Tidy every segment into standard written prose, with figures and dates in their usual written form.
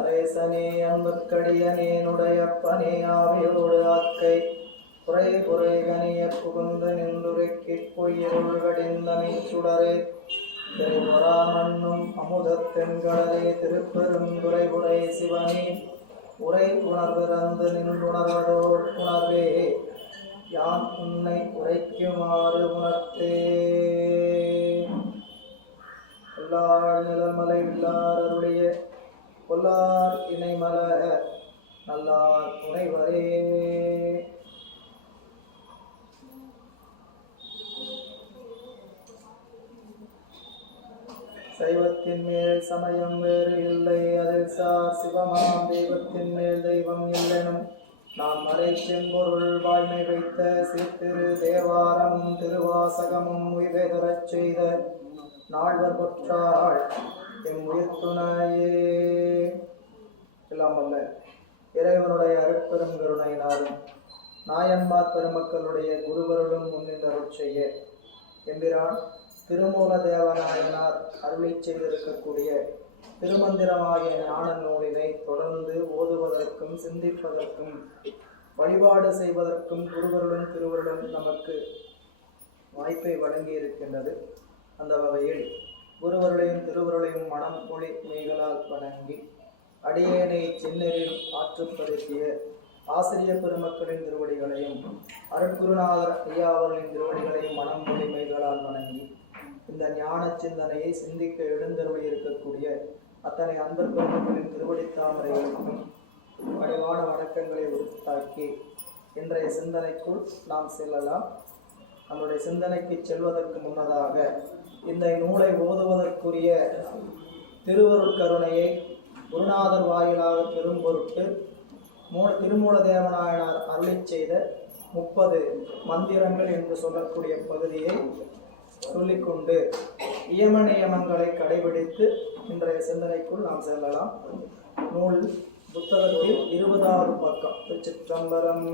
அரேசனே அன்புக்கடியனேனுடையப்பனே ஆவியோடு ஆக்கை குறை குறைகனிய புகுந்து நின்றுரைக்கிப் பொய்யிருள் கடிந்தமை சுடரே திரைபொறா மண்ணும் அமுதத்தெண்கடலே திருப்பெருந்துறை உரை சிவனே உரை உணர்விறந்து நின்றுணர்வதோர் உணர்வே யான் உன்னை உரைக்குமாறு உணர்த்தே. எல்லார் நிலமலை இல்லார் அருளிய கொல்லார் இணைமல நல்லார் துணைவரே. சைவத்தின் மேல் சமயம் வேறு இல்லை, அதில் சார் சிவமாம் தெய்வத்தின் மேல் தெய்வம் இல்லெனும் நான் மறை செம்பொருள் வாய்மை வைத்த சித்திரு தேவாரமும் திருவாசகமும் உய்வேதரச் செய்த நால்வர் கொற்றாள் எம் உயிர் துணையே. எல்லாம் அல்ல இறைவனுடைய அருட்பெரும் கருணையினாலும் நாயன்மார் பெருமக்களுடைய குருவருடன் முன்னின்றருட் செய்ய எம்பிரான் திருமூல தேவநாயனார் அருளி செய்திருக்கக்கூடிய திருமந்திரமாகிய ஞான நூலினை தொடர்ந்து ஓதுவதற்கும் சிந்திப்பதற்கும் வழிபாடு செய்வதற்கும் குருவருடன் திருவருடன் நமக்கு வாய்ப்பை வழங்கி இருக்கின்றது. அந்த வகையில் குருவருளையும் திருவருளையும் மனம் மொழி மெய்களால் வணங்கி அடியேனை சின்னரில் ஆற்றுப்படுத்திய ஆசிரியர் பெருமக்களின் திருவடிகளையும் அருட்குருநாதர் ஐயா அவர்களின் திருவடிகளையும் மனம் மொழி மெய்களால் வணங்கி இந்த ஞான சிந்தனையை சிந்திக்க எழுந்தருளி இருக்கக்கூடிய அத்தனை அன்பர் பெருமக்களின் திருவடி தாமரைகளுக்கும் வடிவான வணக்கங்களை உருத்தாக்கி இன்றைய சிந்தனைக்குள் நாம் செல்லலாம். நம்முடைய சிந்தனைக்கு செல்வதற்கு முன்னதாக இந்த நூலை ஓதுவதற்குரிய திருவருட் கருணையை குருநாதர் வாயிலாக பெரும் பொருட்டு திருமூல தேவநாயனார் அருளி செய்த 30 மந்திரங்கள் என்று சொல்லக்கூடிய பகுதியை சொல்லிக்கொண்டு இயம நியமங்களை கடைபிடித்து இன்றைய சிந்தனைக்குள் நாம் செல்லலாம். நூல் புத்தகத்தில் 20வது பக்கம். திருச்சிற்றம்பலம்.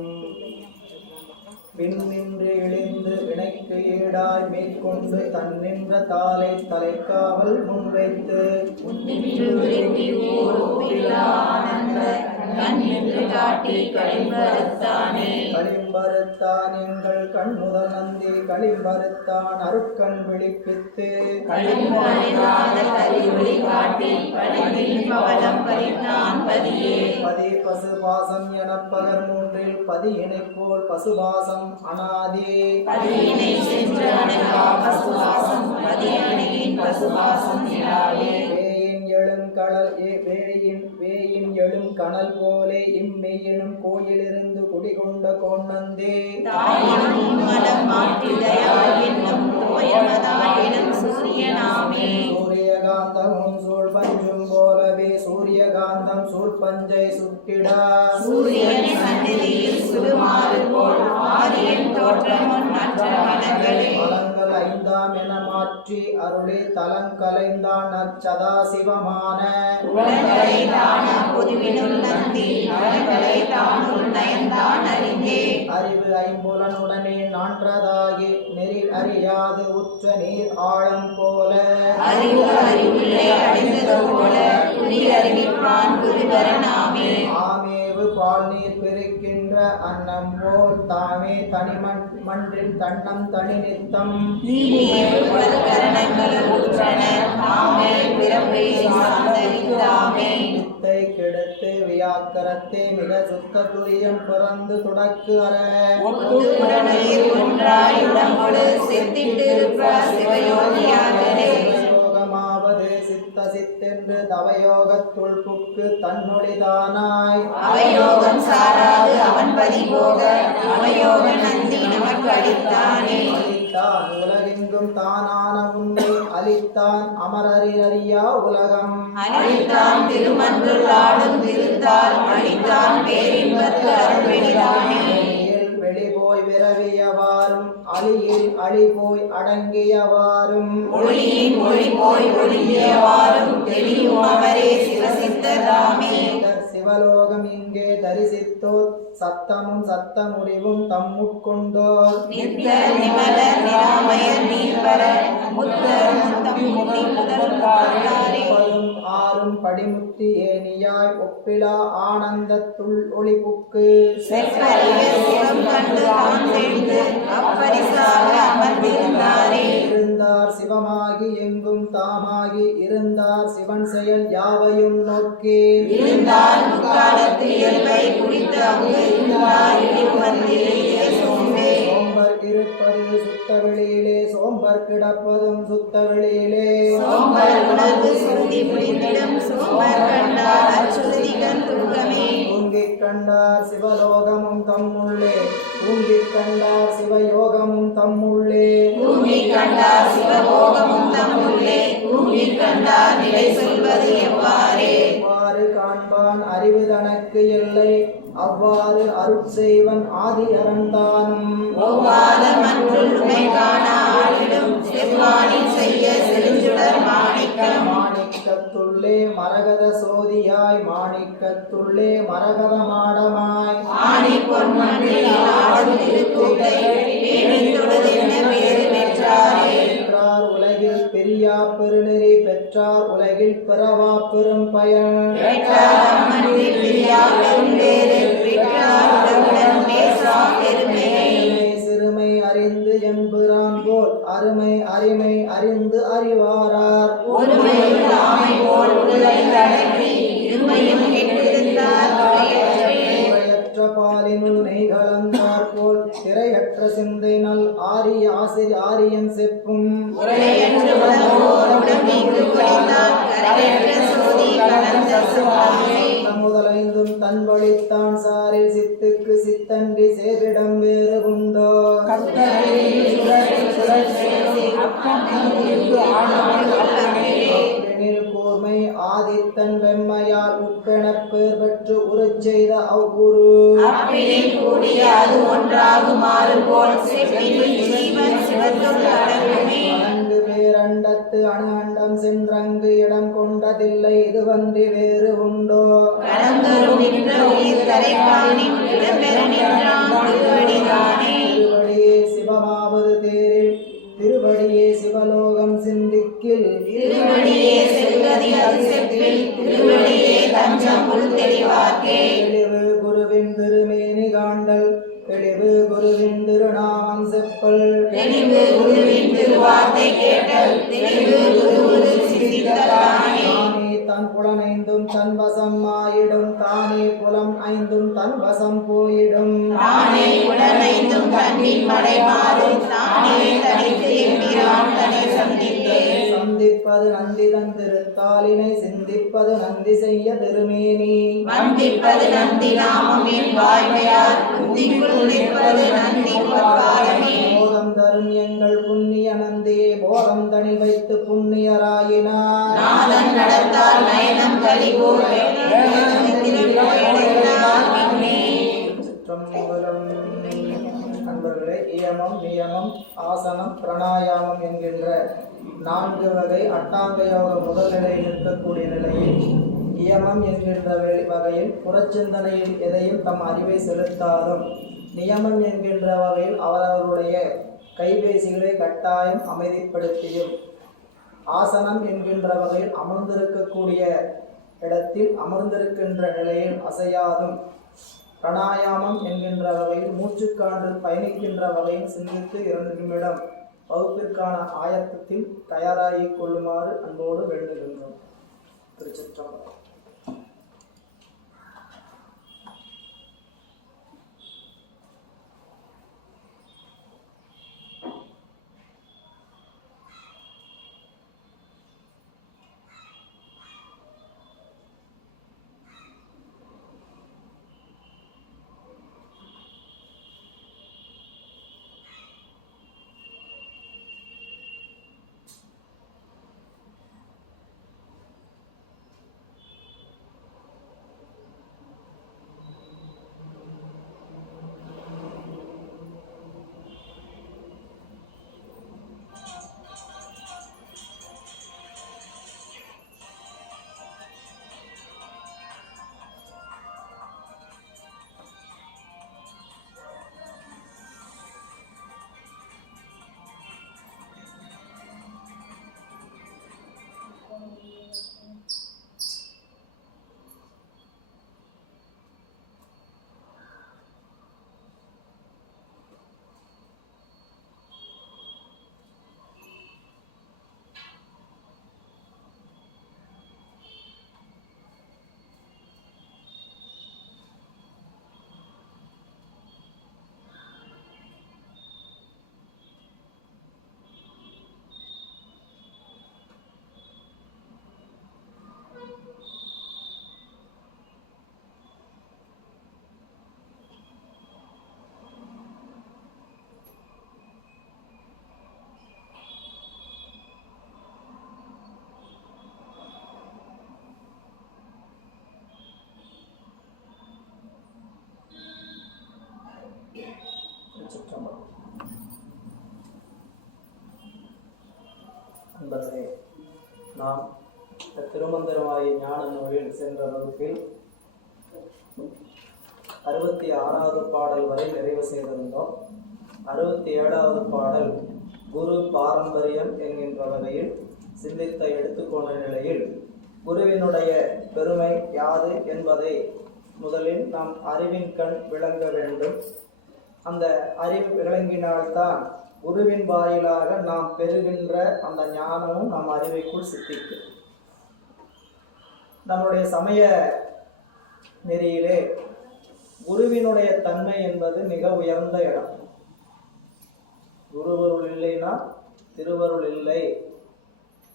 விண்ணின்று இழிந்து வினைக்கு ஈடாய் மேற்கொண்டு தன்னின்ற தாளை தலைக்காவல் முன்வைத்து களிம்பறுத்தான் எங்கள் கண்முதல் நந்தி களிம்பறுத்தான் அருட்கண் விழிப்பித்து பதி பசுபாசம் எனப்பகர் மூன்றில் பதியினை போல் பசுபாசம் அனாதே வேயின் எழும் கனல் போலே இம்மெய்யெனும் கோயிலிருந்து குடிகொண்ட கோணந்தே சூரியகாந்தமும் சூழ் பஞ்சும் போலவே சூரியகாந்தம் சூழ் பஞ்சை சுட்டிட மலங்கள் ஐந்தாம் என மாற்றி அருளே தலங்கலைந்தான் நற்சதா சிவமான அறிவு ஐம்புலனுடனே நான்றதாகி நெறி அறியாது உற்ற நீர் ஆழம் போல ஆமேவு பால் நீர் பெருக்கின்ற அன்னம் போல் தாமே தனிமண் மன்றில் தன்னம் தனி நித்தம் வித்தை கெடுத்து வியாக்கரத்தே மிக சுத்த துரியம் பிறந்து தொடக்கு அற யோகமாவது சித்த சித்தென்று தவயோகத்துள் புக்கு தன்னொழிதானாய் அவயோகம் சாராது அவன் பதிபோக அவயோக நந்தி நமக்கு அளித்தானே அளித்தான் உலகெங்கும் தானான உன்னை அளித்தான் அமரறியா உலகம் அளித்தான் திருமன்றுள் ஆடும் திருத்தால் அளித்தான் பேரின்பத்து அருள்வெளிதானே வெளிபோய் விரவியவாறும் அழியில் அழிபோய் அடங்கியவாறும் ஒளியின் ஒளி போய் ஒளியவாறும் தெளியும் அவரே சிவசித்தராமே சிவலோகம் இங்கே தரிசித்தோர் சத்தமும் சத்த முடிவும் தம்முட்கொண்டோர் நித்த நிமல நிராமய நீர்வர முத்தம் முதல் ஆறும் படிமுத்தி ஏனியாய் ஒப்பிலா ஆனந்தத்துள் ஒளிபுக்கு இருந்தார் சிவமாகி எங்கும் தாமாகி இருந்தார் சிவன் செயல் யாவையும் நோக்கி சோம்பர் இருப்பது சுத்த வெளியிலே சோம்பர் கிடப்பதும் சுத்த வெளியிலே தூங்கிக் கண்டார் சிவலோகமும் தம்முள்ளே தூங்கிக் கண்டார் சிவயோகமும் தம்முள்ளே எவ்வாறு காண்பான் அறிவு தனக்கு எல்லை அவ்வாறு அருட்செய்வன் ஆதி அறந்தானும் மாணிக்கத்துள்ளே மரகத சோதியாய் மாணிக்கத்துள்ளே மரகத மாடமாய் பெற்றார் உலகில் பெரியா பெருநெறி பெற்றார் உலகில் பிறவா பெரும் பயன் சிறுமை அறிந்து என்புரான் போல் அருமை அரிமை அறிந்து அறிவாரார் திரையற்ற பாலினுள் நெய் கலந்தார் போல் திரையற்ற சிந்தை நல் ஆரியன் செப்பும் முதலைந்தும் தன் வழித்தான் சாரில் சித்துக்கு சித்தன்றி சேரிடம் வேறு உண்டோ கூர்மை ஆதித்தன் வெம்மையால் உப்பெனப் பேர் பெற்று உருச் செய்த அவ்வுரு அங்கு பேரண்டத்து அணு அண்டம் சென்றங்கு இடம் கொண்டதில்லை இதுவன்றி வேறு உண்டோ திருவடியே சிவமாவது தேரில் திருவடியே சிவலோகம் சிந்திக்கில் தெளிவு குருவின் திருமேனி காண்டல் தெளிவு குருவின் திருநாமம் செப்பல் தானே தன் புலனைந்தும் தன் வசம் ஆயிடும் தானே புலம் ஐந்தும் தன் வசம் போயிடும் சந்திப்பது நந்தி தன் திருத்தாளினை சிந்திப்பது நந்தி செய்ய திருமேனி போதம் தரும் எங்கள் புண்ணிய நந்தியே போதம் தனில் வைத்து புண்ணியராயினார் நண்பர்களே, இயமம் நியமம் ஆசனம் பிராணாயாமம் என்கின்ற 4 வகை அட்டாங்க யோக முதல் நிலையில் இருக்கக்கூடிய நிலையில் இயமம் என்கின்ற வகையில் புறச்சிந்தனையில் எதையும் தம் அறிவை செலுத்தாலும் நியமம் என்கின்ற வகையில் அவரவருடைய கைபேசிகளை கட்டாயம் அமைதிப்படுத்தியும் ஆசனம் என்கின்ற வகையில் அமர்ந்திருக்கக்கூடிய இடத்தில் அமர்ந்திருக்கின்ற நிலையில் அசையாதும் பிராணாயாமம் என்கின்ற வகையில் மூச்சுக்காற்றில் பயணிக்கின்ற வகையில் சிந்தித்து 2 நிமிடம் வகுப்பிற்கான ஆயத்தத்தில் தயாராகிக் கொள்ளுமாறு அன்போடு வேண்டுகின்றோம். திருச்சிற்றம்பலம். நாம் திருமந்திரமாகிய ஞான நூலில் சென்ற வகுப்பில் 66வது பாடல் வரை நிறைவு செய்திருந்தோம். 67வது பாடல் குரு பாரம்பரியம் என்கின்ற வகையில் சிந்தித்த எடுத்துக்கொண்ட நிலையில் குருவினுடைய பெருமை யாது என்பதை முதலில் நாம் அறிவின் கண் விளங்க வேண்டும். அந்த அறிவு விளங்கினால்தான் குருவின் வாயிலாக நாம் பெறுகின்ற அந்த ஞானமும் நம் அறிவைக்குள் சித்திக்கும். நம்முடைய சமய நெறியிலே குருவினுடைய தன்மை என்பது மிக உயர்ந்த இடம். குருவருள் இல்லைனா திருவருள் இல்லை.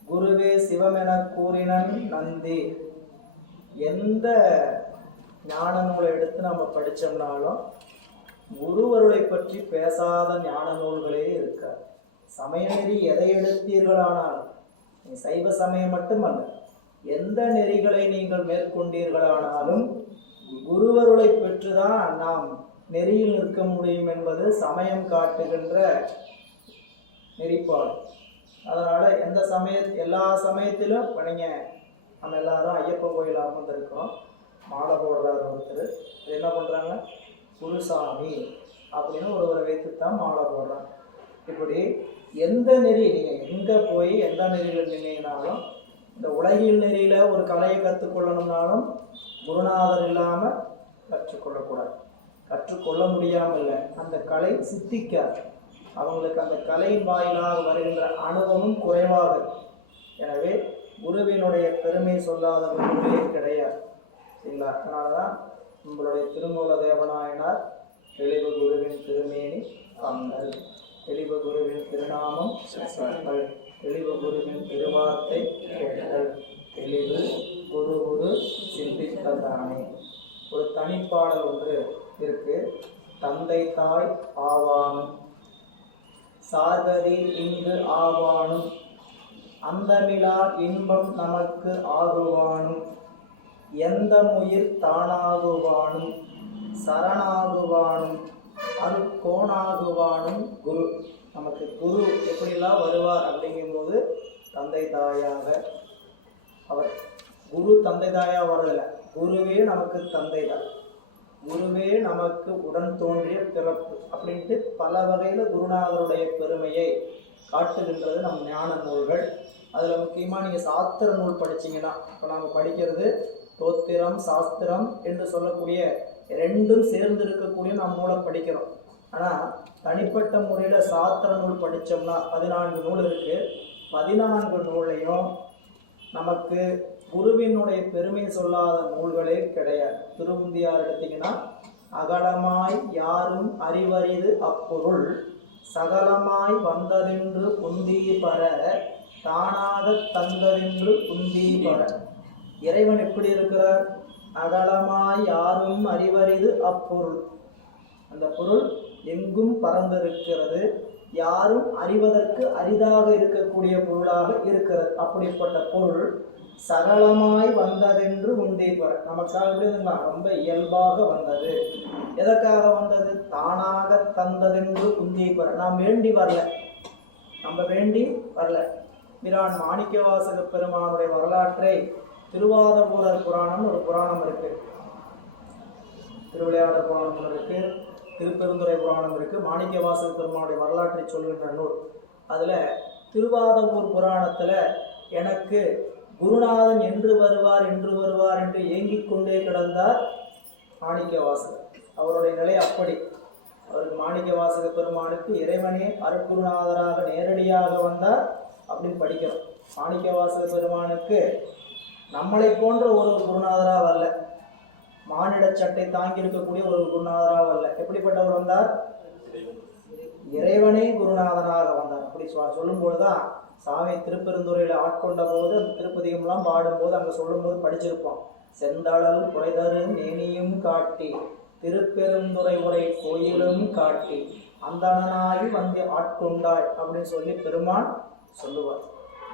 குருவே சிவமென கூறினன் நந்தி. எந்த ஞான நூலை எடுத்து நம்ம படித்தோம்னாலும் குருவருளை பற்றி பேசாத ஞான நூல்களே இருக்காது. சமய நெறி எதை எடுத்தீர்களானாலும், சைவ சமயம் மட்டுமல்ல, எந்த நெறிகளை நீங்கள் மேற்கொண்டீர்களானாலும் குருவருளை பெற்றுதான் நாம் நெறியில் நிற்க முடியும் என்பது சமயம் காட்டுகின்ற நெறிப்பாடு. அதனால் எல்லா சமயத்திலும் இப்போ நம்ம எல்லாரும் ஐயப்பன் கோயில் அமர்ந்திருக்கிறோம். மாலை போடுறாரு ஒருத்தர். இது என்ன பண்ணுறாங்க? குருசாமி அப்படின்னு ஒருவரை வைத்துத்தான் மாலை போடுறாங்க. இப்படி எந்த நெறி நீங்கள் எங்கே போய் எந்த நெறியில் நின்னீங்கனாலும், இந்த உலகியல் நெறியில் ஒரு கலையை கற்றுக்கொள்ளணும்னாலும் குருநாதர் இல்லாமல் கற்றுக்கொள்ளக்கூடாது. கற்றுக்கொள்ள முடியாமல் இல்லை, அந்த கலை சித்திக்காது. அவங்களுக்கு அந்த கலையின் வாயிலாக வருகின்ற அனுபவம் குறைவாக. எனவே குருவினுடைய பெருமை சொல்லாத குருவே கிடையாது. சரிங்களா? அதனால தான் உங்களுடைய திருமூல தேவநாயனார் தெளிவு குருவின் திருமேனி காண்கள், தெளிவு குருவின் திருநாமம் சொற்கள், தெளிவு குருவின் திருவார்த்தை கேட்டல், தெளிவு குரு குரு சிந்தித்ததானே. ஒரு தனிப்பாடல் ஒன்று இருக்கு. தந்தை தாய் ஆவானும் சார்கதி இங்கு ஆவானும் அந்தமிலா இன்பம் நமக்கு ஆகுவானும் எந்த முயிர் தானாகுவானும் சரணாகுவானும் அருக்கோணாகுவானும் குரு. நமக்கு குரு எப்படிலாம் வருவார் அப்படிங்கும்போது தந்தை தாயாக. அவர் குரு தந்தை தாயாக வரதில்லை, குருவே நமக்கு தந்தை தான், குருவே நமக்கு உடன் தோன்றிய பிறப்பு அப்படின்ட்டு பல வகையில் குருநாதருடைய பெருமையை காட்டுகின்றது நம் ஞான நூல்கள். அதில் முக்கியமாக நீங்கள் சாஸ்திர நூல் படிச்சிங்கன்னா, இப்போ நாங்கள் படிக்கிறது தோத்திரம் சாஸ்திரம் என்று சொல்லக்கூடிய ரெண்டும் சேர்ந்து இருக்கக்கூடிய நாம் நூலை படிக்கிறோம். ஆனால் தனிப்பட்ட முறையில் சாஸ்திர நூல் படித்தோம்னா 14 நூல் இருக்குது. 14 நூலையும் நமக்கு குருவினுடைய பெருமை சொல்லாத நூல்களே கிடையாது. திருவுந்தியார் எடுத்தீங்கன்னா, அகலமாய் யாரும் அறிவறிது அப்பொருள் சகலமாய் வந்ததென்று உந்தி பர தானாக தந்ததென்று உந்தி பர. இறைவன் எப்படி இருக்கிறார்? அகலமாய் யாரும் அறிவறிது அப்பொருள். அந்த பொருள் எங்கும் பறந்திருக்கிறது, யாரும் அறிவதற்கு அரிதாக இருக்கக்கூடிய பொருளாக இருக்கிறது. அப்படிப்பட்ட பொருள் சகலமாய் வந்ததென்று உந்தி பெற. நமக்காக எப்படி இருந்தா ரொம்ப இயல்பாக வந்தது. எதற்காக வந்தது? தானாக தந்ததென்று உந்தி பெற. நாம் வேண்டி வரல, நம்ம வேண்டி வரல. பிரான் மாணிக்கவாசக பெருமானுடைய வரலாற்றை திருவாதபூரர் புராணம் ஒரு புராணம் இருக்கு, திருவிளையாடல் புராணம் இருக்கு, திருப்பெருந்துறை புராணம் இருக்கு, மாணிக்கவாசக பெருமானுடைய வரலாற்றை சொல்கின்ற நூல். அதில் திருவாதபூர் புராணத்தில் எனக்கு குருநாதன் என்று வருவார் என்று ஏங்கிக் கொண்டே கிடந்தார் மாணிக்கவாசகர். அவருடைய நிலை அப்படி. அவருக்கு மாணிக்கவாசக பெருமானுக்கு இறைவனே அருட்குருநாதராக நேரடியாக வந்தார் அப்படின்னு படிக்கிறோம். மாணிக்கவாசக பெருமானுக்கு நம்மளை போன்ற ஒரு குருநாதராக வரல, மானிட சட்டை தாங்கி இருக்கக்கூடிய ஒரு குருநாதராக வரல. எப்படிப்பட்டவர் வந்தார்? இறைவனே குருநாதனாக வந்தார். அப்படி சொல்லும்போது தான் சாமி திருப்பெருந்துறையில் ஆட்கொண்ட போது அந்த திருப்பதிகம்லாம் பாடும்போது அங்கே சொல்லும்போது படிச்சிருப்போம். செந்தழல் குறைதரு நேனியும் காட்டி திருப்பெருந்துறை உரை கோயிலும் காட்டி அந்தனாகி வந்து ஆட்கொண்டாய் அப்படின்னு சொல்லி பெருமான் சொல்லுவார்.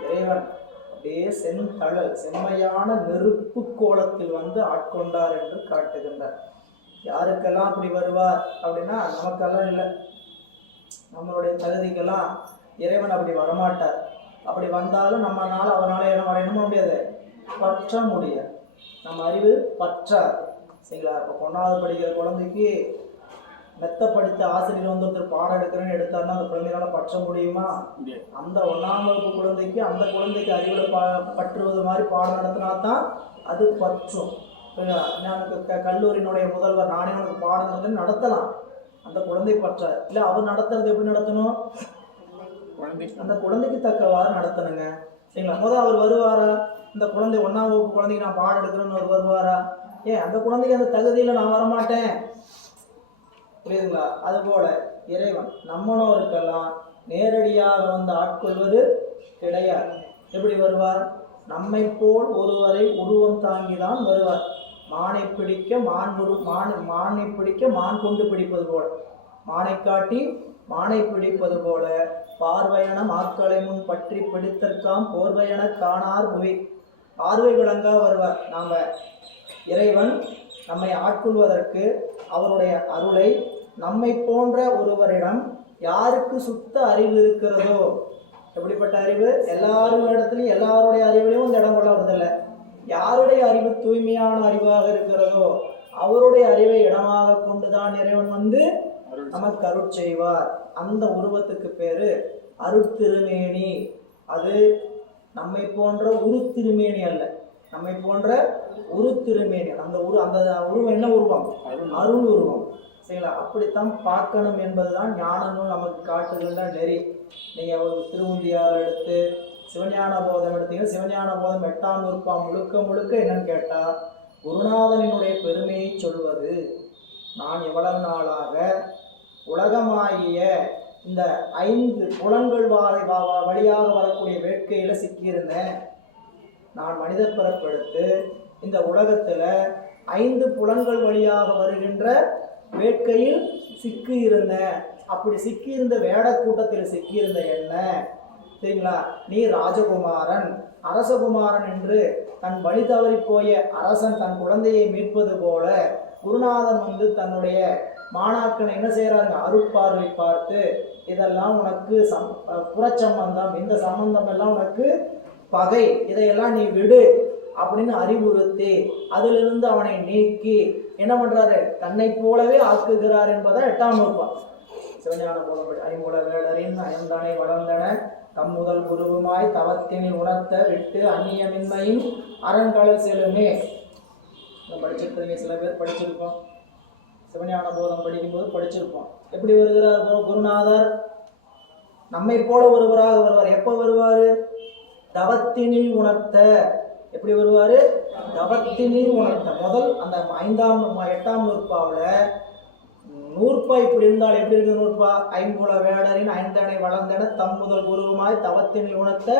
இறைவன் அப்படியே செந்தழல் செம்மையான நெருப்பு கோலத்தில் வந்து ஆட்கொண்டார் என்று காட்டுகின்றார். யாருக்கெல்லாம் அப்படி வருவார் அப்படின்னா நமக்கெல்லாம் இல்லை, நம்மளுடைய தகுதிக்கெல்லாம் இறைவன் அப்படி வரமாட்டார். அப்படி வந்தாலும் நம்மளால அவரால் என்ன பண்ண முடியாது, பற்ற முடியாது. நம்ம அறிவு பற்றாது. சரிங்களா? இப்போ 1வது படிக்கிற குழந்தைக்கு மெத்த படித்த ஆசிரியர் வந்து ஒருத்தர் பாடம் எடுக்கிறேன்னு எடுத்தாருன்னா அந்த குழந்தையால பற்ற முடியுமா? அந்த 1ஆம் வகுப்பு குழந்தைக்கு அந்த குழந்தைக்கு அறிவில் பற்றுவது மாதிரி பாடம் நடத்தினா தான் அது பற்றும். எனக்கு கல்லூரியினுடைய முதல்வர் நானே உனக்கு பாடம் நடத்தலாம், அந்த குழந்தை பற்றாது. இல்லை அவர் நடத்துறது எப்படி நடத்தணும், அந்த குழந்தைக்கு தக்கவாறு நடத்தணுங்க. சரிங்களா? முதல் அவர் வருவாரா, இந்த குழந்தை 1ஆம் வகுப்பு குழந்தைக்கு நான் பாடம் எடுக்கிறேன்னு அவர் வருவாரா? ஏன் அந்த குழந்தைக்கு அந்த தகுதியில் நான் வரமாட்டேன். புரியுதுங்களா? அதுபோல இறைவன் நம்மனோருக்கெல்லாம் நேரடியாக வந்து ஆட்கொள்வது கிடையாது. எப்படி வருவார்? நம்மை போல் ஒருவரை உருவம் தாங்கிதான் வருவார். மானை பிடிக்க மானை பிடிக்க மான் கொண்டு பிடிப்பது போல, மானை காட்டி மானை பிடிப்பது போல பார்வையன மாக்களை முன் பற்றி பிடித்தற்காம் போர்வையன காணார் புவி. பார்வை விளங்கா வருவார். நாம இறைவன் நம்மை ஆட்கொள்வதற்கு அவருடைய அருளை நம்மை போன்ற ஒருவரிடம் யாருக்கு சுத்த அறிவு இருக்கிறதோ, எப்படிப்பட்ட அறிவு, எல்லாரும் இடத்துலையும் எல்லாருடைய அறிவிலையும் இந்த இடம் கொள்ள வருதில்லை, யாருடைய அறிவு தூய்மையான அறிவாக இருக்கிறதோ அவருடைய அறிவை இடமாக கொண்டுதான் இறைவன் வந்து நமக்கு அருள் செய்வார். அந்த உருவத்துக்கு பேரு அருட்திருமேனி. அது நம்மை போன்ற உருத்திருமேனி அல்ல, நம்மை போன்ற உருத்திருமேனி. அந்த உருவம் என்ன உருவம்? அருள் உருவம். சரிங்களா? அப்படித்தான் பார்க்கணும் என்பதுதான் ஞான நூல் நமக்கு காட்டுகின்ற நெறி. நீங்கள் ஒரு திருவுந்தியார் எடுத்து சிவஞான போதம் எடுத்தீங்க, சிவஞான போதம் 8ஆம் நூற்பாம் முழுக்க என்னன்னு கேட்டால் குருநாதனினுடைய பெருமையை சொல்வது. நான் எவ்வளவு நாளாக உலகமாகிய இந்த 5 புலன்கள் வழியாக வரக்கூடிய வேட்கையில் சிக்கியிருந்தேன். நான் மனித பிறப்பெடுத்து இந்த உலகத்தில் 5 புலன்கள் வழியாக வருகின்ற வேட்கையில் சிக்கி இருந்தேன். அப்படி சிக்கியிருந்த வேட கூட்டத்தில் சிக்கியிருந்த என்ன, சரிங்களா, நீ ராஜகுமாரன் அரசகுமாரன் என்று தன் வழி தவறி போய அரசன் தன் குழந்தையை மீட்பது போல குருநாதன் வந்து தன்னுடைய மாணாக்கனை என்ன செய்யறாங்க, அருட்பார்வை பார்த்து இதெல்லாம் உனக்கு புறச்சம்பந்தம், இந்த சம்பந்தம் எல்லாம் உனக்கு பகை, இதையெல்லாம் நீ விடு அப்படின்னு அறிவுறுத்தி அதிலிருந்து அவனை நீக்கி என்ன பண்றாரு, தன்னை போலவே ஆக்குகிறார் என்பதை 8ஆம் நூற்பாம் சிவஞான போதம். ஐம்புல வேடரின் அயந்தானை வளர்ந்தன தம் முதல் குருவுமாய் தவத்தினில் உணர்த்த விட்டு அந்நியமின்மையின் அரண்களில் செல்லுமே. படிச்சிருக்கிறீங்க, சில பேர் படிச்சிருப்போம், சிவஞான போதம் படிக்கும்போது படிச்சிருப்போம். எப்படி வருகிறார் குருநாதர்? நம்மை போல ஒருவராக வருவார். எப்போ வருவார்? தவத்தினில் உணர்த்த. எப்படி வருவார்? தவத்தினில் உணர்த்த. முதல் அந்த 8ஆம் நூற்பாவில் நூற்பா இப்படி இருந்தால் எப்படி இருக்கு நூற்பா? ஐம்புல வேடரின் ஐந்தனை வளர்ந்தன தம் முதல் குருவுமாய் தவத்தினில் உணர்த்த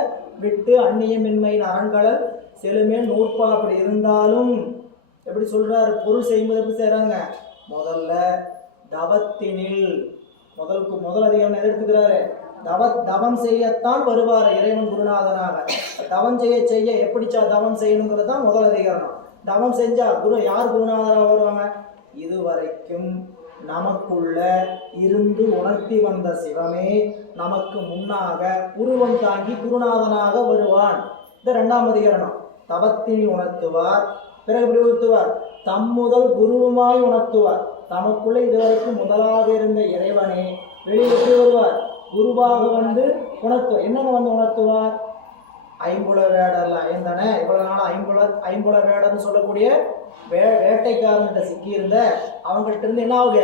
விட்டு அந்நியமின்மையின் அரண்களல் செலுமே. நூற்பா அப்படி இருந்தாலும் எப்படி சொல்றாரு, பொருள் செய்யும்போது எப்படி செய்யறாங்க? முதல்ல தவத்தினில் முதல் அதிகாரம் எடுத்துக்கிறாரு. தவம் செய்யத்தான் வருவார் இறைவன் குருநாதனாக. தவம் செய்ய எப்படிச்சா தவம் செய்யணுங்கிறது தான் முதல் அதிகாரம். தவம் செஞ்சா யார் குருநாதராக வருவாங்க? இதுவரைக்கும் நமக்குள்ள இருந்து உணர்த்தி வந்த சிவமே நமக்கு முன்னாக உருவம் தாங்கி குருநாதனாக வருவான். இந்த 2ஆம் அதிகாரம். தவத்தில் உணர்த்துவார், பிறகு எப்படி உணர்த்துவார்? தம் முதல் குருவுமாய் உணர்த்துவார். தமக்குள்ள இதுவரைக்கும் முதலாக இருந்த இறைவனே வெளியில் எப்படி வருவார்? குருவாக வந்து உணர்த்துவார். என்னங்க வந்து உணர்த்துவார்? ஐம்புல வேடர்ல ஐந்தானே இவ்வளவு நாள் ஐம்புல வேடர்னு சொல்லக்கூடிய வேட்டைக்காரன்கிட்ட சிக்கி இருந்த அவங்கள்ட்ட இருந்து என்ன ஆகுங்க,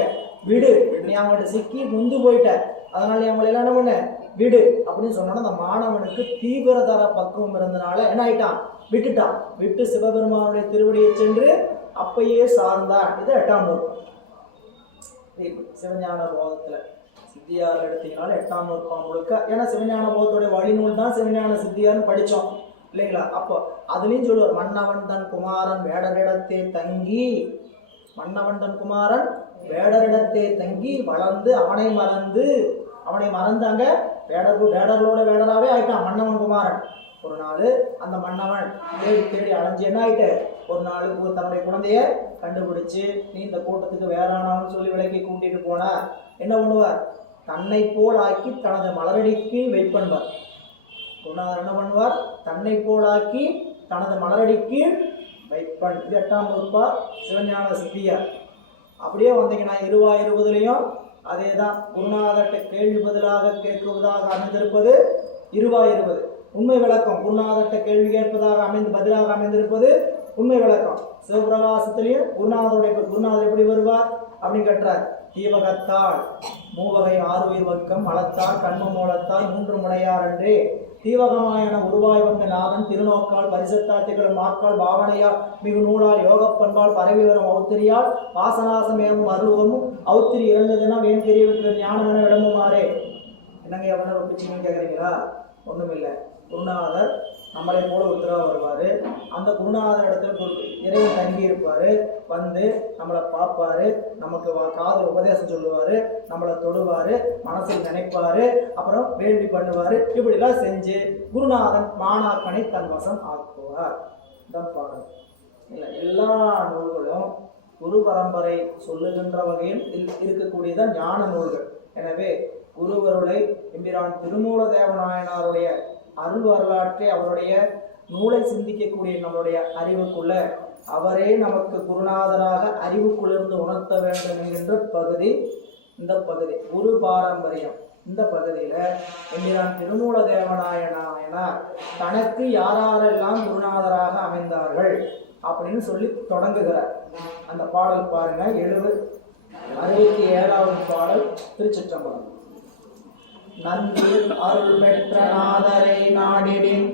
விடு, நீ அவங்கள்ட்ட சிக்கி முந்து போயிட்ட, அதனால நீ அவங்களை எல்லாம் என்ன பண்ண, விடு அப்படின்னு சொன்னோன்னா அந்த மாணவனுக்கு தீவிரதர பக்குவம் இருந்தனால என்ன ஆயிட்டான், விட்டுட்டான். விட்டு சிவபெருமானுடைய திருவடியை சென்று அப்பயே சார்ந்தான். இது 8ஆம் நூற்பாம். சிவஞான போதத்துல சித்தியார் எடுத்தீங்கனால 8ஆம் நூற்பாம் முழுக்க. ஏன்னா சிவஞான போதத்தோடைய வழிநூல் தான் சிவஞான சித்தியார்னு படித்தோம் இல்லைங்களா? அப்போ அதுலேயும் சொல்லுவார், மன்னவன் தன் குமாரன் வேடரிடத்தே தங்கி, மன்னவன் தன் குமாரன் வேடரிடத்தே தங்கி வளர்ந்து அவனை மறந்து அங்கே வேடர்களோட வேடராகவே ஆயிட்டான் மன்னவன் குமாரன். ஒரு நாள் அந்த மன்னவன் தேடி அலைஞ்சு என்ன ஆயிட்டு, ஒரு நாள் தன்னுடைய குழந்தைய கண்டுபிடிச்சு நீ இந்த கூட்டத்துக்கு வேறானவன்னு சொல்லி விலைக்கு கூட்டிட்டு போனார். என்ன பண்ணுவார்? தன்னை போல் ஆக்கி தனது மலரடிக்கு வைப்பண்பார். குருநாதர் என்ன பண்ணுவார்? தன்னை போலாக்கி தனது மலரடிக்கு வைப்பன். இது 8ஆம் வகுப்பார் சிவஞான சித்தியார். அப்படியே வந்தீங்கன்னா 2020 அதே தான். குருநாதர்கிட்ட கேள்வி பதிலாக கேட்குவதாக அமைந்திருப்பது 20 உண்மை விளக்கம். குருநாதர்கிட்ட கேள்வி கேட்பதாக பதிலாக அமைந்திருப்பது உண்மை விளக்கம். சிவபிரகாசத்திலையும் குருநாதர் எப்படி வருவார் அப்படின்னு கேட்டார். தீவகத்தால் மூவகை ஆறுயிர் வக்கம் மலத்தார் கண்ம மூலத்தால் 3 முனையார் என்றே தீவகமாயன உருவாய் வந்த நாதன் திருநோக்கால் பரிசத்தால் திகழும் மாக்கால் பாவனையால் மிகு நூலால் யோகப் பண்பால் பரவி வரும் ஔத்திரியால் வாசனாசமேவும் அருளுவமும் ஔத்திரி 2 தினம் வேன் தெரியவிட்டு ஞானம் என விளம்புமாறே. என்னங்க எவ்வளோ ஒப்பிச்சிங்கன்னு கேட்குறீங்களா? ஒன்றும் இல்லை. குருநாதர் நம்மளை போல உத்தரவாக வருவார். அந்த குருநாதர் இடத்துல இறைவன் தங்கி இருப்பார். வந்து நம்மளை பார்ப்பார், நமக்கு காதல் உபதேசம் சொல்லுவார், நம்மளை தொடுவார், மனசில் நினைப்பார், அப்புறம் வேள்வி பண்ணுவார். இப்படிலாம் செஞ்சு குருநாதன் மாணாக்கனை தன் வசம் ஆக்குவார். இதான் பாடல். இல்லை, எல்லா நூல்களும் குரு பரம்பரை சொல்லுகின்ற வகையில் இருக்கக்கூடியதான் ஞான நூல்கள். எனவே குருவருளை எம்பிரான் திருமூல தேவநாயனாருடைய அருள் வரலாற்றை அவருடைய நூலை சிந்திக்கக்கூடிய நம்மளுடைய அறிவுக்குள்ள அவரே நமக்கு குருநாதராக அறிவுக்குள்ளிருந்து உணர்த்த வேண்டும் என்கின்ற பகுதி இந்த பகுதி குரு பாரம்பரியம். இந்த பகுதியில் எம்பிரான் திருமூல தேவநாயனார் தனக்கு யாரெல்லாம் குருநாதராக அமைந்தார்கள் அப்படின்னு சொல்லி தொடங்குகிறார். அந்த பாடல் பாருங்க. 67வது பாடல். திருச்சிற்றம்பலம். நந்தி அருள் பெற்ற நாதரை நாடிடின்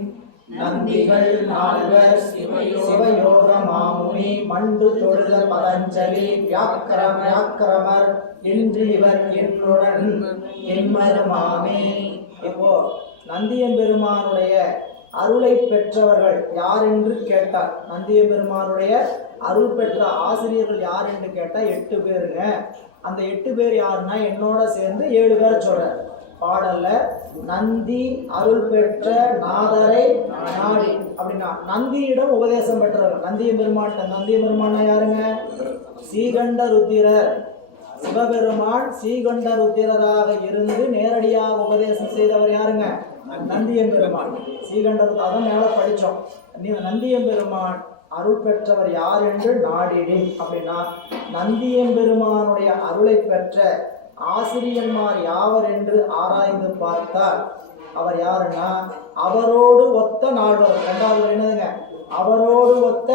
நந்திகள் நால்வர் சிவயோக மாமுனி மன்று தொழுத பதஞ்சலி வியாக்கிரமர் என்று இவர் என்னுடன் என்மருமாமே. இப்போ நந்தியம்பெருமானுடைய அருளை பெற்றவர்கள் யார் என்று கேட்டார். நந்தியம்பெருமானுடைய அருள் பெற்ற ஆசிரியர்கள் யார் என்று கேட்டால் 8 பேருங்க. அந்த 8 பேர் யாருன்னா என்னோட சேர்ந்து 7 பேரை சொல்றார் பாடல்ல. நந்தி அருள் பெற்ற நாதரை நாடி அப்படின்னா நந்தியிடம் உபதேசம் பெற்றவர்கள். நந்தியம்பெருமான் யாருங்க? சீகண்ட ருத்திரர். சிவபெருமான் சீகண்ட ருத்திரராக இருந்து நேரடியாக உபதேசம் செய்தவர் யாருங்க? நந்தியம்பெருமான். சீகண்டர் அதான் மேல படிச்சோம். நந்தியம்பெருமான் அருள் பெற்றவர் யார் என்று நாடிடின் அப்படின்னா நந்தியம்பெருமானுடைய அருளை பெற்ற ஆசிரியன்மார் யாவர் என்று ஆராய்ந்து பார்த்தால் அவர் யாருன்னா அவரோடு ஒத்த நால்வர். 2வது என்னதுங்க? அவரோடு ஒத்த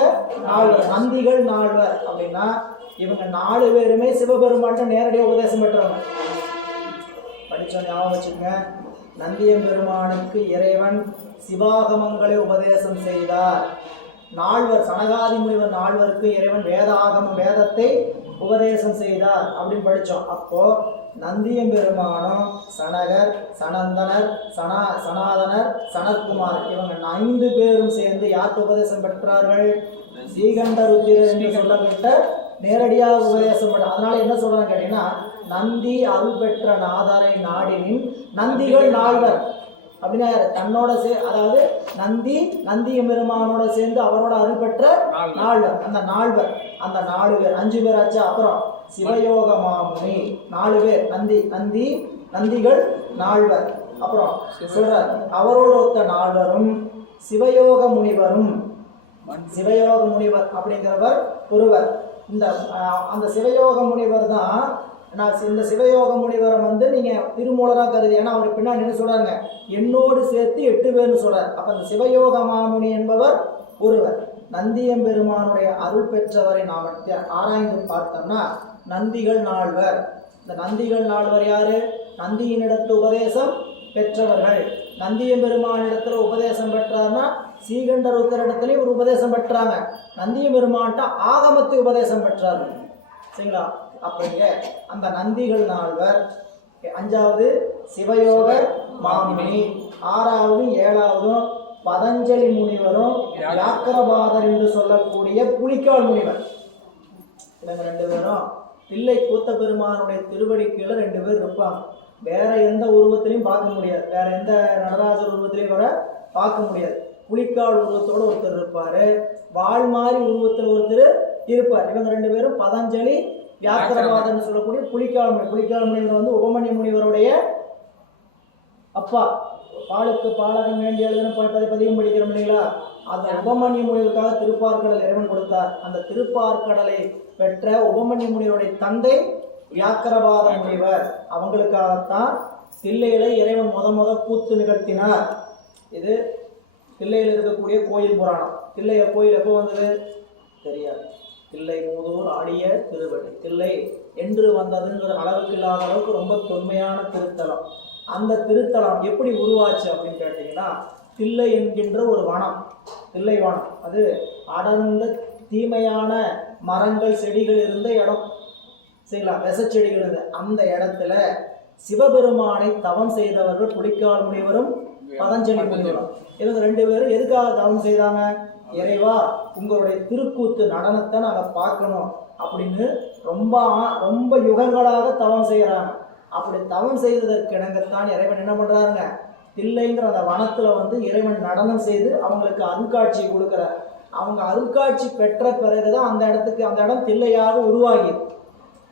நால்வர். நந்திகள் நால்வர் அப்படின்னா இவங்க 4 பேருமே சிவபெருமான் நேரடியாக உபதேசம் பெற்றவங்க. படிச்சோம், ஞாபகம் வச்சுக்கோங்க. நந்தியம்பெருமானுக்கு இறைவன் சிவாகமங்களை உபதேசம் செய்தார். நால்வர் சனகாதி முனிவர் 4 இறைவன் வேதத்தை உபதேசம் செய்தார் அப்படின்னு படித்தோம். அப்போ நந்தியம்பெருமானும் சனகர், சனந்தனர், சனாதனர், சனத்குமார் இவங்க 5 பேரும் சேர்ந்து யாருக்கு உபதேசம் பெற்றார்கள்? சீகண்ட ருத்திரர் என்று சொல்லப்பட்ட நேரடியாக உபதேசம் பெற்ற. அதனால என்ன சொல்றாங்க கேட்டீங்கன்னா நந்தி அருள் பெற்ற நாதரை நாடினின் நந்திகள் 4 அப்படின்னா தன்னோட அதாவது நந்தியம்பெருமானோட சேர்ந்து அவரோட அருள் பெற்ற 4 அந்த 4 பேர் 5 பேர் ஆச்சு. அப்புறம் சிவயோக மாமுனி 4 பேர். நந்திகள் 4. அப்புறம் சொல்றார் அவரோடு ஒத்த 4வரும் சிவயோக முனிவரும். சிவயோக முனிவர் அப்படிங்கிறவர் ஒருவர். அந்த சிவயோக முனிவர் தான். இந்த சிவயோக முனிவரை நீங்க திருமூலராக கருதி. ஏன்னா அவர் பின்னாடி என்ன சொல்றாங்க? என்னோடு சேர்த்து 8 பேர்னு சொல்றார். அப்ப அந்த சிவயோக மாமுனி என்பவர் ஒருவர். நந்தியம்பெருமானுடைய அருள் பெற்றவரை நாம் ஆராய்ந்து பார்த்தோம்னா நந்திகள் 4. இந்த நந்திகள் 4 யாரு? நந்தியினிடத்து உபதேசம் பெற்றவர்கள். நந்தியம்பெருமானிடத்துல உபதேசம் பெற்றார்னா சீகண்டர் உத்தரிடத்துலையும் ஒரு உபதேசம் பெற்றாங்க. நந்தியம்பெருமான்ட்ட ஆகமத்தை உபதேசம் பெற்றார்கள். சரிங்களா? அப்படிங்க அந்த நந்திகள் 4. 5வது சிவயோக மாமுனி. 6வது 7வது பதஞ்சலி முனிவரும் வியாக்கிரபாதர் என்று சொல்லக்கூடிய புலிக்கால் முனிவர். இவங்க 2 பேரும் தில்லை கூத்த பெருமானுடைய திருவடி கீழே 2 பேர் இருப்பாங்க. வேற எந்த உருவத்திலையும் பார்க்க முடியாது. வேற எந்த நடராஜர் உருவத்திலையும் வர பார்க்க முடியாது. புலிக்கால் உருவத்தோடு ஒருத்தர் இருப்பாரு, வாள் மாதிரி உருவத்தில் ஒருத்தர் இருப்பார். இவங்க 2 பேரும் பதஞ்சலி வியாக்கிரபாதர்னு சொல்லக்கூடிய புலிக்கால் முனிவர் உபமன்ய முனிவருடைய அப்பா. பாலுக்கு பாலகன் வேண்டி எழுதுன பதிகம் படிக்கிறோம் இல்லைங்களா? அந்த உபமன்ய முனிவருக்காக திருப்பார்கடல் இறைவன் கொடுத்தார். அந்த திருப்பார்கடலை பெற்ற உபமன்ய முனிவருடைய தந்தை வியாக்கரவாத முனிவர். அவங்களுக்காகத்தான் தில்லையில இறைவன் முத கூத்து நிகழ்த்தினார். இது தில்லையில் இருக்கக்கூடிய கோயில் புராணம். தில்லைய கோயில் எப்போ வந்தது தெரியாது. தில்லை மூதூர் ஆடிய திருவடி. தில்லை என்று வந்ததுங்கிற அளவுக்கு இல்லாத அளவுக்கு ரொம்ப தொன்மையான திருத்தலம். அந்த திருத்தலம் எப்படி உருவாச்சு அப்படின்னு கேட்டீங்கன்னா, தில்லை என்கின்ற ஒரு வனம், தில்லை வனம், அது அடர்ந்த தீமையான மரங்கள் செடிகள் இருந்த இடம். சரிங்களா? விசச்செடிகள் இருந்த அந்த இடத்துல சிவபெருமானை தவம் செய்தவர்கள் புலிக்கால் முனிவரும் பதஞ்சலி முனிவரும். இவங்க 2 பேரும் எதுக்காக தவம் செய்தாங்க? இறைவா, உங்களுடைய திருக்கூத்து நடனத்தை நாங்கள் பார்க்கணும் அப்படின்னு ரொம்ப யுகங்களாக தவம் செய்கிறாங்க. அப்படி தவம் செய்ததற்கு இணங்கத்தான் இறைவன் என்ன பண்ணுறாருங்க, தில்லைங்கிற அந்த வனத்தில் இறைவன் நடனம் செய்து அவங்களுக்கு அருட்காட்சி கொடுக்குறார். அவங்க அருட்காட்சி பெற்ற பிறகுதான் அந்த இடம் தில்லையாக உருவாகிது.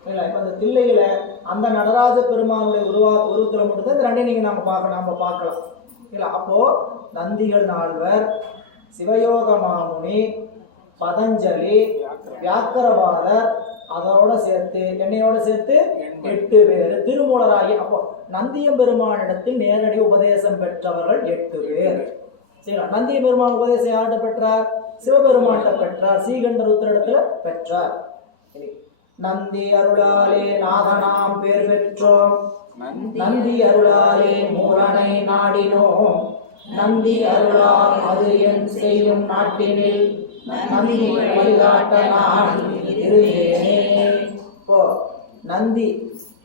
இல்லை, இப்போ அந்த தில்லையில் அந்த நடராஜ பெருமானுடைய உருவத்தில் மட்டும்தான் இந்த 2 நீங்கள் நம்ம பார்க்கலாம். இல்லை, அப்போது நந்திகள் நால்வர், சிவயோக மாமுனி, பதஞ்சலி, வியாக்கரவாதர், அதோட சேர்த்து என்னையோட சேர்த்து 8 பேர் திருமூலராகி. அப்போ நந்தியம் பெருமானிடத்தில் நேரடி உபதேசம் பெற்றவர்கள் 8 பேர். சரிங்களா? நந்தியம் பெருமான் உபதேசம் யார்கிட்ட பெற்றார்? சிவபெருமான்கிட்ட பெற்றார். ஸ்ரீகண்ட ருத்ரிடத்துல பெற்றார். நந்தி அருளாலே நாதனாம் பேர் பெற்றோம், நந்தி அருளாலே மூலனை நாடினோம், நந்தி அருளால் அது என் செய்யும் நாட்டினில் நந்தி வழிகாட்ட நான் இருந்தேனே. இப்போ நந்தி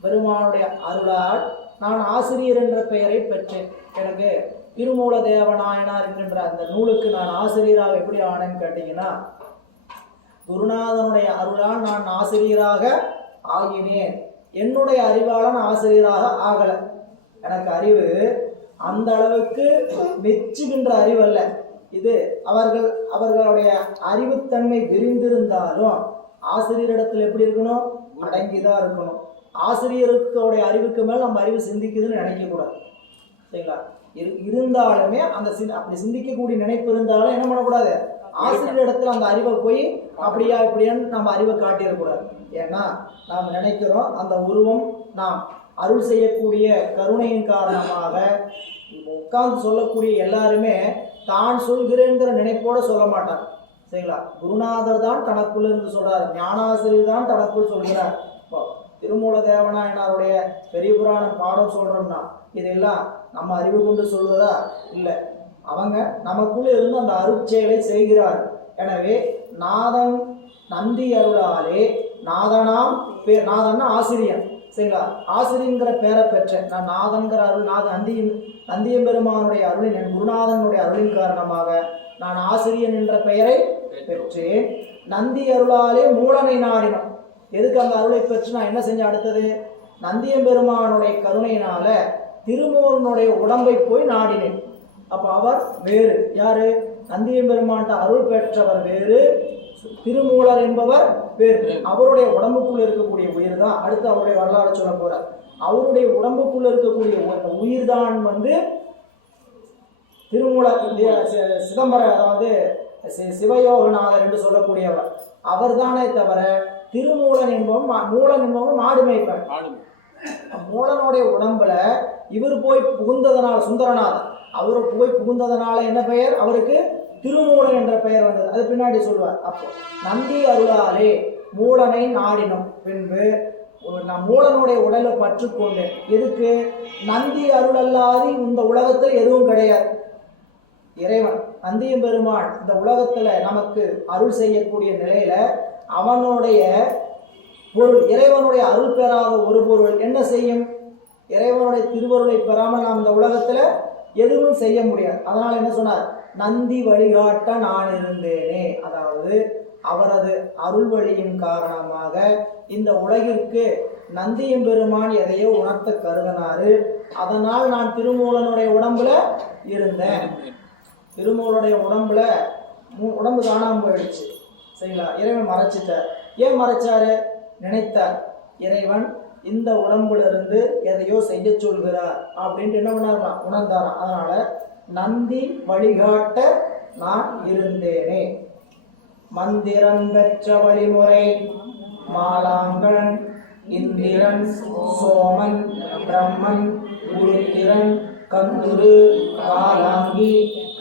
பெருமானுடைய அருளால் நான் ஆசிரியர் என்ற பெயரை பெற்றேன். எனக்கு திருமூல தேவநாயனார் என்கின்ற அந்த நூலுக்கு நான் ஆசிரியராக எப்படி ஆனேன்னு கேட்டீங்கன்னா, குருநாதனுடைய அருளால் நான் ஆசிரியராக ஆகினேன். என்னுடைய அறிவால் நான் ஆசிரியராக ஆகலை. எனக்கு அறிவு அந்த அளவுக்கு மெச்சுகின்ற அறிவு அல்ல. இது அவர்களுடைய அறிவுத்தன்மை விரிந்திருந்தாலும் ஆசிரியரிடத்தில் எப்படி இருக்கணும்? அடங்கிதான் இருக்கணும். ஆசிரியருடைய அறிவுக்கு மேல் நம்ம அறிவு சிந்திக்குதுன்னு நினைக்கக்கூடாது. சரிங்களா? இருந்தாலுமே அப்படி சிந்திக்கக்கூடிய நினைப்பு இருந்தாலும் என்ன பண்ணக்கூடாது? ஆசிரியர் இடத்துல அந்த அறிவை போய் அப்படியா இப்படியான்னு நம்ம அறிவை காட்டிடக்கூடாது. ஏன்னா நாம் நினைக்கிறோம் அந்த உருவம் நாம் அருள் செய்யக்கூடிய கருணையின் காரணமாக உட்கார்ந்து சொல்லக்கூடிய எல்லாருமே தான் சொல்கிறேங்கிற நினைப்போட சொல்ல மாட்டார். சரிங்களா? குருநாதர் தான் தனக்குள்ள இருந்து சொல்றார், ஞானாசிரியர் தான் தனக்குள் சொல்கிறார். இப்போ திருமூல தேவநாயனாருடைய பெரிய புராணம் பாடம் சொல்றோம்னா இதெல்லாம் நம்ம அறிவு கொண்டு சொல்வதா இல்லை, அவங்க நமக்குள்ளே இருந்து அந்த அருட்செயலை செய்கிறார். எனவே நாதன் நந்தி அருளாலே நாதன்னா ஆசிரியன். சரிங்களா? ஆசிரியங்கிற பேரை பெற்றேன் நான். நாதன்கிற அருள் நந்தியம் பெருமானுடைய அருளின், என் குருநாதனுடைய அருளின் காரணமாக நான் ஆசிரியன் என்ற பெயரை பெற்றேன். நந்தி அருளாலே மூலனை நாடினோம். எதுக்கு அந்த அருளை பெற்று நான் என்ன செஞ்சேன்? அடுத்தது நந்தியம் பெருமானுடைய கருணையினால திருமூலனுடைய உடம்பை போய் நாடினேன். அப்போ அவர் வேறு. யாரு? நந்தியம் பெருமான்ட்ட அருள் பெற்றவர் வேறு, திருமூலர் என்பவர் வேறு. அவருடைய உடம்புக்குள்ள இருக்கக்கூடிய உயிர் தான் அடுத்து அவருடைய வரலாறு சொல்ல போறார். அவருடைய உடம்புக்குள்ள இருக்கக்கூடிய உயிர் தான் திருமூலர் சிதம்பரம், அதாவது சிவயோகநாதர் என்று சொல்லக்கூடியவர் அவர் தானே தவிர திருமூலன் என்பவன் மாடு மேய்ப்பன். மூலனுடைய உடம்புல இவர் போய் புகுந்ததனால், சுந்தரநாதர் அவர் போய் புகுந்ததனால என்ன பெயர்? அவருக்கு திருமூலன் என்ற பெயர் வந்தது. அது பின்னாடி சொல்வார். அப்போ நந்தி அருளாலே மூலனை நாடினோம். பின்பு நான் மூலனுடைய உடலை பற்றுக்கொண்டேன். எதுக்கு? நந்தி அருள் அல்லாது இந்த உலகத்தில் எதுவும் கிடையாது. இறைவன் நந்தியம் பெருமான் இந்த உலகத்துல நமக்கு அருள் செய்யக்கூடிய நிலையில அவனுடைய பொருள், இறைவனுடைய அருள் பெறாத ஒரு பொருள் என்ன செய்யும்? இறைவனுடைய திருவருளை பெறாமல் நாம் இந்த உலகத்துல எதுவும் செய்ய முடியாது. அதனால என்ன சொன்னார்? நந்தி வழிகாட்ட நான் இருந்தேனே. அதாவது அவரது அருள் வழியின் காரணமாக இந்த உலகிற்கு நந்தியம் பெருமான் எதையோ உணர்த்த கருதினாரு. அதனால் நான் திருமூலனுடைய உடம்புல இருந்தேன். திருமூலனுடைய உடம்பு காணாமல் போயிடுச்சு. சரிங்களா? இறைவன் மறைச்சிட்டார். ஏன் மறைச்சாரு? நினைத்தார் இறைவன் இந்த உடம்புல இருந்து எதையோ செய்ய சொல்கிறார் அப்படின்ட்டு என்ன பண்ணாராம், உணர்ந்தாராம். அதனால நந்தி வழிகாட்ட நான் இருந்தேனே. மந்திரம் பெற்ற வழிமுறை மாலாங்கன் இந்திரன் சோமன் பிரம்மன் உருத்திரன் கந்துரு காலாங்கி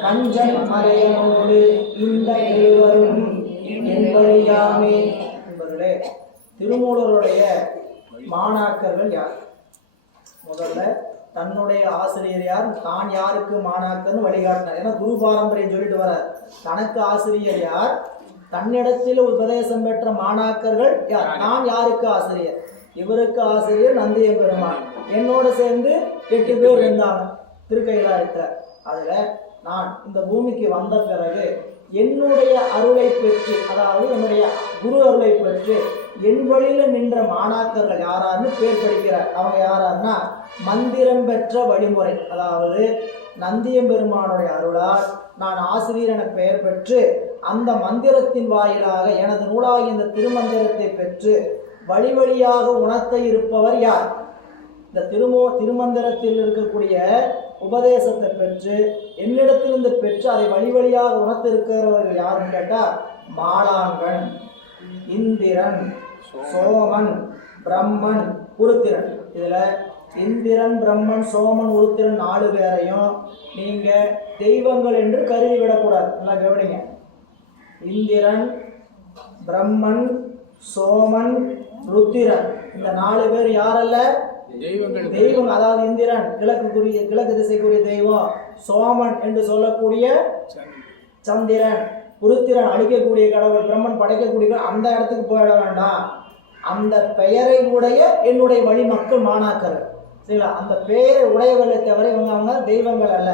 கஞ்சன் மலையனோடு இந்த இருவரும் என்பதையாமே. என்பதிலே திருமூலருடைய மாணாக்கர்கள் யார்? முதல்ல தன்னுடைய ஆசிரியர் யார், தான் யாருக்கு மாணாக்கர்னு வழிகாட்டினார். ஏன்னா குரு பாரம்பரியம் சொல்லிட்டு வர, தனக்கு ஆசிரியர் யார், தன்னிடத்தில் உபதேசம் பெற்ற மாணாக்கர்கள் யார், நான் யாருக்கு ஆசிரியர், இவருக்கு ஆசிரியர் நந்திய பெருமான், என்னோட சேர்ந்து 8 பேர் இருந்தாங்க திருக்கைலாயத்தில். அதுல நான் இந்த பூமிக்கு வந்த பிறகு என்னுடைய அருளை பெற்று, அதாவது என்னுடைய குரு அருளை பெற்று என் வழியில நின்ற மாணாக்கர்கள் யாரான்னு பேர் படிக்கிறார். அவங்க யாராருன்னா மந்திரம் பெற்ற வழிமுறை, அதாவது நந்தியம்பெருமானுடைய அருளால் நான் ஆசிரியர் என பெயர் பெற்று அந்த மந்திரத்தின் வாயிலாக எனது நூலாகிய இந்த திருமந்திரத்தை பெற்று வழி வழியாக உணர்த்த இருப்பவர் யார்? இந்த திருமந்திரத்தில் இருக்கக்கூடிய உபதேசத்தை பெற்று என்னிடத்திலிருந்து பெற்று அதை வழி வழியாக உணர்த்து இருக்கிறவர்கள் யாருன்னு கேட்டா மாலாங்கன் இந்திரன் சோமன் பிரம்மன் உருத்திரன். இதுல இந்திரன் பிரம்மன் சோமன் உருத்திரன் 4 பேரையும் நீங்க தெய்வங்கள் என்று கருதி விடக்கூடாது. நல்லா கவனிங்க. இந்திரன் பிரம்மன் சோமன் ருத்திரன் இந்த 4 பேர் யாரல்ல? தெய்வம். அதாவது இந்திரன் கிழக்கு திசைக்குரிய தெய்வம், சோமன் என்று சொல்லக்கூடிய சந்திரன், உருத்திரன் அழிக்கக்கூடிய கடவுள், பிரம்மன் படைக்கக்கூடிய, அந்த இடத்துக்கு போயிட வேண்டாம். அந்த பெயரை உடைய என்னுடைய வழி மக்கள் மாணாக்கர், சரிங்களா? அந்த பெயரை உடையவர்களை தவிர இவங்க அவங்க தெய்வங்கள் அல்ல.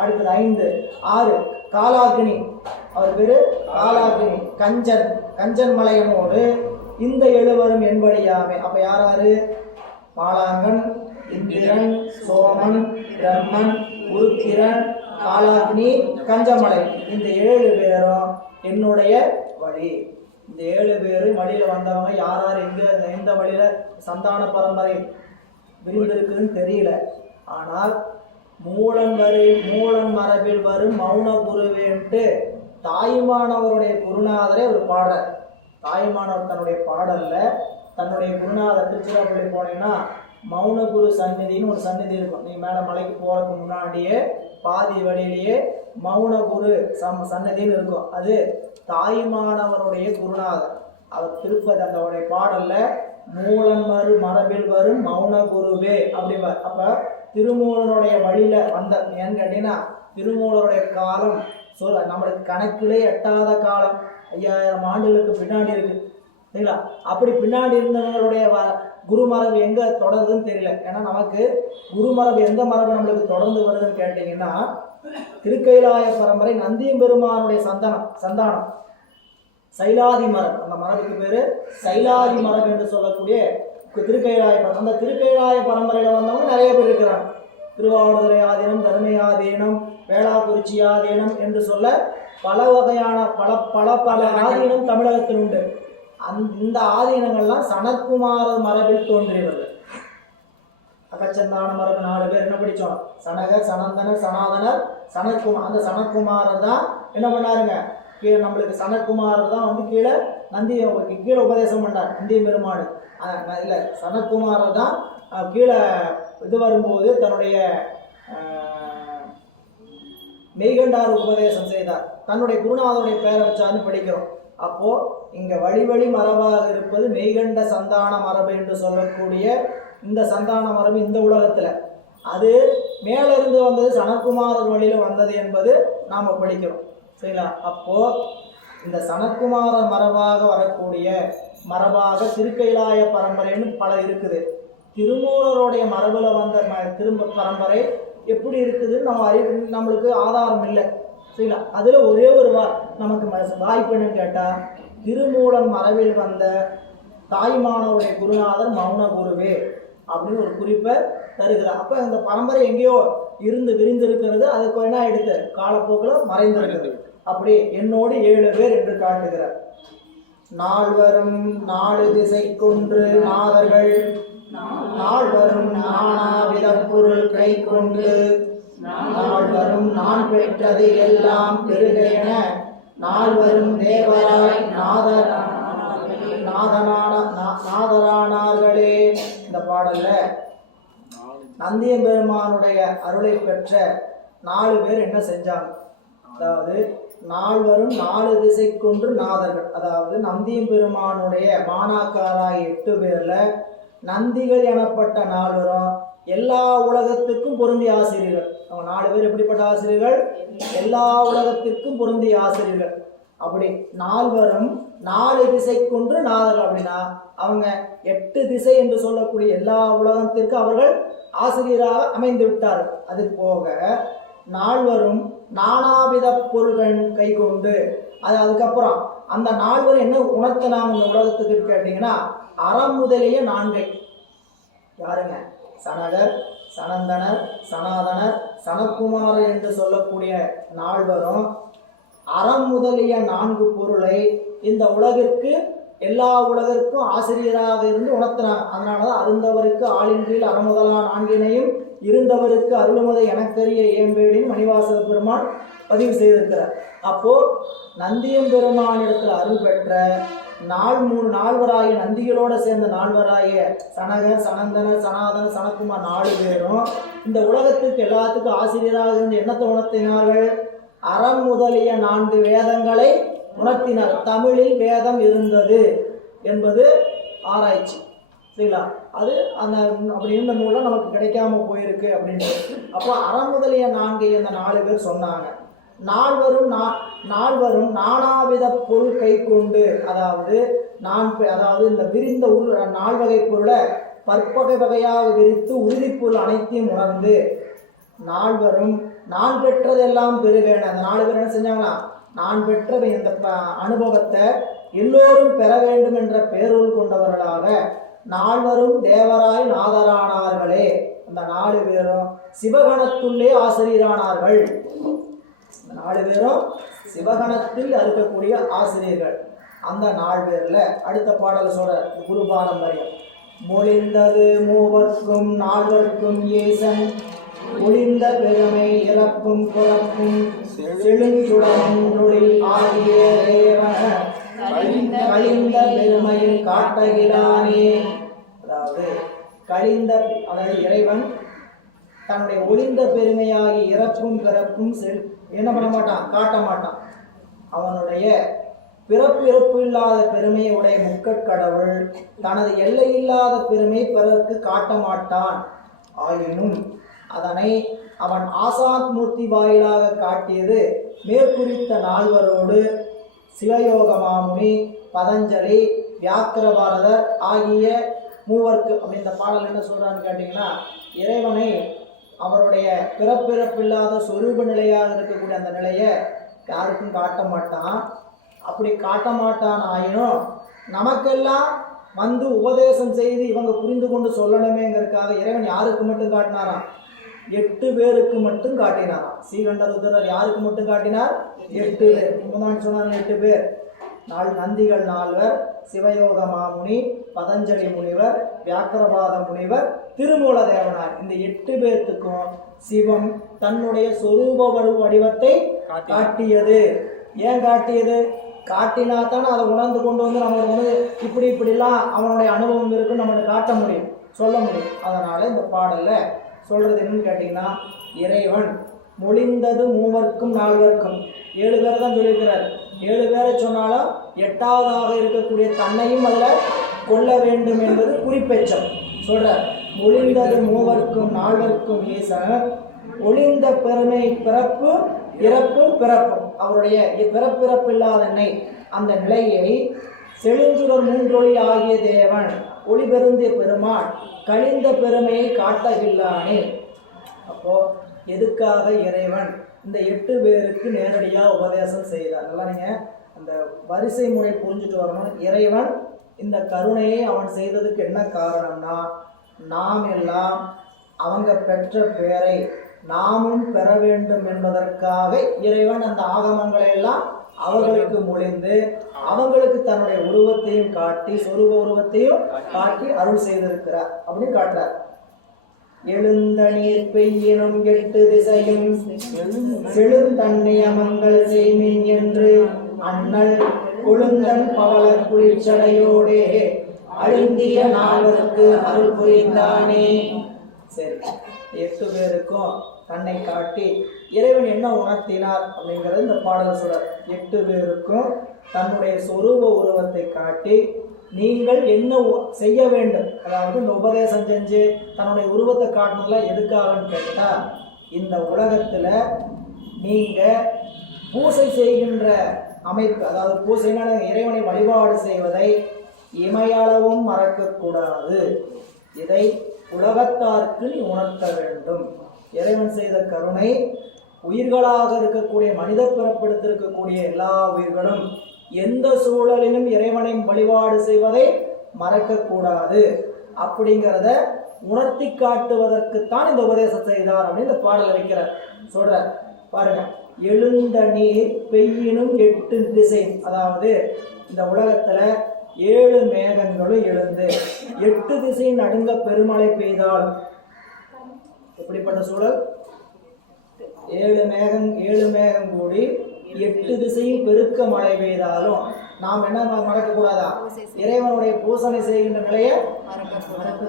அடுத்தது 5 6 காலாக்னி, அவர் பேரு காலாக்னி, கஞ்சன் மலையனோடு இந்த 7வரும் என்படியாமே. அப்ப யாராரு? மாலாங்கன் இந்திரன் சோமன் பிரம்மன் உருத்திரன் காலாக்னி கஞ்சமலை, இந்த 7 பேரும் என்னுடைய வழி. இந்த 7 பேரும் வழியில வந்தவங்க யார் யார், எந்த வழியில சந்தான பரம்பரை விரிந்திருக்குதுன்னு தெரியல. ஆனால் மூலன் மரபில் வரும் மௌன குருவேன்ட்டு தாயுமானவருடைய குருநாதரை அவர் பாடுறார். தாயுமானவர் தன்னுடைய பாடல்ல தன்னுடைய குருநாதர், திருச்சிராப்பள்ளி போனீங்கன்னா மௌன குரு சந்நிதின்னு ஒரு சந்நிதி இருக்கும். நீ மேலே மலைக்கு போறதுக்கு முன்னாடியே பாதி வழியிலேயே மௌன குரு சன்னதின்னு இருக்கும். அது தாயுமானவருடைய குருநாதர். அவர் திருப்பதி அந்த பாடல்ல மூலன் மரபில் வரும் மௌன குருவே அப்படிம்பார். அப்ப திருமூலனுடைய வழியில வந்த, ஏன்னு கேட்டீங்கன்னா திருமூலருடைய காலம் நம்மளுக்கு கணக்கிலே எட்டாத காலம், 5000 ஆண்டுகளுக்கு பின்னாடி இருக்கு, சரிங்களா? அப்படி பின்னாடி இருந்தவங்களுடைய குருமரபு எங்க தொடருதுன்னு தெரியல. ஏன்னா நமக்கு குருமரபு எந்த மரபு நம்மளுக்கு தொடர்ந்து வருதுன்னு கேட்டீங்கன்னா திருக்கைலாய பரம்பரை நந்தியம்பெருமானுடைய சந்தானம் சைலாதி மரபு. அந்த மரபுக்கு பேரு சைலாதி மரபு என்று சொல்லக்கூடிய திருக்கைலாய பரம்பரை. அந்த திருக்கைலாய பரம்பரையில வந்தவங்க நிறைய பேர் இருக்கிறாங்க. திருவாவடுதுறை ஆதீனம், தர்ம ஆதீனம், வேளாக்குறிச்சி ஆதீனம் என்று சொல்ல பல வகையான பல ஆதீனம் தமிழகத்தில் உண்டு. இந்த ஆதீனங்கள்லாம் சனத்குமார மரபில் தோன்றியவர்கள். அகச்சந்தான மரபு 4 பேர் என்ன படித்தோம்? சனகர், சனந்தனர், சனாதனர், சனத்குமார். அந்த சனத்குமாரர் தான் என்ன பண்ணாருங்க, கீழே நம்மளுக்கு சனத்குமாரர் தான் வந்து கீழே கீழே உபதேசம் பண்ணார் நந்திய பெருமாள். இல்லை, சனத்குமாரர் தான் கீழே இது வரும்போது தன்னுடைய மெய்கண்டார் உபதேசம் செய்தார். தன்னுடைய குருநாதருடைய பெயரை வச்சாருன்னு படிக்கிறோம். அப்போ இங்க வழி மரபாக இருப்பது மெய்கண்ட சந்தான மரபு என்று சொல்லக்கூடிய இந்த சந்தான மரபு இந்த உலகத்துல, அது மேல இருந்து வந்தது சனத்குமாரர் வழியில வந்தது என்பது நாம படிக்கிறோம், சரிங்களா? அப்போ இந்த சனத்குமாரர் மரபாக வரக்கூடிய மரபாக திருக்கைலாய பரம்பரைன்னு பல இருக்குது. திருமூலருடைய மரபுல வந்த திரும்ப பரம்பரை எப்படி இருக்குதுன்னு நம்மளுக்கு ஆதாரம் இல்லை, சரிங்களா? அதுல ஒரே ஒரு நமக்கு வாய்ப்பு என்னன்னு கேட்டா, திருமூலன் மரபில் வந்த தாய்மானவருடைய குருநாதர் மௌன குருவே அப்படின்னு ஒரு குறிப்பை தருகிறார். அப்ப இந்த பரம்பரை எங்கேயோ இருந்து விரிந்திருக்கிறது, அதுக்கு என்ன ஆயிடுது, காலப்போக்கில் மறைந்திருக்கிறது. அப்படி என்னோடு 7 பேர் என்று காட்டுகிறார். 4 திசை கொன்று நாதர்கள் நாள் வரும் நானாவித பொருள் கை கொண்டு நாள் வரும் நான் பெற்றது எல்லாம் பெருகையென நாள் வரும் தேவராய் நாதரானார்களே. இந்த பாடல்ல நந்தியம்பெருமானுடைய அருளை பெற்ற 4 பேர் என்ன செஞ்சாங்க? அதாவது நாள் வரும் 4 திசைக்கொன்று நாதர்கள், அதாவது நந்தியம்பெருமானுடைய மாணாக்காராய் 8 பேர்ல நந்திகள் எனப்பட்ட 4 வரும் எல்லா உலகத்துக்கும் பொருந்திய ஆசிரியர்கள். அவங்க 4 பேர் எப்படிப்பட்ட ஆசிரியர்கள்? எல்லா உலகத்திற்கும் பொருந்திய ஆசிரியர்கள். அப்படி 4 வரும் 4 திசைக்கொன்று நாதர்கள். அப்படின்னா அவங்க 8 திசை என்று சொல்லக்கூடிய எல்லா உலகத்திற்கும் அவர்கள் ஆசிரியராக அமைந்து விட்டார்கள். அது போக நால்வரும் நானாவித பொருள்கள் கை கொண்டு அதுக்கப்புறம் அந்த 4 வரும் என்ன உணர்த்தினாங்க இந்த உலகத்துக்கு கேட்டீங்கன்னா, அறம் முதலிய 4 யாருங்க? சனகர், சனந்தனர், சனாதனர், சனக்குமாரர் என்று சொல்லக்கூடிய 4 வரும் அறம் முதலிய 4 பொருளை இந்த உலகிற்கு எல்லா உலகிற்கும் ஆசிரியராக இருந்து உணர்த்தினாங்க. அதனாலதான் அருந்தவருக்கு ஆளின் கீழ் அறமுதலா 4 இருந்தவருக்கு அருள்முதை எனக்கரிய ஏம்பேடின் மணிவாசக பெருமான் பதிவு செய்திருக்கிறார். அப்போ நந்தியம்பெருமானிடத்தில் அருள் பெற்ற 4 நந்திகளோட சேர்ந்த 4 சனகர், சனந்தனர், சனாதனர், சனக்குமார் 4 பேரும் இந்த உலகத்துக்கு எல்லாத்துக்கும் ஆசிரியராக இருந்து என்னத்தை உணர்த்தினார்கள்? அறம் முதலிய 4 வேதங்களை உணர்த்தினார். தமிழில் வேதம் இருந்தது என்பது ஆராய்ச்சி, சரிங்களா? அது அந்த அப்படி இருந்த நூலாம் நமக்கு கிடைக்காம போயிருக்கு அப்படின்ட்டு. அப்போ அறம் முதலிய 4 இந்த 4 பேர் சொன்னாங்க. நாள் வரும் நானாவித பொருள் கை கொண்டு, அதாவது இந்த விரிந்த 4 வகை பொருளை பற்பகை வகையாக விரித்து உறுதிப்பொருள் அனைத்தையும் உணர்ந்து நாள் வரும் நான் பெற்றதெல்லாம் பெறுவேன். அந்த 4 பேர் என்ன செஞ்சாங்களா? நான் பெற்ற இந்த அனுபவத்தை எல்லோரும் பெற வேண்டும் என்ற பேரொருள் கொண்டவர்களாக 4 வரும் தேவராய் நாதரானார்களே. அந்த 4 பேரும் சிவகணத்துள்ளே ஆசிரியரானார்கள். இந்த 4 பேரும் சிவகணத்தில் இருக்கக்கூடிய ஆசிரியர்கள். அந்த 4 பேர்ல அடுத்த பாடல் சொல்ற குரு பாரம்பரியம். மொழிந்தது மூவர்க்கும் 4 ஈசன் ஒளிந்த பெருமை இறப்பும் பிறப்பும் செழுஞ்சுடனொளி ஆகிய கழிந்த பெருமையில் காட்டுகிறானே. அதாவது இறைவன் தன்னுடைய ஒளிந்த பெருமையாகி இறப்பும் பிறப்பும் என்ன பண்ண மாட்டான்? காட்ட மாட்டான். அவனுடைய பிறப்பு இல்லாத பெருமையை உடைய முக்கட்கடவுள் தனது எல்லை இல்லாத பெருமை பிறருக்கு காட்ட மாட்டான். ஆயினும் அதனை அவன் ஆசாத் மூர்த்தி வாயிலாக காட்டியது மேற்குறித்த 4 சிவயோக மாமுனி, பதஞ்சலி, வியாக்கிரபாரதர் ஆகிய 3 அப்படி. இந்த பாடல் என்ன சொல்றான்னு கேட்டீங்கன்னா, இறைவனை அவருடைய பிறப்பில்லாத சொரூப நிலையாக இருக்கக்கூடிய அந்த நிலையை யாருக்கும் காட்ட மாட்டான். அப்படி காட்ட மாட்டான். ஆயினும் நமக்கெல்லாம் வந்து உபதேசம் செய்து இவங்க புரிந்து கொண்டு சொல்லணுமேங்கிறதுக்காக இறைவன் யாருக்கு மட்டும் காட்டினாராம்? 8 பேருக்கு மட்டும் காட்டினாராம். ஸ்ரீகண்டருத்ரர் யாருக்கு மட்டும் காட்டினார்? 8 பேர். முன்னாடி சொன்னாங்க 8 பேர். நந்திகள் 4, சிவயோக மாமுனி, பதஞ்சலி முனிவர், வியாக்கிரபாத முனிவர், திருமூல தேவனார். இந்த 8 பேர்த்துக்கும் சிவம் தன்னுடைய சொரூப வடிவத்தை காட்டியது. ஏன் காட்டியது? காட்டினா தானே அதை உணர்ந்து கொண்டு வந்து நம்மளுக்கு இப்படிலாம் அவனுடைய அனுபவம் இருக்குன்னு நம்மளுக்கு காட்ட முடியும், சொல்ல முடியும். அதனால இந்த பாடல்ல சொல்றது என்னன்னு கேட்டீங்கன்னா, இறைவன் மொழிந்தது 3 4 7 பேரை தான் சொல்லியிருக்கிறார். 7 பேரை சொன்னாலும் 8வதாக இருக்கக்கூடிய தன்னையும் அதில் கொள்ள வேண்டும் என்பது குறிப்பெச்சம் சொல்றார். மொழிந்தது 3 4 ஈசன் ஒளிந்த பெருமை பிறப்பு இறப்பும் பிறப்பும் அவருடைய பிறப்பில்லாதன்னை அந்த நிலையை செழுஞ்சுடர் 3 ஆகிய தேவன் ஒளி பெருந்திய பெருமான் கழிந்த பெருமையை காட்டுகின்றானே. அப்போ எதுக்காக இறைவன் இந்த 8 பேருக்கு நேரடியாக உபதேசம் செய்தார்? நல்லா நீங்கள் அந்த வரிசை முறை புரிஞ்சுட்டு வரணும். இறைவன் இந்த கருணையை அவன் செய்ததுக்கு என்ன காரணம்னா, நாம் எல்லாம் அவங்க பெற்ற பேரை நாமும் பெற வேண்டும் என்பதற்காக இறைவன் அந்த ஆகமங்களை எல்லாம் அவர்களுக்கு மொழிந்து அவங்களுக்கு தன்னுடைய உருவத்தையும் காட்டி சொரூப உருவத்தையும் காட்டி அருள் செய்திருக்கிறார் அப்படின்னு காட்டுறார். எழுந்த நீர் பெய்யினும் 8 திசையும் செழுந்தன்னியமங்கள் செய்மின் என்று அண்ணல் கொழுந்தன் பவள குளிர்ச்சடையோடே அழுந்திய நால்வருக்கு அருள் புரிந்தானே. சரி, 8 பேருக்கும் தன்னை காட்டி இறைவன் என்ன உணர்த்தினார் அப்படிங்கிறது இந்த பாடல் சொல்றார். 8 பேருக்கும் தன்னுடைய சொரூப உருவத்தை காட்டி நீங்கள் என்ன செய்ய வேண்டும், அதாவது இந்த உபதேசம் செஞ்சு தன்னுடைய உருவத்தை காட்டணும்ல எதுக்காகன்னு கேட்டா, இந்த உலகத்துல நீங்க பூசை செய்கின்ற அமைப்பு, அதாவது பூசைனால இறைவனை வழிபாடு செய்வதை இமையளவும் மறக்கக்கூடாது. இதை உலகத்தாருக்கு நீ உணர்த்த வேண்டும். இறைவன் செய்த கருணை, உயிர்களாக இருக்கக்கூடிய மனித பிறப்பெடுத்திருக்கக்கூடிய எல்லா உயிர்களும் எந்த சூழலிலும் இறைவனை வழிபாடு செய்வதை மறக்கக்கூடாது அப்படிங்கிறத உணர்த்தி காட்டுவதற்குத்தான் இந்த உபதேசம் செய்தார் அப்படின்னு இந்த பாடல் வைக்கிறார். சொல்ற பாருங்க, எழுந்த நீர் பெய்யினும் 8 திசை, அதாவது இந்த உலகத்துல 7 மேகங்களும் எழுந்து 8 திசையின் நடுங்க பெருமழை பெய்தால் எப்படிப்பட்ட சூழல்? 7 மேகம் கூடி 8 திசையும் பெருக்க மழை பெய்தாலும் நாம் என்ன மறக்கக்கூடாதா? இறைவனுடைய பூசனை செய்கின்ற நிலையை மறக்கக்கூடாது.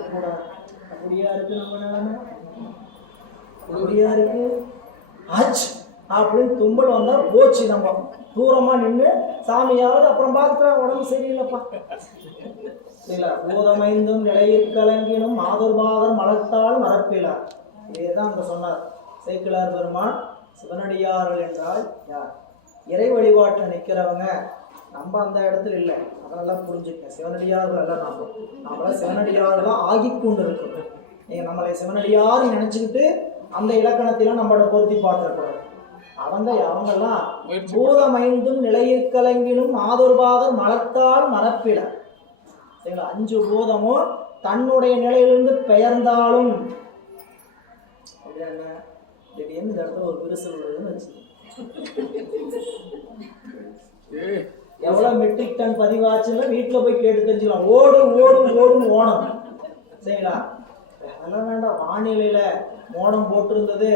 அப்படியா இருக்கு நம்ம நிலைமை? அப்படியா இருக்கு? ஆச்சு அப்படின்னு தும்பல் வந்தா போச்சு, நம்ம தூரமா நின்று சாமியாவது அப்புறம் பார்த்துட்டா உடம்பு சரியில்லைப்பா இல்ல. பூதமைந்தும் நிலையில் கலங்கினும் மாதுர்பாகர் மலத்தால் மறப்பிலார். இதேதான் அங்க சொன்னார் சேக்கிழார் பெருமான். சிவனடியார்கள் என்றால் யார்? இறை வழிபாட்டில் நிற்கிறவங்க. நம்ம அந்த இடத்துல இல்லை, அதெல்லாம் புரிஞ்சுக்க. சிவனடியார்கள் எல்லாம் நம்மளாம் சிவனடியார்களாக ஆகி கொண்டு இருக்கணும். நீங்கள் நம்மளை சிவனடியார் நினச்சிக்கிட்டு அந்த இலக்கணத்திலாம் நம்மளோட பொருத்தி பார்த்துக்கூடாது. அவங்கெல்லாம் பூதமைந்தும் நிலையில் கலங்கினும் மாதுர்பாகர் மலத்தால் மறப்பில. சரிங்களா? 5 பூதமும் தன்னுடைய நிலையிலிருந்து பெயர்ந்தாலும் என்ன திடீர்னு இந்த இடத்துல ஒரு விரிசல் உள்ளதுன்னு வச்சு எவ்வளவு மெட்ரிக் டன் பதிவாச்சுன்னா வீட்டுல போய் கேட்டு தெரிஞ்சுக்கலாம். ஓடும் ஓணம். சரிங்களா? அதெல்லாம் வேண்டாம். வானிலையில மோடம் போட்டிருந்தது,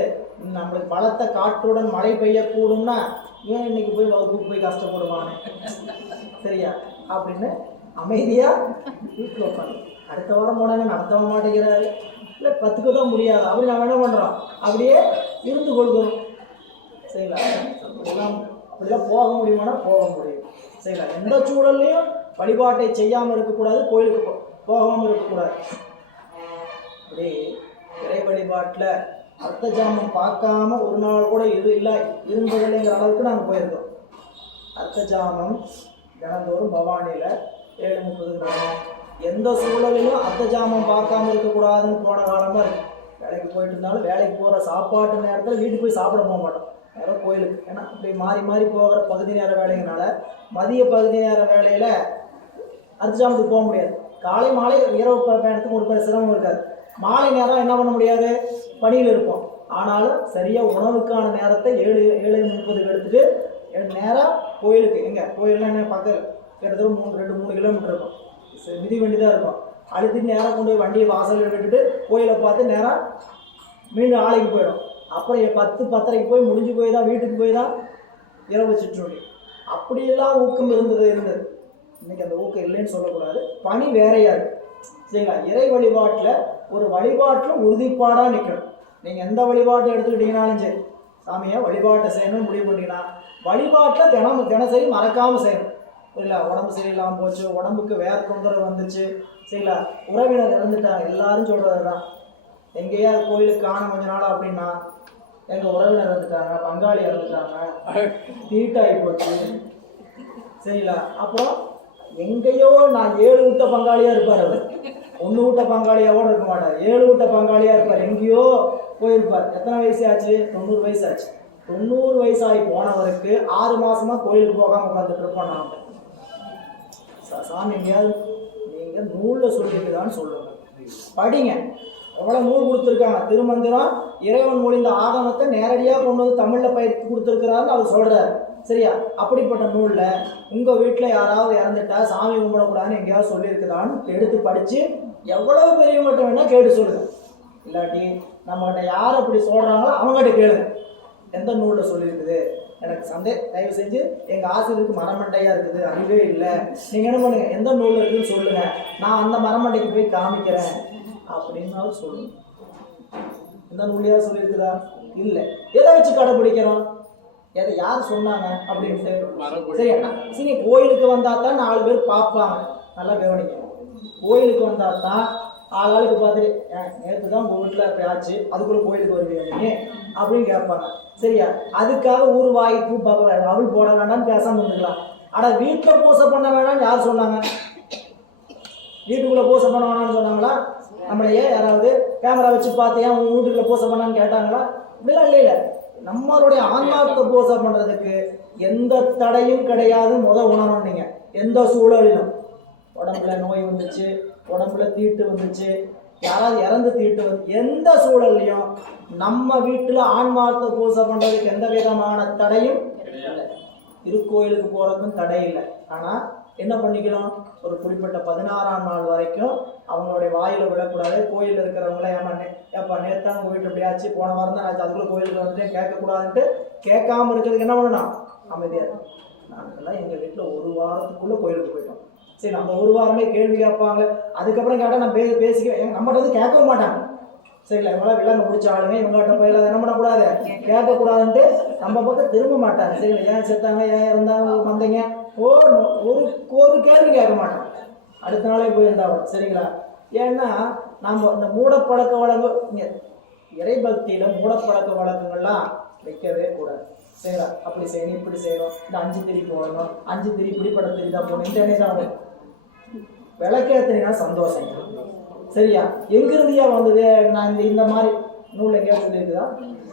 நம்மளுக்கு பலத்த காற்றுடன் மழை பெய்யக்கூடும்னா ஏன் இன்னைக்கு போய் வகுப்புக்கு போய் கஷ்டப்படுவானே, சரியா அப்படின்னு அமைதியா வீட்டில் உட்காந்து அடுத்த வாரம் போனாங்க நடத்தவ மாட்டேங்கிறாரு, இல்லை 10க்கு தான் முடியாது அப்படி நம்ம என்ன பண்ணுறோம், அப்படியே இருந்து கொள்கிறோம். சரிங்களா? அப்படிலாம் போக முடியுமானா போக முடியும். சரிங்களா? எந்த சூழல்லையும் வழிபாட்டை செய்யாமல் இருக்கக்கூடாது, கோயிலுக்கு போகாமல் இருக்கக்கூடாது. அப்படி இறை வழிபாட்டில் அர்த்த ஜாமம் பார்க்காம ஒரு நாள் கூட இருந்ததில்லைங்கிற அளவுக்கு நாங்கள் போயிருக்கோம். அர்த்த ஜாமம் தினந்தோறும் பவானியில் 7:30 எந்த சூழலிலும் அர்த்த ஜாமம் பார்க்காம இருக்கக்கூடாதுன்னு போன காலமாக இருக்குது. வேலைக்கு போயிட்டு இருந்தாலும் வேலைக்கு போகிற சாப்பாட்டு நேரத்தில் வீட்டுக்கு போய் சாப்பிட போக மாட்டோம், வேற கோயிலுக்கு. ஏன்னா அப்படி மாறி போகிற பகுதி நேர வேலைங்கனால மதிய பகுதி நேர வேலையில் அர்த்த ஜாமத்துக்கு போக முடியாது. காலை மாலை இரவு பயணத்துக்கு ஒரு சிரமம் இருக்காது. மாலை நேரம் என்ன பண்ண முடியாது, பணியில் இருப்போம். ஆனாலும் சரியாக உணவுக்கான நேரத்தை 7:30 எடுத்துட்டு நேராக கோயிலுக்கு. எங்கே கோயிலெலாம் என்ன பக்கத்தில் கிட்டத்தட்ட 2-3 கிலோமீட்டர் இருக்கும், மிதி வண்டி தான் இருக்கும். அழுத்திட்டு நேராக கொண்டு போய் வண்டியை வாசலில் விட்டுட்டு கோயிலை பார்த்து நேராக மீண்டும் ஆலைக்கு போயிடும். அப்புறம் 10-10:30 போய் முடிஞ்சு போய் தான் வீட்டுக்கு போய் தான் இரவு சிற்றுண்டி. அப்படியெல்லாம் ஊக்கம் இருந்தது. இன்றைக்கி அந்த ஊக்கம் இல்லைன்னு சொல்லக்கூடாது, பணி வேறையாக இருக்குது. சரிங்களா? இறை வழிபாட்டில் ஒரு வழிபாட்டில் உறுதிப்பாடாக நிற்கணும். நீங்கள் எந்த வழிபாட்டை எடுத்துக்கிட்டீங்கன்னாலும் சரி, சாமியை வழிபாட்டை செய்யணும்னு முடிவு பண்ணிங்கன்னா வழிபாட்டில் தினசரி மறக்காமல் செய்யணும். சரிங்களா? உடம்பு சரியில்லாமல் போச்சு, உடம்புக்கு வேற தொந்தரவு வந்துச்சு, சரிங்களா, உறவினர் இறந்துட்டாங்க, எல்லாரும் சொல்கிறது தான். எங்கேயா கோயிலுக்கு காண கொஞ்ச நாள் அப்படின்னா எங்கள் உறவினர் இறந்துட்டாங்க, பங்காளி இறந்துட்டாங்க, தீட்டாகி போச்சு, சரிங்களா. அப்புறம் எங்கேயோ நான் 7 வீட்ட பங்காளியாக இருப்பார், அவர் 1 வீட்ட பங்காளியாவோடு இருக்க மாட்டார், 7 வீட்ட பங்காளியாக இருப்பார். எங்கேயோ போயிருப்பார். எத்தனை வயசு ஆச்சு? 90 வயசு ஆச்சு. 90 வயசாகி போனவருக்கு 6 மாதமாக கோயிலுக்கு போகாமல் உட்காந்துட்டு இருப்போம். நான் சாமி எங்கேயாவது நீங்கள் நூலில் சொல்லிட்டுதான்னு சொல்லுங்கள், படிங்க. எவ்வளோ நூல் கொடுத்துருக்காங்க, திருமந்திரம் இறைவன் மொழிந்த ஆகமத்தை நேரடியாக கொண்டு வந்து தமிழில் பயிற்சி கொடுத்துருக்கிறாருன்னு அவர் சொல்கிறார். சரியா? அப்படிப்பட்ட நூலில் உங்கள் வீட்டில் யாராவது இறந்துட்டா சாமி கும்பிடக்கூடாதுன்னு எங்கேயாவது சொல்லியிருக்குதான்னு எடுத்து படித்து எவ்வளவு பெரியவங்கள்ட்ட வேணால் கேட்டு சொல்லுங்கள். இல்லாட்டி நம்மகிட்ட யார் அப்படி சொல்கிறாங்களோ அவங்ககிட்ட கேளுங்க, எந்த நூலில் சொல்லியிருக்குது, எனக்கு தயவு செஞ்சு எங்கள் ஆசிரியருக்கு மரமண்டையாக இருக்குது, அறிவே இல்லை, நீங்கள் என்ன பண்ணுங்க, எந்த நூலில் இருக்குதுன்னு சொல்லுங்கள், நான் அந்த மரமண்டைக்கு போய் காமிக்கிறேன் அப்படின்னாலும் சொல்லுங்க. எந்த நூலையாக சொல்லியிருக்குதா? இல்லை. எதை வச்சு கடைப்பிடிக்கிறோம்? எதை யார் சொன்னாங்க அப்படின்ட்டு? சரி, கோயிலுக்கு வந்தால் தான் 4 பேர் பார்ப்பாங்க. நல்லா கவனிக்கணும். கோயிலுக்கு வந்தால் தான் ஆளாளுக்கு பார்த்துட்டு நேற்று தான் உங்கள் வீட்டில் பேச்சு, அதுக்குள்ளே கோயிலுக்கு வருவீங்க அப்படின்னு கேட்பாங்க. சரியா? அதுக்காக ஊர் வாய்ப்பு அவள் போட வேண்டாம்னு பேசாமல் இருந்துக்கலாம். ஆனால் வீட்டில் பூசை பண்ண வேண்டாம்னு யார் சொன்னாங்க? வீட்டுக்குள்ளே பூசை பண்ண வேணாம்னு சொன்னாங்களா? நம்மளையே யாராவது கேமரா வச்சு பார்த்து ஏன் உங்கள் வீட்டுக்குள்ளே பூசை பண்ணான்னு கேட்டாங்களா? இப்படிலாம் இல்லை. நம்மளுடைய ஆன்மார்த்த பூசை பண்ணுறதுக்கு எந்த தடையும் கிடையாது. உணரணும். நீங்கள் எந்த சூழலிலும் உடம்புல நோய் வந்துச்சு, உடம்புல தீட்டு வந்துச்சு, யாராவது இறந்து தீட்டு வந்து, எந்த சூழல்லையும் நம்ம வீட்டில் ஆன்மார்த்த பூசை பண்ணுறதுக்கு எந்த விதமான தடையும் இல்லை. திருக்கோயிலுக்கு போகிறதுக்கும் தடை இல்லை. ஆனால் என்ன பண்ணிக்கணும், ஒரு குறிப்பிட்ட 16ஆம் நாள் வரைக்கும் அவங்களுடைய வாயில் விழக்கூடாது. கோயிலில் இருக்கிறவங்கள ஏப்பா நேற்று உங்கள் வீட்டில் எப்படியாச்சு, போன வாரம் தான் ஆச்சு, அதுக்குள்ளே கோயிலுக்கு வந்துட்டு கேட்கக்கூடாதுன்ட்டு கேட்காம இருக்கிறதுக்கு என்ன பண்ணணும்? அமைதியாக இருக்கும். நாங்கள்லாம் எங்கள் வீட்டில் ஒரு வாரத்துக்குள்ளே கோயிலுக்கு போயிட்டோம். சரி, நம்ம ஒரு வாரமே கேள்வி கேட்பாங்க, அதுக்கப்புறம் கேட்டால் நம்ம பேசிக்க நம்மகிட்ட வந்து கேட்கவும் மாட்டாங்க. சரிங்களா? இவங்களாம் விலங்கு பிடிச்ச ஆளுங்க, இவங்ககிட்ட போய் என்ன பண்ணக்கூடாது, கேட்கக்கூடாதுன்ட்டு நம்ம பக்கம் திரும்ப மாட்டாங்க. சரிங்களா? ஏன் செத்தாங்க, ஏன் இறந்தாங்க, வந்தீங்க, ஒரு கேள்வி கேட்க மாட்டாங்க. அடுத்த நாளே போயிருந்தாலும். சரிங்களா? ஏன்னா நம்ம இந்த மூடப்பழக்க வழக்கம், இங்கே இறைபக்தியில் மூடப்பழக்க வழக்கங்கள்லாம் வைக்கவே கூடாது. சரிங்களா? அப்படி செய்யணும், இப்படி செய்யணும், இந்த 5 திரி போடணும், 5 திரி இப்படிப்பட்ட திரி தான் போடணும், இந்த எண்ணெய் தான் வரும். விளக்கேற்றினா சந்தோஷம். சரியா? எங்கிருந்தியா வந்தது? நான் இந்த மாதிரி நூல் எங்கேயாவது சொல்லியிருக்குதா?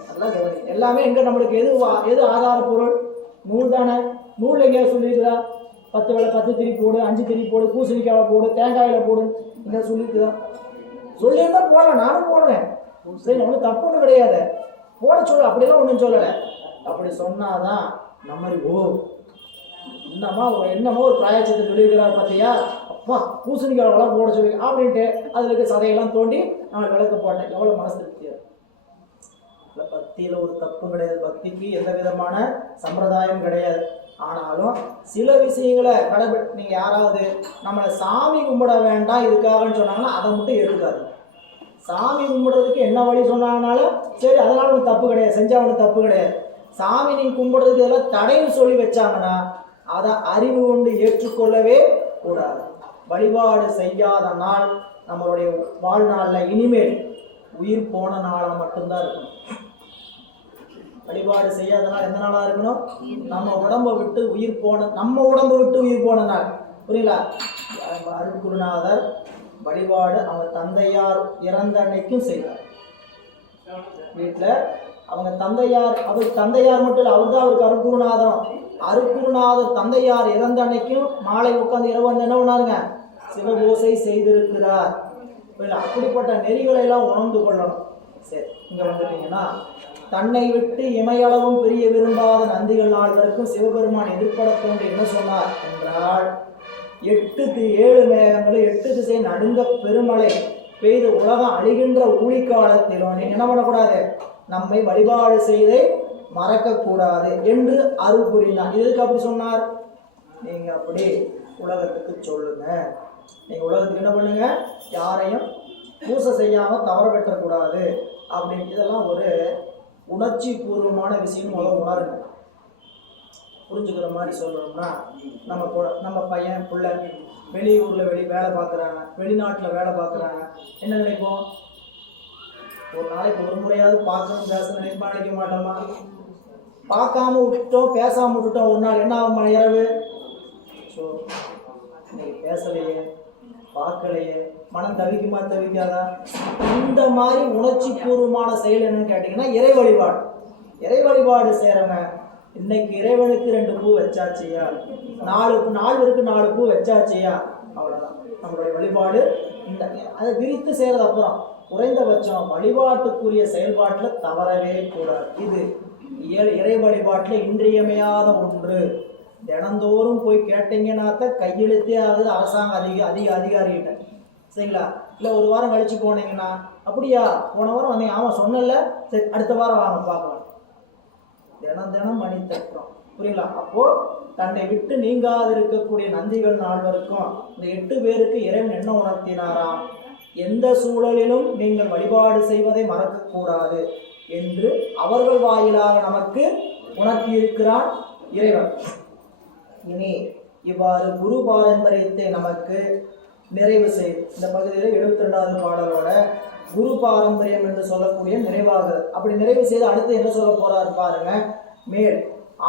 அதெல்லாம் கவனி. எல்லாமே எங்கே நம்மளுக்கு எது ஆதார பொருள்? நூல் தானே. நூல் எங்கேயாவது சொல்லியிருக்குதா? 10 வேளை 10 திரி போடு, 5 திரி போடு, பூசணிக்காயில் போடு, தேங்காயில் போடு, எங்கே சொல்லியிருக்குதா? சொல்லியிருந்தா போடலாம், நானும் போடுறேன். சரி, ஒன்றும் தப்பு ஒன்றும் கிடையாது, போட சொல்ல. அப்படிலாம் ஒன்றும் சொல்லலை. அப்படி சொன்னாதான் நம்ம என்னமோ ஒரு பிராயச்சத்தை சொல்லியிருக்கிறார் பார்த்தியா, அப்பா பூசணிக்காயெல்லாம் போட சொல்லி அப்படின்ட்டு அதில் இருக்க சதையெல்லாம் தோண்டி நான் விளக்க போட்டேன். எவ்வளோ மனசு திருப்தியாக. பக்தியில் ஒரு தப்பு கிடையாது, பக்திக்கு எந்த விதமான சம்பிரதாயம் கிடையாது. ஆனாலும் சில விஷயங்களை நீங்கள் யாராவது நம்மளை சாமி கும்பிட வேண்டாம் இதுக்காகன்னு சொன்னாங்கன்னா அதை மட்டும் ஏற்றுக்காது. சாமி கும்பிடுறதுக்கு என்ன வழி சொன்னாங்கனாலும் சரி, அதனால ஒன்று தப்பு கிடையாது, செஞ்சால் ஒன்று தப்பு கிடையாது. சாமி நீங்கள் கும்பிடுறதுக்கு இதெல்லாம் தடைன்னு சொல்லி வச்சாங்கன்னா அதை அறிவு கொண்டு ஏற்றுக்கொள்ளவே கூடாது. வழிபாடு செய்யாத நாள் நம்மளுடைய வாழ்நாளில் இனிமேல் உயிர் போன நாளாக மட்டும்தான் இருக்கணும். வழிபாடு செய்யாத நாள் எந்த நாளாக இருக்கணும்? நம்ம உடம்பை விட்டு உயிர் போன நாள். புரியல? அருட்குருநாதர் வழிபாடு அவங்க தந்தையார் இறந்த அன்னைக்கும் செய்தார். வீட்டில் அவங்க தந்தையார் மட்டும் இல்லை, அவர் தான் அவருக்கு அருட்குருநாதர் தந்தையார் இறந்த அன்னைக்கும் மாலை உட்காந்து இரவு வந்து என்ன பண்ணாருங்க, சிவபூசை செய்திருக்கிறார். அப்படிப்பட்ட நெறிகளை எல்லாம் உணர்ந்து கொள்ளணும். சரி, இங்கே வந்துட்டீங்கன்னா, தன்னை விட்டு இமையளவும் பிரிய விரும்பாத நந்திகள் நால்வருக்கும் சிவபெருமான் எதிர்பட தோன்றி என்ன சொன்னார் என்றால், 7 மேகங்களும் 8 திசை நடுங்க பெருமழை பெய்து உலகம் அழிகின்ற ஊழிக்காலத்திலும் நீங்க என்ன பண்ணக்கூடாது, நம்மை வழிபாடு செய்தை மறக்கக்கூடாது என்று அருள் புரிந்தார். எதுக்கு அப்படி சொன்னார்? நீங்க அப்படி உலகத்துக்கு சொல்லுங்க. நீங்க உலகத்துக்கு என்ன பண்ணுங்க, யாரையும் பூசை செய்யாம தவற வெட்டக்கூடாது அப்படின்னு. இதெல்லாம் ஒரு உணர்ச்சி பூர்வமான விஷயம் உணருங்க. புரிஞ்சுக்கிற மாதிரி சொல்லணும்னா, நம்ம பையன் பிள்ளை வெளியூரில் வேலை பார்க்குறாங்க, வெளிநாட்டில் வேலை பார்க்குறாங்க, என்ன நினைப்போம்? ஒரு நாளைக்கு ஒரு முறையாவது பார்க்கணும் பேசணும் நினைக்க மாட்டோமா? பார்க்காம விட்டுட்டோம், பேசாமல் விட்டுட்டோம், ஒரு நாள் என்ன ஆகும்? இரவு ஸோ இன்னைக்கு பேசலையே, பார்க்கலையே, மனம் தவிக்காதா? இந்த மாதிரி உணர்ச்சி பூர்வமான செயல் என்னன்னு கேட்டிங்கன்னா இறை வழிபாடு செய்கிறவங்க இன்னைக்கு இறைவனுக்கு 2 பூ வச்சாச்சியா, 4 பூ வச்சாச்சியா, அவ்வளோதான் நம்மளுடைய வழிபாடு. அதை விரித்து செய்கிறது. அப்புறம் குறைந்தபட்சம் வழிபாட்டுக்குரிய செயல்பாட்டில் தவறவே கூடாது. இது இறை வழிபாட்டில் இன்றியமையாத ஒன்று. தினந்தோறும் போய் கேட்டீங்கன்னாத்த கையெழுத்தே ஆகுது அரசாங்க அதிகாரிகிட்ட. சரிங்களா? இல்லை ஒரு வாரம் கழிச்சு போனீங்கன்னா, அப்படியா போன வாரம் வந்தீங்க, ஆமாம் சொன்னல, சரி அடுத்த வாரம் வாங்க பார்க்கலாம். தினம் மணி தட்டுறோம். புரியுங்களா? அப்போ தன்னை விட்டு நீங்காது இருக்கக்கூடிய நந்திகள் நால்வருக்கும் இந்த 8 பேருக்கு இறைவன் என்ன உணர்த்தினாராம்? எந்த சூழலிலும் நீங்கள் வழிபாடு செய்வதை மறக்கக்கூடாது என்று அவர்கள் வாயிலாக நமக்கு உணர்த்தியிருக்கிறான் இறைவன். இனி இவ்வாறு குரு பாரம்பரியத்தை நமக்கு நிறைவு செய்து இந்த பகுதியில் 72வது பாடலோட குரு பாரம்பரியம் என்று சொல்லக்கூடிய நிறைவாகிறது. அப்படி நிறைவு செய்து அடுத்து என்ன சொல்ல போறாரு பாருங்க. மேல்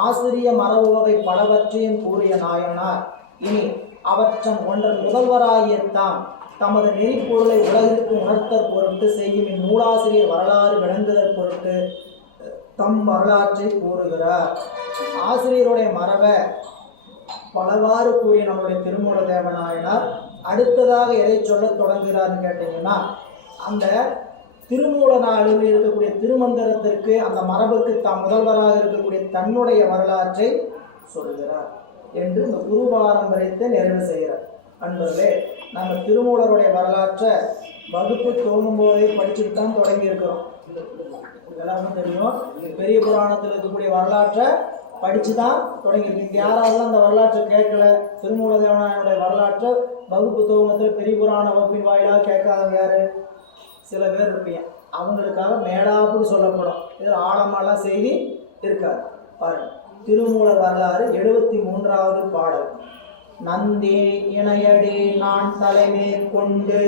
ஆசிரிய மரபு வகை பலவற்றையும் கூறிய நாயனார் இனி அவற்றன் ஒன்றன் முதல்வராகிய தாம் தமது நெறிப்பொருளை உலகிற்கு உணர்த்தற் பொருட்டு செய்யும் இந்நூலாசிரியர் வரலாறு விளங்குதற் பொருட்டு தம் வரலாற்றை கூறுகிறார். ஆசிரியருடைய மரபை பலவாறு கூறிய நம்முடைய திருமூல தேவநாயனார் அடுத்ததாக எதை சொல்ல தொடங்குகிறார்னு கேட்டீங்கன்னா, அந்த திருமூல நாளில் இருக்கக்கூடிய திருமந்திரத்திற்கு அந்த மரபுக்கு தாம் முதல்வராக இருக்கக்கூடிய தன்னுடைய வரலாற்றை சொல்கிறார் என்று இந்த குரு பாரம்பரியத்தை நிறைவு செய்கிறார். அன்பர்களே, நாங்கள் திருமூலருடைய வரலாற்றை வகுப்பு துவங்கும் போதே படிச்சுட்டு தான் தொடங்கி இருக்கிறோம். எல்லாருக்கும் தெரியும், பெரிய புராணத்தில் இருக்கக்கூடிய வரலாற்றை படித்து தான் தொடங்கியிருக்கு. யாராவது அந்த வரலாற்றை கேட்கல, திருமூல தேவனாயனுடைய வரலாற்றை வகுப்பு துவங்கத்தில் பெரிய புராண வகுப்பின் வாயிலாக கேட்காதவங்க யாரு? சில பேர் இருப்பீங்க. அவங்களுக்காக மேலாப்புக்கு சொல்லப்படும். இதில் ஆழமெல்லாம் செய்தி இருக்காது. பாருங்க, திருமூலர் வரலாறு 73வது பாடல். நந்தி இணையடி நான் தலைமே கொண்டு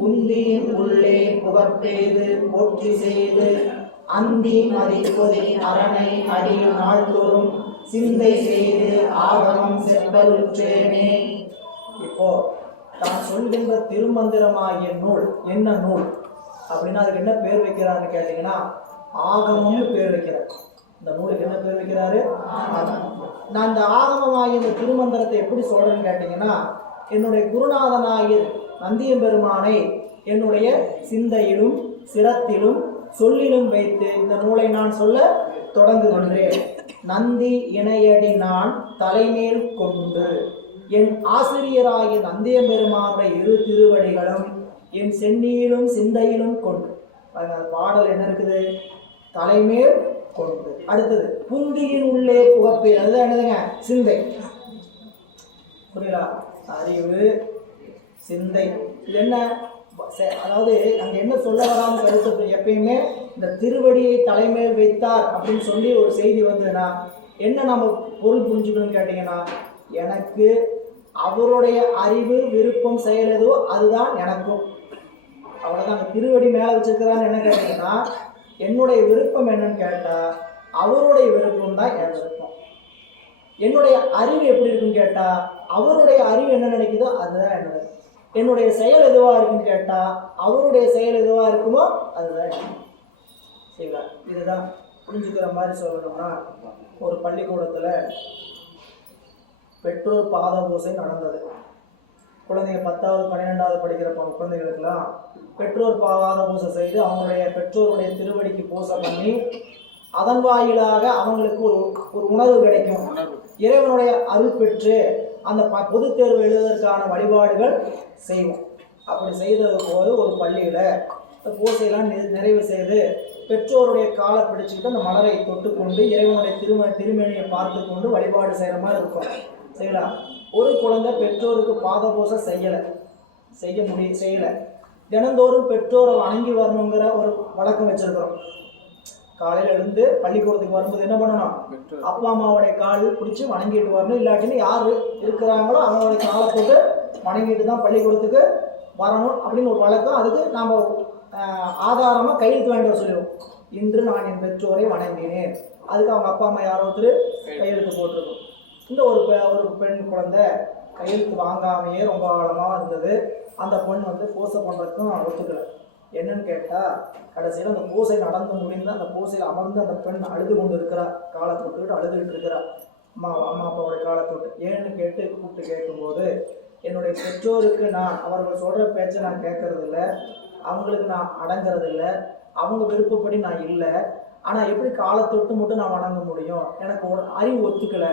குந்தியின் உள்ளே புகப்பெய்து போற்றி செய்து அந்தி மதிப்பொதி அரணை அடியும் நாள்தோறும் சிந்தை செய்து ஆகமம் செப்பலுற்றேனே. இப்போ தான் சொல்கின்ற திருமந்திரமாகிய நூல் என்ன நூல் அப்படின்னா அதுக்கு என்ன பேர் வைக்கிறாருன்னு கேட்டீங்கன்னா ஆகமம்னு பேர் வைக்கிறார். இந்த நூலுக்கு என்ன பேர் வைக்கிறாரு? நான் இந்த ஆகமமாகிய இந்த திருமந்திரத்தை எப்படி சொல்றேன்னு கேட்டீங்கன்னா, என்னுடைய குருநாதனாகிய நந்தியம்பெருமானை என்னுடைய சிந்தையிலும் சிரத்திலும் சொல்லிலும் வைத்து இந்த நூலை நான் சொல்ல தொடங்குகின்றேன். நந்தி இணையடி நான் தலைமேல் கொண்டு என் ஆசிரியராகிய நந்தியம்பெருமானுடைய 2 திருவடிகளும் என் சென்னியிலும் சிந்தையிலும் கொண்டு. பாடல் என்ன இருக்குது? தலைமேல் கொண்டு. அடுத்தது புந்தியின் உள்ளே புகப்பே. அதுதான் என்னதுங்க? சிந்தை. புரியலா? அறிவு, சிந்தை. இது என்ன? அதாவது அங்க என்ன சொல்ல வராமல் கருத்து, எப்பயுமே இந்த திருவடியை தலைமையில் வைத்தார் அப்படின்னு சொல்லி ஒரு செய்தி வந்ததுன்னா என்ன நம்ம பொருள் புரிஞ்சுக்கணும்னு கேட்டீங்கன்னா, எனக்கு அவருடைய அறிவு விருப்பம் செயல் எதுவோ அதுதான் எனக்கும். அவ்வளோதான். திருவடி மேலே வச்சிருக்கிறான்னு என்ன கேட்டீங்கன்னா, என்னுடைய விருப்பம் என்னன்னு கேட்டால் அவருடைய விருப்பம் தான் என் விருப்பம். என்னுடைய அறிவு எப்படி இருக்குன்னு கேட்டால் அவருடைய அறிவு என்ன நினைக்குதோ அதுதான் என்னோட. என்னுடைய செயல் எதுவாக இருக்குன்னு கேட்டால் அவருடைய செயல் எதுவாக இருக்குமோ அதுதான். சரிங்களா? இதுதான் புரிஞ்சுக்கிற மாதிரி சொல்லணும்னா, ஒரு பள்ளிக்கூடத்தில் பெற்றோர் பாத பூசை நடந்தது. குழந்தைங்க 10வது 12வது படிக்கிற குழந்தைகளுக்கெல்லாம் பெற்றோர் பாத பூசை செய்து அவங்களுடைய பெற்றோருடைய திருவடிக்கு பூசை பண்ணி அதன் வாயிலாக அவங்களுக்கு ஒரு உணர்வு கிடைக்கும். இறைவனுடைய அருள் பெற்று அந்த பொதுத் தேர்வு எழுதுவதற்கான வழிபாடுகள் செய்வோம். அப்படி செய்தது போது ஒரு பள்ளியில் பூசையெல்லாம் நிறைவு செய்து பெற்றோருடைய காலை பிடிச்சிக்கிட்டு அந்த மலரை தொட்டு கொண்டு இறைவனுடைய திருமேனியை பார்த்து கொண்டு வழிபாடு செய்கிற மாதிரி இருக்கும். சரிங்களா? ஒரு குழந்தை பெற்றோருக்கு பாத பூசை செய்யலை. தினந்தோறும் பெற்றோரை வணங்கி வரணுங்கிற ஒரு வழக்கம் வச்சிருக்கிறோம். காலையில் எழுந்து பள்ளிக்கூடத்துக்கு வரும்போது என்ன பண்ணணும்? அப்பா அம்மாவுடைய கால் பிடிச்சி வணங்கிட்டு வரணும். இல்லாட்டின்னு யார் இருக்கிறாங்களோ அவங்களுடைய காலை போட்டு வணங்கிட்டு தான் பள்ளிக்கூடத்துக்கு வரணும் அப்படின்னு ஒரு வழக்கம். அதுக்கு நாம் ஆதாரமாக கையெழுத்து வாங்கிட்டு சொல்லுவோம். இன்று நான் என் பெற்றோரை வணங்கினேன். அதுக்கு அவங்க அப்பா அம்மா யாரோ ஒருத்தர் கையெழுத்து போட்டிருக்கோம். இந்த ஒரு பெண் குழந்தை கையெழுத்து வாங்காமையே ரொம்ப காலமாக இருந்தது. அந்த பெண் பூசை பண்ணுறதுக்கும் ஒத்துக்கலை. என்னன்னு கேட்டால் கடைசியில் அந்த பூசை நடந்து முடிந்து அந்த பூசையில் அமர்ந்து அந்த பெண் அழுது கொண்டு இருக்கிறார். காலை தொட்டுக்கிட்டு அழுதுகிட்டு இருக்கிறார். அம்மா அப்பாவுடைய காலை தொட்டு. ஏன்னு கூப்பிட்டு கேட்கும்போது, என்னுடைய பெற்றோருக்கு நான் அவர்கள் சொல்கிற பேச்சை நான் கேட்கறதில்ல, அவங்களுக்கு நான் அடங்கிறதில்ல, அவங்க விருப்பப்படி நான் இல்லை, ஆனால் எப்படி காலத்தொட்டு மட்டும் நான் வணங்க முடியும்? எனக்கு அறிவு ஒத்துக்கலை.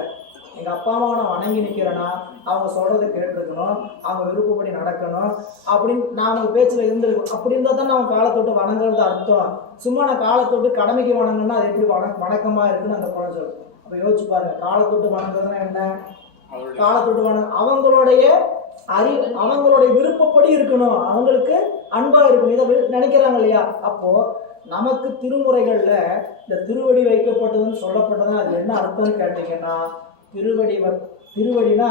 எங்கள் அப்பா அம்மாவை நான் வணங்கி நிற்கிறேன்னா அவங்க சொல்கிறத கேட்டிருக்கணும், அவங்க விருப்பப்படி நடக்கணும் அப்படின்னு நான் அவங்க பேச்சில் இருந்திருக்கணும். அப்படி இருந்தால் தான் நான் காலத்தொட்டு வணங்குறது அர்த்தம். சும்மா நான் காலத்தொட்டு கடமைக்கு வணங்குன்னா அது எப்படி வணக்கமாக இருக்குன்னு அந்த குழந்தை சொல்லும். அப்போ யோசிச்சு பாருங்க, காலத்தொட்டு வணங்குறதுன்னா என்ன? காலத்தொட்டு வணங்க அவங்களுடைய அவங்களுடைய விருப்பப்படி இருக்கணும், அவங்களுக்கு அன்பாக இருக்கணும், இதை நினைக்கிறாங்க இல்லையா? அப்போ நமக்கு திருமுறைகள்ல இந்த திருவடி வைக்கப்பட்டதுன்னு சொல்லப்பட்டதுன்னா அது என்ன அர்த்தம்னு கேட்டீங்கன்னா, திருவடினா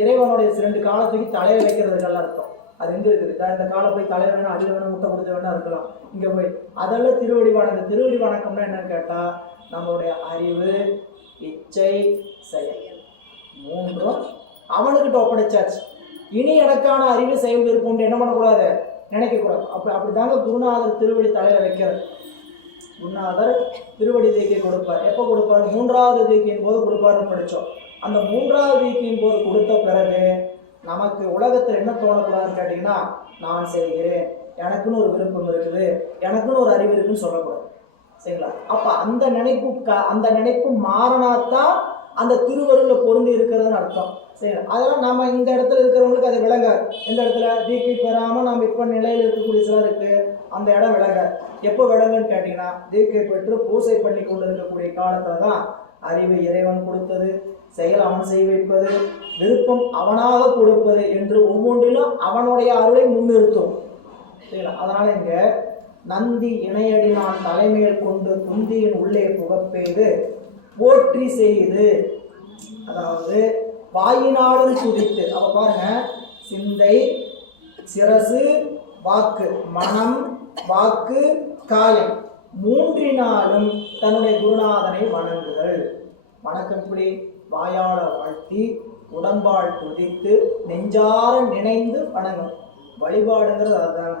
இறைவனுடைய 2 காலத்துக்கு தலையை வைக்கிறதுக்கெல்லாம் அர்த்தம். அது எங்க இருக்குது? இந்த காலை போய் தலையை வேணும், அடியில் வேணும், முட்டை கொடுத்த வேணா இருக்கலாம், இங்க போய் அதெல்லாம் திருவடி வணக்கம். திருவடி வணக்கம்னா என்னன்னு கேட்டா, நம்மளுடைய அறிவு, இச்சை, செயல் 3ம் அவனுக்கிட்ட ஒப்படைச்சாச்சு. இனி எனக்கான அறிவு, செயல், விருப்பம் என்ன பண்ணக்கூடாது, நினைக்கக்கூடாது. அப்படிதாங்க குருநாதர் திருவடி தலையில வைக்கிறது. குருநாதர் திருவடி தீக்கை கொடுப்பார். எப்போ கொடுப்பார்? 3வது தீக்கையின் போது கொடுப்பாருன்னு படித்தோம். அந்த 3வது தீக்கையின் போது கொடுத்த பிறகு நமக்கு உலகத்தில் என்ன தோணக்கூடாதுன்னு கேட்டிங்கன்னா, நான் செய்கிறேன், எனக்குன்னு ஒரு விருப்பம் இருக்குது, எனக்குன்னு ஒரு அறிவு இருக்குன்னு சொல்லக்கூடாது. சரிங்களா? அப்போ அந்த நினைப்பு மாறினாத்தான் அந்த திருவருளில் பொருந்தி இருக்கிறதுன்னு அர்த்தம். சரி, அதெல்லாம் நம்ம இந்த இடத்துல இருக்கிறவங்களுக்கு அது விளங்காது. எந்த இடத்துல தீக்கை பெறாமல் நம்ம இப்போ நிலையில் இருக்கக்கூடிய சிலருக்கு அந்த இடம் விளங்காது. எப்போ விளங்குன்னு கேட்டிங்கன்னா, தீக்கை பெற்று பூசை பண்ணி கொண்டு இருக்கக்கூடிய காலத்தில் தான் அறிவு இறைவன் கொடுத்தது, செயல் அவன் செய் வைப்பது, விருப்பம் அவனாக கொடுப்பது என்று ஒவ்வொன்றிலும் அவனுடைய அருளை முன்னிறுத்தும். சரிங்களா? அதனால இங்க நந்தி இணையடினான் தலைமையில் கொண்டு குந்தியின் உள்ளே புகப்பெய்து போற்றி செய்து, அதாவது வாயினாலும் துதித்து. அப்ப பாருங்க, சிந்தை, சிரசு, வாக்கு, மனம், வாக்கு, காயம் 3னாலும் தன்னுடைய குருநாதனை வணங்குதல். வணக்கம் இப்படி வாயால வாழ்த்தி, உடம்பால் துதித்து, நெஞ்சார நினைந்து வணங்கும். வழிபாடுங்கிறது அதுதான்.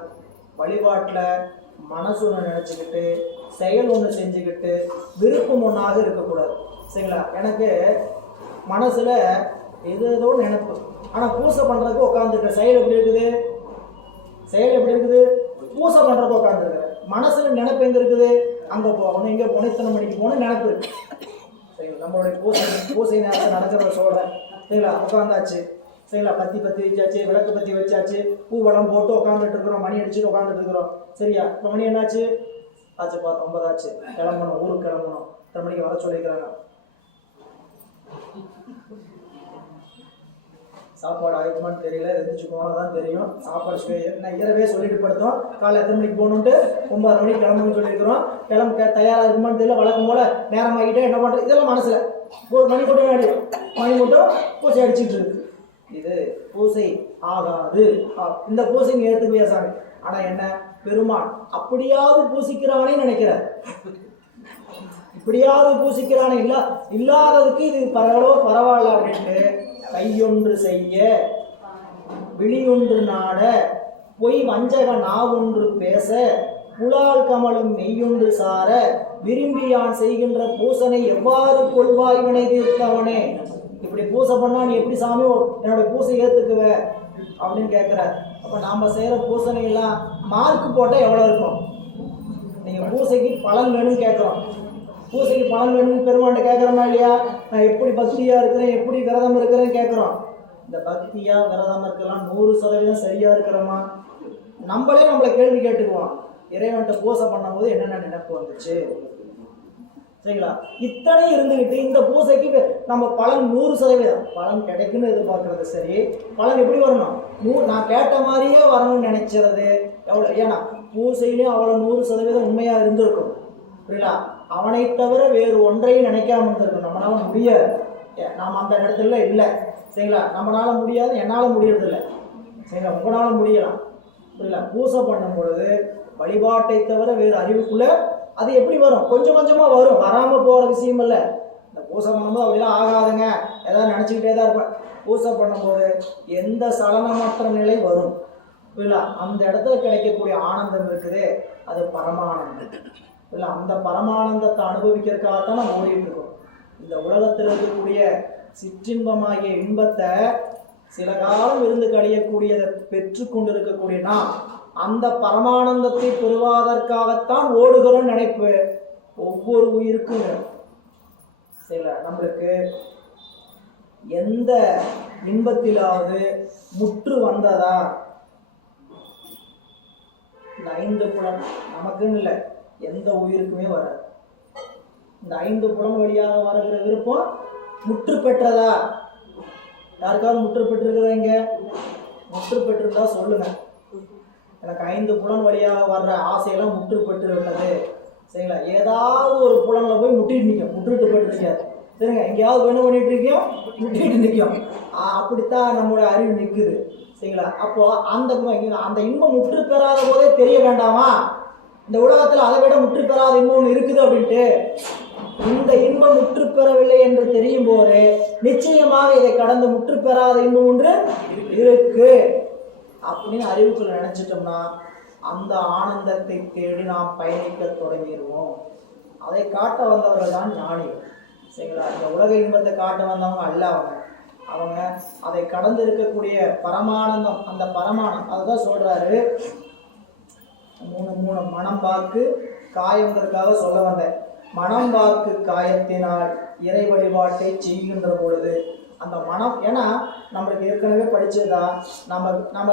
வழிபாட்டில் மனசு ஒன்று நினச்சிக்கிட்டு, செயல் ஒன்று செஞ்சுக்கிட்டு, விருப்பம் ஒன்றாக இருக்கக்கூடாது. சரிங்களா? எனக்கு மனசில் ஏதோ நினைப்பு, ஆனால் பூசை பண்ணுறதுக்கு உட்காந்துருக்க. செயல் எப்படி இருக்குது? பூசை பண்ணுறதுக்கு உட்காந்துருக்குற. மனசில் நினைப்பு எங்கே இருக்குது? அங்கே போகணும், இங்கே போகணும், இத்தனை மணிக்கு போகணும் நினைப்பு இருக்கு. சரிங்களா? நம்மளுடைய பூசை நேரத்தை நடக்கிறத சொல்கிறேன். சரிங்களா? உட்காந்தாச்சு. சரிங்களா? பத்தி வச்சாச்சு, விளக்கு பற்றி வச்சாச்சு, பூவெல்லாம் போட்டு உட்காந்துட்டு இருக்கிறோம், மணி அடிச்சுட்டு உட்காந்துட்டு இருக்கிறோம். சரியா? இப்போ மணி என்னாச்சு? ஆச்சு, 9 ஆச்சு, கிளம்பணும், ஊருக்கு கிளம்பணும். 10 மணிக்கு வர சொல்லிக்கிறாங்க. சாப்பாடு ஆயிடுமான்னு தெரியல, எழுந்திரிச்சு போனால் தான் தெரியும். சாப்பாடு நான் இரவே சொல்லிட்டு படுத்தோம், காலை எத்தனை மணிக்கு போகணுன்ட்டு 9 மணிக்கு கிளம்பணும்னு சொல்லியிருக்கிறோம். தயாராக இருக்குமான்னு தெரியல. வழக்கம் போல் நேரமாகிட்டே என்ன பண்ணுறது, இதெல்லாம் மனசில் மணி மட்டும் மணி மட்டும் பூசை அடிச்சுட்டு இருக்கு. இது பூசை ஆகாது. இந்த பூசை ஏற்றுக்குவியா சாமி? ஆனால் என்ன, பெருமான் அப்படியாவது பூசிக்கிறானே நினைக்கிறார். இப்படியாவது பூசிக்கிறானே, இல்லாததுக்கு இது பரவாயில்ல அப்படின்ட்டு கையொன்று செய்ய, விழியொன்று நாட, பொய் வஞ்சக நாவொன்று பேச, புலால் கமலும் மெய்யொன்று சார, விரும்பியான் செய்கின்ற பூசனை எவ்வாறு கொள்வாய் வினை தீர்த்தவனே. இப்படி பூசை பண்ணா நீ எப்படி சாமி என்னோட பூசை ஏற்றுக்குவ அப்படின்னு கேட்குறார். அப்போ நாம் செய்கிற பூசனை எல்லாம் மார்க் போட்டால் எவ்வளோ இருக்கும்? நீங்கள் பூசைக்கு பலன் வேணும்னு கேட்குறோம். பூசைக்கு பலன் வேணும்னு பெருமாண்ட கேட்குறோமா இல்லையா? நான் எப்படி பக்தியாக இருக்கிறேன், எப்படி விரதம் இருக்கிறேன்னு கேட்குறோம். இந்த பக்தியாக விரதம் இருக்கலாம் 100% சரியாக இருக்கிறோமா? நம்மளை கேள்வி கேட்டுக்குவோம். இறைவன்கிட்ட பூசை பண்ணும்போது என்னென்ன நினைப்பு வந்துச்சு? சரிங்களா? இத்தனை இருந்துக்கிட்டு இந்த பூசைக்கு நம்ம பலன் 100% பலன் கிடைக்குன்னு எதிர்பார்க்கறது சரி. பலன் எப்படி வரணும்? நான் கேட்ட மாதிரியே வரணும்னு நினைச்சது எவ்வளோ? ஏன்னா பூசையிலையும் அவ்வளோ 100% உண்மையாக இருந்திருக்கும். புரியலா? அவனை தவிர வேறு ஒன்றையும் நினைக்காம இருந்திருக்கும். நம்மளால முடியாது, நாம் அந்த இடத்துல இல்லை. சரிங்களா? நம்மளால முடியாது, என்னால் முடியறதில்லை. சரிங்களா? உங்களால முடியலாம். புரியல? பூசை பண்ணும் பொழுது வழிபாட்டை தவிர வேறு அறிவுக்குள்ள அது எப்படி வரும்? கொஞ்சம் கொஞ்சமாக வரும், வராமல் போகிற விஷயம் இல்லை. இந்த பூசை பண்ணும்போது அப்படிலாம் ஆகாதுங்க, ஏதாவது நினச்சிக்கிட்டே தான் இருப்பேன். பூசை பண்ணும்போது எந்த சலனமற்ற நிலை வரும். இல்லை, அந்த இடத்துல கிடைக்கக்கூடிய ஆனந்தம் இருக்குது, அது பரமானந்தம். இல்லை, அந்த பரமானந்தத்தை அனுபவிக்கிறதுக்காகத்தான் நம்ம ஓடிட்டு இருக்கோம். இந்த உலகத்தில் இருக்கக்கூடிய சிற்றின்பமாகிய இன்பத்தை சில காலம் இருந்து கழியக்கூடியதை பெற்று கொண்டு இருக்கக்கூடிய நாம் அந்த பரமானந்தத்தை பெறுவதற்காகத்தான் ஓடுகிறோம் நினைப்பு. ஒவ்வொரு உயிருக்கும் சரிங்களா. நம்மளுக்கு எந்த இன்பத்திலாவது முற்று வந்ததா? இந்த 5 புலன் நமக்குன்னு இல்லை, எந்த உயிருக்குமே வராது. இந்த 5 புலன் வழியாக வருகிற விருப்பம் முற்று பெற்றதா? யாருக்காவது முற்று பெற்றிருக்கிறதா? இங்க முற்று பெற்றிருந்தா சொல்லுங்க. எனக்கு 5 புலன் வழியாக வர்ற ஆசையெல்லாம் முற்று பெற்று விட்டது. சரிங்களா. ஏதாவது ஒரு புலன்ல போய் முட்டிட்டு நிற்கும், முற்றுட்டு போயிட்டு நிற்காது. சரிங்க. எங்கேயாவது என்ன பண்ணிட்டு இருக்கோம்? முட்டிட்டு நிற்கும். அப்படித்தான் நம்மளுடைய அறிவு நிற்குது. சரிங்களா. அப்போ அந்த இன்பம் முற்று பெறாத போதே தெரிய வேண்டாமா? இந்த உலகத்துல அதை விட முற்று பெறாத இன்பம் ஒன்று இருக்குது அப்படின்ட்டு. இந்த இன்பம் முற்று பெறவில்லை என்று தெரியும் போது நிச்சயமாக இதை கடந்து முற்று பெறாத இன்பம் ஒன்று இருக்கு அப்படின்னு அறிவுக்குள்ள நினைச்சிட்டோம்னா அந்த ஆனந்தத்தை தேடி நாம் பயணிக்க தொடங்கிடுவோம். அதை காட்ட வந்தவர்கள் தான் ஞானிகள். சரிங்களா. இந்த உலக இன்பத்தை காட்ட வந்தவங்க அல்ல. அவங்க அதை கடந்து இருக்கக்கூடிய பரமானந்தம், அந்த பரமானந்தம் அதுதான் சொல்றாரு. 3 மனம் வாக்கு காயங்கிறதுக்காக சொல்ல வந்தேன். மனம் வாக்கு காயத்தினால் இறை வழிபாட்டை செய்கின்ற பொழுது அந்த மனம், ஏன்னா நம்மளுக்கு ஏற்கனவே படிச்சதுதான், நம்ம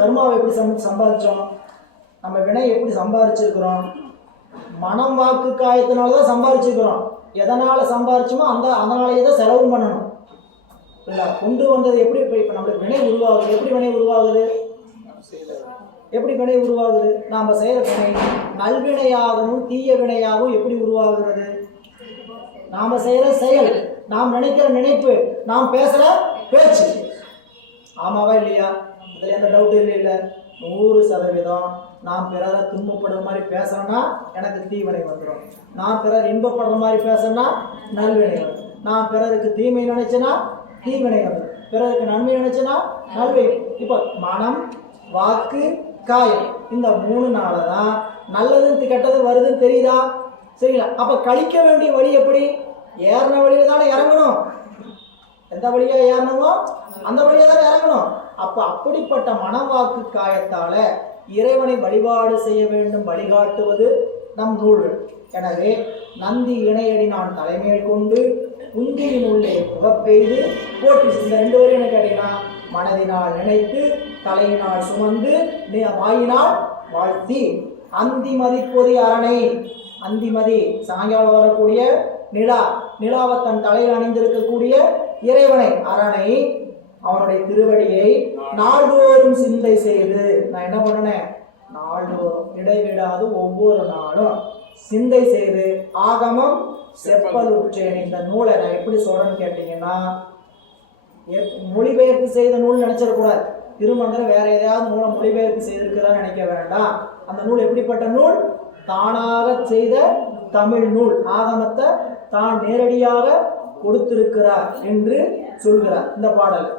கர்மாவை எப்படி சம்பாதிச்சோம், நம்ம வினை எப்படி சம்பாதிச்சிருக்கிறோம், மனம் வாக்கு காயத்தினாலதான் சம்பாதிச்சிருக்கிறோம். எதனால சம்பாதிச்சோமோ அதனாலேயே தான் செலவு பண்ணணும் இல்லை. கொண்டு வந்தது எப்படி? இப்போ நம்மளுக்கு வினை உருவாகுது. எப்படி வினை உருவாகுது? நாம் செய்கிற வினை நல்வினையாகவும் தீய வினையாகவும் எப்படி உருவாகுகிறது? நாம் செய்கிற செயல், நாம் நினைக்கிற நினைப்பு, நாம் பேசுகிற பேச்சு. ஆமாவா இல்லையா? இதில் எந்த டவுட்டும் இல்லை. 100% நான் பிறரை துன்பப்படுற மாதிரி பேசுறேன்னா எனக்கு தீவினை வந்துடும். நான் பிறர் இன்பப்படுற மாதிரி பேசுறேன்னா நல்வினை வரும். நான் பிறருக்கு தீமை நினைச்சேன்னா தீவினை வந்துடும். பிறருக்கு நன்மை நினைச்சேன்னா நல்வினை. இப்போ மனம் வாக்கு காயம் இந்த 3 நாள தான் நல்லது கெட்டது வருதுன்னு தெரியுதா? சரிங்களா. அப்ப கழிக்க வேண்டிய வழி எப்படி? ஏறின வழியில தானே இறங்கணும். எந்த வழியா ஏறணுமோ அந்த வழியா தானே இறங்கணும். அப்ப அப்படிப்பட்ட மனவாக்கு காயத்தால இறைவனை வழிபாடு செய்ய வேண்டும் வழிகாட்டுவது நம் நூல்கள். எனவே நந்தி இணையடி நான் தலைமையில் கொண்டு குந்தியின் உள்ளே புகப்பெய்து போற்றி. இந்த 2 வரையும் என்ன கேட்டீங்கன்னா, மனதினால் நினைத்து தலையினால் சுமந்து வாயினால் வாழ்த்தி அந்தி மதிப்பொதி அரணை. அந்திமதி சாயங்காலம் வரக்கூடிய நிலாவை தன் தலையில் அணிந்திருக்கக்கூடிய இறைவனை அரணை அவனுடைய திருவடியை நாள்தோறும் சிந்தை செய்து. நான் என்ன பண்ணனேன்? நாள்தோறும் இடைவிடாது ஒவ்வொரு நாளும் சிந்தை செய்து ஆகமம் செப்பல் உற்றேன். இந்த நூலை நான் எப்படி சொல்றேன்னு கேட்டீங்கன்னா, மொழிபெயர்ப்பு செய்த நூல் நினைச்சிடக்கூடாது. திருமந்திரம் வேற ஏதாவது நூலை மொழிபெயர்ப்பு செய்திருக்கிறான்னு நினைக்க வேண்டாம். அந்த நூல் எப்படிப்பட்ட நூல்? தானாக செய்த தமிழ் நூல். ஆகமத்தை தான் நேரடியாக கொடுத்திருக்கிறார் என்று சொல்கிறார் இந்த பாடல்.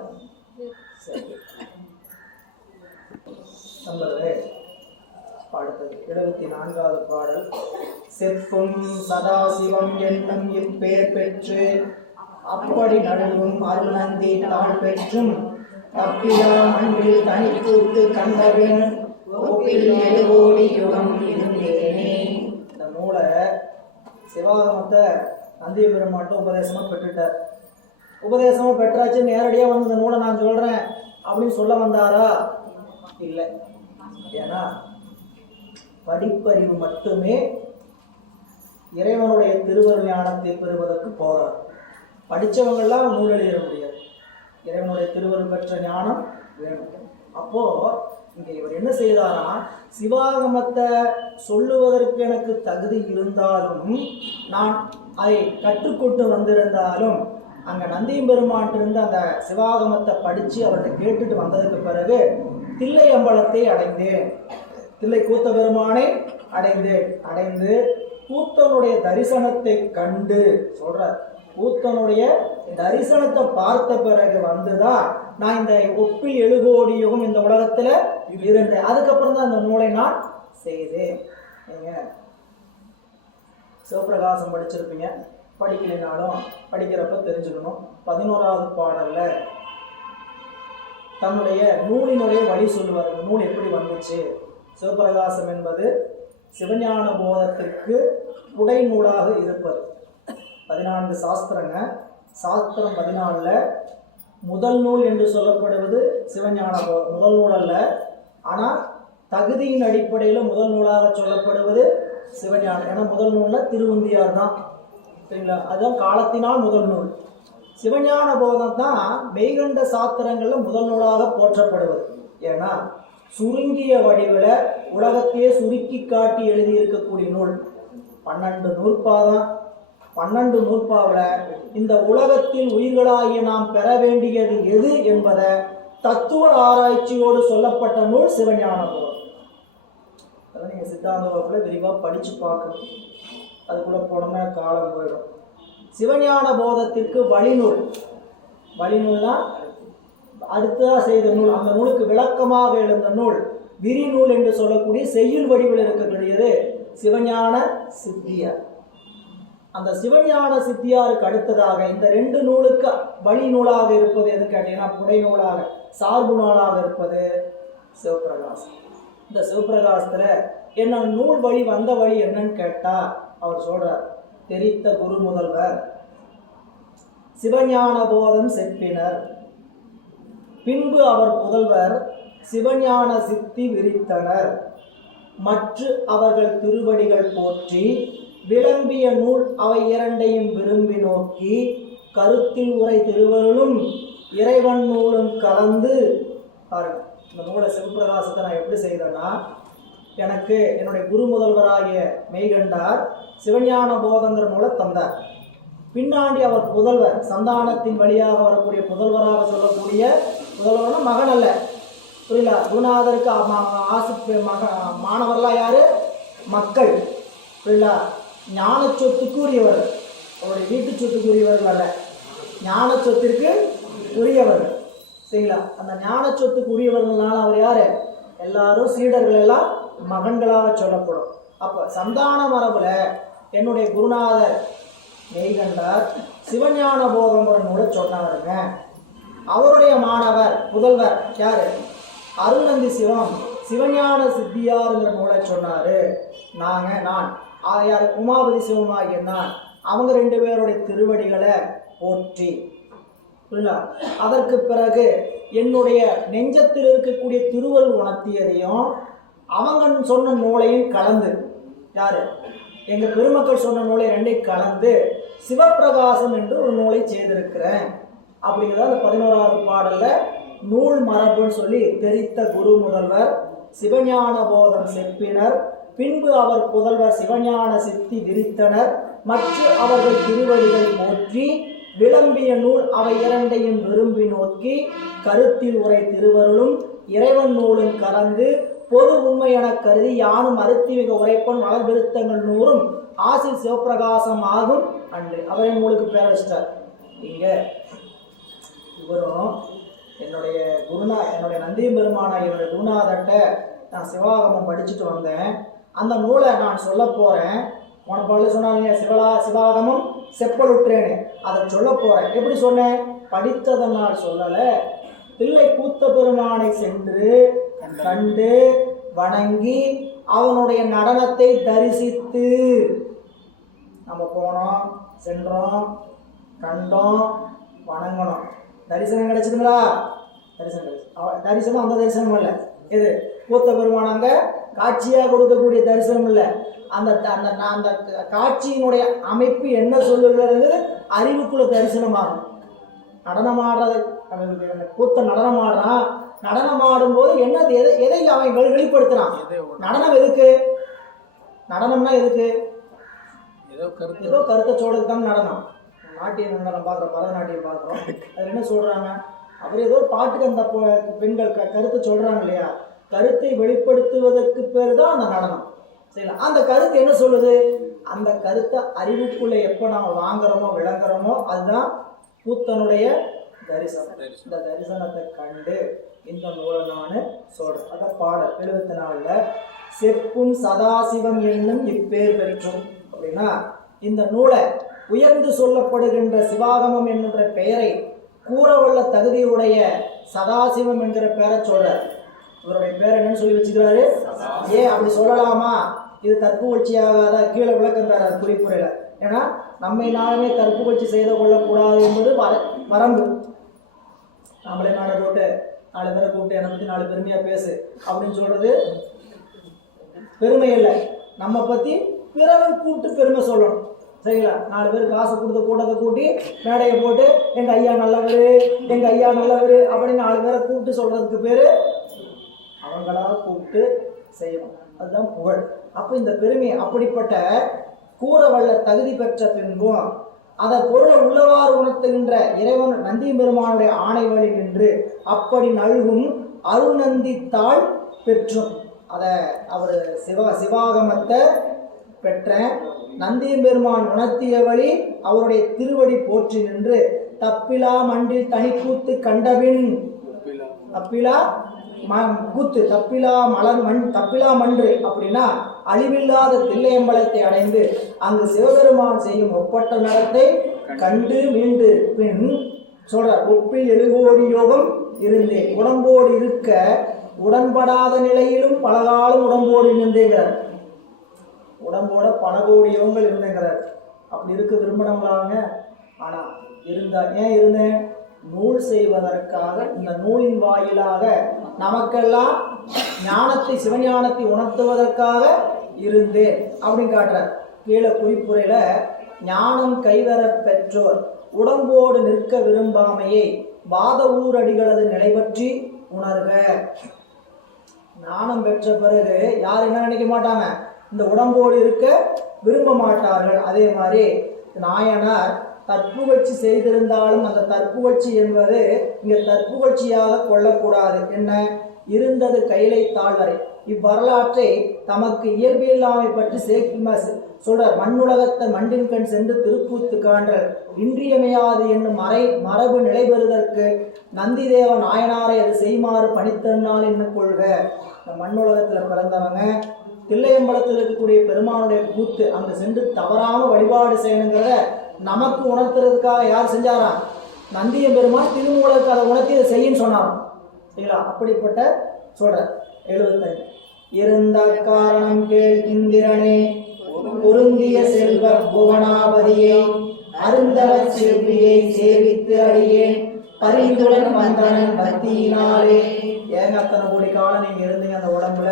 அடுத்தது 74வது பாடல். செப்பும் சதாசிவம் என்னும் இப்பெயர் பெற்று அப்படி நடுவும் அருணந்தி தாழ் பெற்றும் தப்பிலா மண்ணில் தனிக்கூத்து கண்டவன் கோடி யுகம் இருந்தேனே. இந்த நூலை சிவாகமத்தை நந்திய பெருமாட்டும் உபதேசமா பெற்றுட்டார். உபதேசமா பெற்றாச்சு, நேரடியாக வந்து இந்த நூலை நான் சொல்றேன் அப்படின்னு சொல்ல வந்தாரா? இல்லை. ஏன்னா படிப்பறிவு மட்டுமே இறைவனுடைய திருவருள் ஞானத்தை பெறுவதற்கு போதாது. படித்தவங்கெல்லாம் நூல் எழுத முடியாது. இறைவனுடைய திருவருள் பெற்ற ஞானம் வேணும். அப்போ இங்க இவர் என்ன செய்தாரா, சிவாகமத்தை சொல்லுவதற்கு எனக்கு தகுதி இருந்தாலும், நான் அதை கற்றுக்கொண்டு வந்திருந்தாலும், அங்க நந்தியம்பெருமான்ட்டிருந்து அந்த சிவாகமத்தை படிச்சு அவர்கிட்ட கேட்டுட்டு வந்ததுக்கு பிறகு தில்லை அம்பலத்தை அடைந்தேன். தில்லை கூத்த பெருமானை அடைந்து கூத்தனுடைய தரிசனத்தை கண்டு சொல்ற, கூத்தனுடைய தரிசனத்தை பார்த்த பிறகு வந்துதான் நான் இந்த ஒப்பில் 7 கோடி யுகம் இந்த உலகத்துல இருந்தேன். அதுக்கப்புறம் தான் இந்த நூலை நான் செய்தேன். நீங்க சிவபிரகாசம் படிச்சிருப்பீங்க, படிக்கலைனாலும் படிக்கிறப்ப தெரிஞ்சுக்கணும். 11வது பாடல்ல தன்னுடைய நூலினுடைய வழி சொல்லுவார். நூல் எப்படி வந்துச்சு? சிவபிரகாசம் என்பது சிவஞான போதத்திற்கு உடைநூலாக இருப்பது. 14 சாஸ்திரங்க. சாஸ்திரம் 14 முதல் நூல் என்று சொல்லப்படுவது சிவஞான போதம். முதல் நூல் அல்ல, ஆனால் தகுதியின் அடிப்படையில் முதல் நூலாக சொல்லப்படுவது சிவஞானம். ஏன்னா முதல் நூலில் திருவுந்தியார் தான், சரிங்களா? அதுதான் காலத்தினால் முதல் நூல். சிவஞான போதம் தான் மெய்கண்ட சாஸ்திரங்களில் முதல் நூலாக போற்றப்படுவது. ஏன்னா சுருங்கிய வடிவில் உலகத்தையே சுருக்கி காட்டி எழுதியிருக்கக்கூடிய நூல். 12 நூற்பாதான். 12 நூற்பாவில் இந்த உலகத்தில் உயிர்களாகிய நாம் பெற வேண்டியது எது என்பதை தத்துவ ஆராய்ச்சியோடு சொல்லப்பட்ட நூல் சிவஞான போதம். அதெல்லாம் நீங்கள் சித்தாந்த வகுப்பில் விரிவாக படித்து பார்க்கணும். அதுக்குள்ளே போனோம்னா காலம் போயிடும். சிவஞான போதத்திற்கு வழிநூல். வழிநூல்னா அடுத்ததாக செய்த நூல். அந்த நூலுக்கு விளக்கமாக எழுந்த நூல் விரிநூல் என்று சொல்லக்கூடிய செய்யுள் வடிவில் இருக்கக்கூடியது சிவஞான சித்தியார். அந்த சிவஞான சித்தியாருக்கு அடுத்ததாக இந்த 2 நூலுக்கு வழி நூலாக இருப்பது எதுன்னு கேட்டீங்கன்னா, புடை நூலாக சார்பு நூலாக இருப்பது சிவபிரகாசம். இந்த சிவபிரகாசத்தில் என்ன நூல் வழி வந்த வழி என்னன்னு கேட்டால் அவர் சொல்றார், தெரித்த குரு முதல்வர் சிவஞான போதம் செப்பினர், பின்பு அவர் புதல்வர் சிவஞான சித்தி விரித்தனர், மற்ற அவர்கள் திருவடிகள் போற்றி விளம்பிய நூல் அவை இரண்டையும் விரும்பி நோக்கி கருத்தில் உரை திருவருளும் இறைவன் நூலும் கலந்து. பாருங்க, இந்த நூலை சிவபிரகாசத்தை நான் எப்படி செய்தேன்னா, எனக்கு என்னுடைய குரு முதல்வராகிய மெய்கண்டார் சிவஞான போதங்கிற நூலை தந்தார். பின்னாடி அவர் புதல்வர், சந்தானத்தின் வழியாக வரக்கூடிய புதல்வராக சொல்லக்கூடிய புதல்வர்னா மகன் அல்ல, புரியல? குருநாதருக்கு மாணவர்களாக யாரு? மக்கள், புரியல? ஞான சொத்துக்கு உரியவர், அவருடைய வீட்டு சொத்துக்கு உரியவர்கள் அல்ல, ஞான சொத்திற்கு உரியவர், சரிங்களா? அந்த ஞான சொத்துக்கு உரியவர்கள்னால அவர் யாரு? எல்லாரும் சீடர்கள் எல்லாம் மகன்களாக சொல்லப்படும். அப்போ சந்தான மரபுல என்னுடைய குருநாதர் மெய்கண்டார் சிவஞான போதங்கிற நூலை சொன்னாருங்க. அவருடைய மாணவர் புதல்வர் யாரு? அருள்நந்தி சிவம் சிவஞான சித்தியாருங்கிற நூலை சொன்னாரு. நான் யார்? உமாபதி சிவமாகிய நான். அவங்க 2 பேருடைய திருவடிகளை போற்றி, புரியலா? அதற்கு பிறகு என்னுடைய நெஞ்சத்தில் இருக்கக்கூடிய திருவருள் உணர்த்தியதையும் அவங்க சொன்ன நூலையும் கலந்து, யாரு? எங்கள் பெருமக்கள் சொன்ன நூலை 2ஐயும் கலந்து சிவபிரகாசம் என்று ஒரு நூலை செய்திருக்கிறேன். அப்படிங்கிறத அந்த 11வது பாடல்ல நூல் மரபுன்னு சொல்லி தெரித்த குரு முதல்வர் சிவஞான போதம் செப்பினர், பின்பு அவர் புதல்வர் சிவஞான சித்தி விரித்தனர், மற்ற அவர்கள் திருவடிகள் போற்றி விளம்பிய நூல் அவை இரண்டையும் விரும்பி நோக்கி கருத்தில் உரை திருவருளும் இறைவன் நூலும் கலந்து பொது உண்மை என கருதி யானும் அருத்திமிக உரைப்பன் மலர் விருத்தங்கள் 100 ஆசில் சிவபிரகாசம் ஆகும் அன்று. அவரின் நூலுக்கு பேர வச்சிட்டார். இங்க இவரும் என்னுடைய நந்திய பெருமான என்னுடைய குருநாதர்கிட்ட நான் சிவாகமம் படிச்சுட்டு வந்தேன். அந்த நூலை நான் சொல்ல போறேன். போன பாடல சொன்னாங்க சிவாகமம் செப்பலுற்றேன்னு, அதை சொல்ல போறேன். எப்படி சொன்னேன்? படித்ததனால் சொல்லல, பிள்ளை கூத்த பெருமானை சென்று கண்டு வணங்கி அவனுடைய நடனத்தை தரிசித்து. நம்ம போனோம், சென்றோம், கண்டோம், வணங்கணும். தரிசனம் கிடைச்சதுங்களா? தரிசனம் கிடைச்சு. தரிசனம் அந்த தரிசனம் இல்லை, இது கூத்த பெருமானாங்க காட்சியாக கொடுக்கக்கூடிய தரிசனம் இல்லை. அந்த அந்த காட்சியினுடைய அமைப்பு என்ன சொல்லுகிறது? அறிவுக்குள்ள தரிசனமாகும். நடனமாடுறது, கூத்த நடனமாடுறான். நடனம் போது என்ன எதை அவன் வெளிப்படுத்துறான்? நடனம் எதுக்கு? நடனம்னா எதுக்கு? ஏதோ கருத்தை சொல்றதுக்கு தான் நடனம். நாட்டிய நடனம் பார்க்குறோம், பரதநாட்டியம் பார்க்குறோம். அது என்ன சொல்றாங்க? அவர் ஏதோ பாட்டுக்கு அந்த பெண்கள் கருத்தை சொல்றாங்க இல்லையா? கருத்தை வெளிப்படுத்துவதற்கு பேர் தான் அந்த நடனம். சரிங்களா? அந்த கருத்து என்ன சொல்லுது? அந்த கருத்தை அறிவுக்குள்ள எப்போ நாம் வாங்குறோமோ விளங்குறோமோ அதுதான் கூத்தனுடைய தரிசனம். இந்த தரிசனத்தை கண்டு இந்த நூலை நான் சொல்றேன். அத பாடல் 74ல செப்பும் சதாசிவம் என்னும் இப்பேர் பெற்றும். அப்படின்னா இந்த நூலை உயர்ந்து சொல்லப்படுகின்ற சிவாகமம் என்கின்ற பெயரை கூறவல்ல தகுதியுடைய சதாசிவம் என்கிற பெயரை சொல்றார். இவருடைய பேர் என்னன்னு சொல்லி வச்சுக்கிறாரு. ஏன் அப்படி சொல்லலாமா? இது தற்புகழ்ச்சியாக கீழே விளக்கம் தரார் குறிப்புரையில். ஏன்னா நம்மை நாமே தற்புகழ்ச்சி செய்து கொள்ளக்கூடாது என்பது வரம்பு. நம்மளே நாளை போட்டு 4 பேரை கூப்பிட்டு என்னை பற்றி 4 பெருமையாக பேசு அப்படின்னு சொல்றது பெருமை இல்லை. நம்ம பற்றி பிறரை கூப்பிட்டு பெருமை சொல்லணும். சரிங்களா? 4 பேர் காசு கொடுத்த கூட்டத்தை கூட்டி மேடையை போட்டு எங்கள் ஐயா நல்லவர், எங்கள் ஐயா நல்லவர் அப்படின்னு 4 பேரை கூப்பிட்டு சொல்கிறதுக்கு பேர் அவங்களாக கூப்பிட்டு செய்யணும். அதுதான் புகழ். அப்போ இந்த பெருமை அப்படிப்பட்ட கூற வல்ல தகுதி பெற்ற பின்பும் அதை பொருளை உள்ளவாறு உணர்த்துகின்ற இறைவன் நந்தி பெருமானுடைய ஆணை வழி நின்று அப்படி நல்கும் அருள் நந்தித்தாள் பெற்றும் அதை அவர் சிவாகமத்தை பெற்ற நந்தியம்பெருமான் உணர்த்திய வழி அவருடைய திருவடி போற்றி நின்று தப்பிலா மண்டில் தனிக்கூத்து கண்டபின் தப்பிலா கூத்து தப்பிலா மன்று அப்படின்னா அழிவில்லாத தில்லையம்பலத்தை அடைந்து அங்கு சிவபெருமான் செய்யும் ஒப்பட்ட நடத்தை கண்டு மீண்டு பின் சொல்ற ஒப்பில் 7 கோடி யோகம் இருந்தேன் உடம்போடு இருக்க உடன்படாத நிலையிலும் பலகாலம் உடம்போடு நின்றேங்கிறார். உடம்போட பல கோடி யோகங்கள் இருந்தேங்கிறார். அப்படி இருக்க விரும்பினவங்களாங்க. ஆனா ஏன் இருந்தேன்? நூல் செய்வதற்காக, இந்த நூலின் வாயிலாக நமக்கெல்லாம் ஞானத்தை சிவஞானத்தை உணர்த்துவதற்காக இருந்தேன் அப்படின்னு காட்டுறார். கீழே குறிப்புரையில ஞானம் கைவர பெற்றோர் உடம்போடு நிற்க விரும்பாமையை வாத ஊரடிகளது நிலை பற்றி உணர்க. ஞானம் பெற்ற பிறகு யார் என்ன நினைக்க மாட்டாங்க? இந்த உடம்போடு இருக்க விரும்ப மாட்டார்கள். அதே மாதிரி நாயனார் தற்புகழ்ச்சி செய்திருந்தாலும் அந்த தற்புகழ்ச்சி என்பது இங்க தற்புகழ்ச்சியாக கொள்ளக்கூடாது. என்ன இருந்தது கைலை தாழ்வரை இவ்வரலாற்றை தமக்கு இயல்பியல்லாமை பற்றி சொல்ற மண்ணுலகத்தை மண்டின் கண் சென்று திருக்கூத்து காண்டல் இன்றியமையாது என்னும் மரபு நிலை பெறுவதற்கு நந்திதேவ நாயனாரை அது செய்யுமாறு பணித்தனால் என்ன கொள்க. இந்த மண்ணுலகத்துல பிறந்தவங்க தில்லையம்பலத்தில் இருக்கக்கூடிய பெருமானுடைய கூத்து அங்க சென்று தவறாம வழிபாடு செய்யணுங்கிறத நமக்கு உணர்த்துறதுக்காக யார் செஞ்சாராம்? நந்திய பெருமான் திருமூலருக்கு அதை உணர்த்தி அதை செய்யும் சொன்னாராம். சரிங்களா? அப்படிப்பட்ட சொல்ற 75 இருந்த காரணம் கேள் இந்திரனே பொருந்திய செல்வ புவனாபதியை அருந்தவ செல்வியை சேவித்து அடியேன் பரிந்துடன் வந்தனன் பக்தியினாலே. ஏங்க அத்தனை கோடி காலம் நீங்க இருந்தீங்க அந்த உடம்புல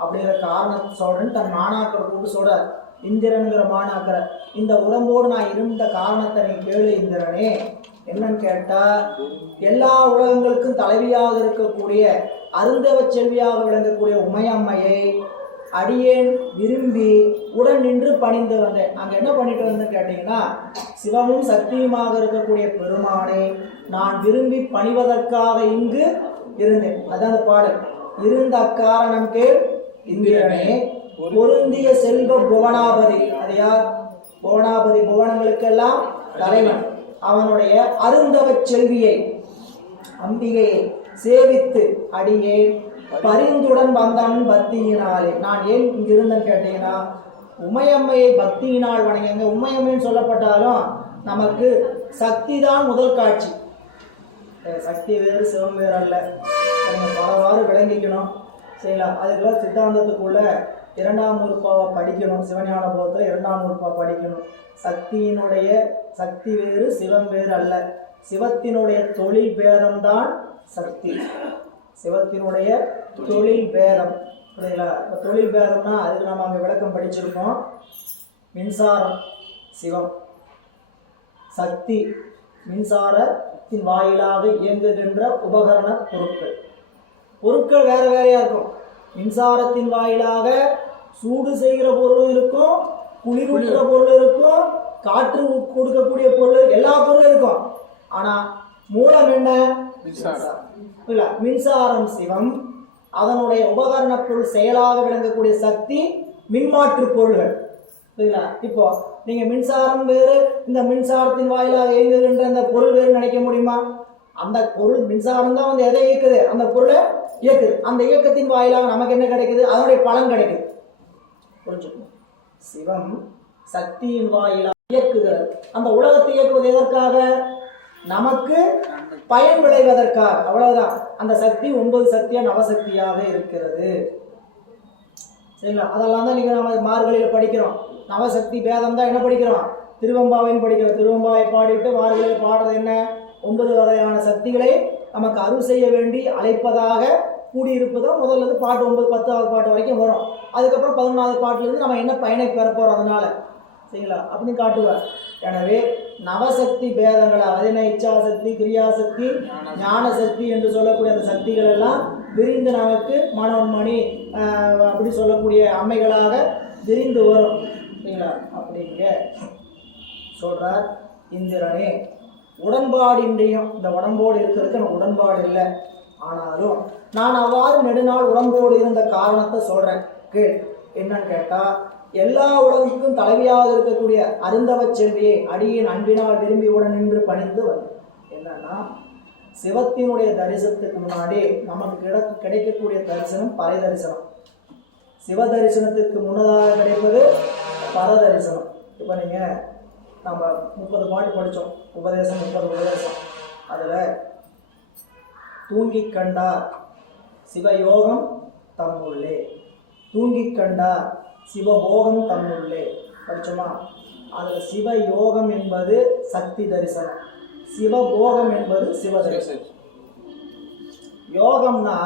அப்படிங்கிற காரணத்தை சொல்றேன்னு தன் மாணாக்கரை கூப்பிட்டு சொல்றார். இந்திரனுங்கிற மாணாக்கரை இந்த உடம்போடு நான் இருந்த காரணத்தை நீ கேளு இந்திரனே. என்னன்னு கேட்டா எல்லா உலகங்களுக்கும் தலைவியாக இருக்கக்கூடிய அருந்தவ செல்வியாக விளங்கக்கூடிய உமையம்மையை அடியேன் விரும்பி உடன் நின்று பணிந்து வந்தேன். அங்க என்ன பண்ணிட்டு வந்தேன்னு கேட்டீங்கன்னா சிவமும் சக்தியுமாக இருக்கக்கூடிய பெருமானை நான் விரும்பி பணிவதற்காக இங்கு இருந்தேன். அதான் அந்த பாடல். இருந்த அக்காரணம் கேள் இந்திரனே பொருந்திய செல்வ புவனாபதி. அது யார்? புவனாபதி, புவனங்களுக்கெல்லாம் தலைவன். அவனுடைய அருந்தவ செல்வியை அம்பிகையை சேவித்து அடியே பரிந்துடன் வந்தான் பக்தியினாலே. நான் ஏன் இங்க இருந்தேன்னு கேட்டீங்கன்னா உமையம்மையை பக்தியினால் வணங்குங்க. உமையம்மைன்னு சொல்லப்பட்டாலும் நமக்கு சக்தி தான் முதல் காட்சி. சக்தி வேறு சிவம் வேறு அல்ல. பலவாறு விளங்கிக்கணும். செய்யலாம். அதுக்கெல்லாம் சித்தாந்தத்துக்குள்ள 2ஆம் நூற்பாவை படிக்கணும். சிவஞான போகத்தில் 2ஆம் நூற்பா படிக்கணும். சக்தியினுடைய சக்தி வேறு சிவம் வேறு அல்ல. சிவத்தினுடைய தொழில் பேதம்தான் சக்தி. சிவத்தினுடைய தொழில் பேதம். புரியுங்களா? இப்போ தொழில் பேதம்னா அதுக்கு நம்ம அங்கே விளக்கம் படிச்சிருக்கோம். மின்சாரம் சிவம், சக்தி மின்சாரத்தின் வாயிலாக இயங்குகின்ற உபகரண பொருட்கள் வேற வேறையா இருக்கும். மின்சாரத்தின் வாயிலாக சூடு செய்கிற பொருளும் இருக்கும், குளிரூட்டுற பொருள் இருக்கும், காற்று கொடுக்கக்கூடிய பொருள், எல்லா பொருளும் இருக்கும். ஆனா மூலம் என்ன? இல்ல, மின்சாரம் சிவம். அதனுடைய உபகரண பொருள் செயலாக விளங்கக்கூடிய சக்தி மின்மாற்று பொருள்கள். சரிங்களா? இப்போ நீங்க மின்சாரம் வேறு, இந்த மின்சாரத்தின் வாயிலாக இயங்குகின்ற அந்த பொருள் வேறு நினைக்க முடியுமா? அந்த பொருள் மின்சாரம் தான் வந்து எதை இயக்குது? அந்த பொருளை இயக்குது. அந்த இயக்கத்தின் வாயிலாக நமக்கு என்ன கிடைக்குது? அதனுடைய பலன் கிடைக்குது. புரிஞ்சுக்கணும். சிவம் சக்தியின் வாயிலாக இயக்குகிறது. அந்த உலகத்தை இயக்குவது எதற்காக? நமக்கு பயன் விளைவதற்காக. அவ்வளவுதான். அந்த சக்தி 9 சக்தியா நவசக்தியாக இருக்கிறது. சரிங்களா? அதெல்லாம் தான் நீங்கள் நம்ம மார்கழியில் படிக்கிறோம். நவசக்தி பேதம் தான் என்ன படிக்கிறோம்? திருவெம்பாவைன்னு படிக்கிறோம். திருவெம்பாவை பாடிட்டு மார்கழியில் பாடுறது என்ன? 9 வகையான சக்திகளை நமக்கு அருள் செய்ய வேண்டி அழைப்பதாக கூடியிருப்பதும் முதல்ல பாட்டு 9, 10வது பாட்டு வரைக்கும் வரும். அதுக்கப்புறம் 11வது பாட்டிலிருந்து நம்ம என்ன பயனை பெற போகிறோம் அதனால, சரிங்களா, அப்படின்னு காட்டுவார். எனவே நவசக்தி பேதங்களை, அதனை இச்சாசக்தி, கிரியாசக்தி, ஞானசக்தி என்று சொல்லக்கூடிய அந்த சக்திகள் எல்லாம் விரிந்து நமக்கு மனோன்மணி அப்படி சொல்லக்கூடிய அம்மைகளாக விரிந்து வரும், சரிங்களா? அப்படிங்க சொல்றார். இந்திரனே, உடன்பாடின்றியும், இந்த உடம்போடு இருக்கிறதுக்கு எனக்கு உடன்பாடு இல்லை, ஆனாலும் நான் அவ்வாறு நெடுநாள் உடம்போடு இருந்த காரணத்தை சொல்றேன் கேள். என்னன்னு கேட்டா, எல்லா உலகத்துக்கும் தலைவியாக இருக்கக்கூடிய அருந்தவ செல்வியை அடியின் அன்பினால் விரும்பி உடன் நின்று பணிந்து வரும். என்னன்னா, சிவத்தினுடைய தரிசனத்துக்கு முன்னாடி நமக்கு கிடைக்கக்கூடிய தரிசனம் பறை தரிசனம். சிவ தரிசனத்துக்கு முன்னதாக கிடைப்பது பர தரிசனம். இப்போ நீங்கள் நம்ம 30 பாட்டு படித்தோம், உபதேசம் 30 உபதேசம். அதில் தூங்கி கண்டார் சிவயோகம் தம்முள்ளே, தூங்கி கண்டார் சிவபோகம் தம்முள்ளே படித்தோமா? அதில் சிவயோகம் என்பது சக்தி தரிசனம், சிவபோகம் என்பது சிவ தரிசனம். யோகம்னா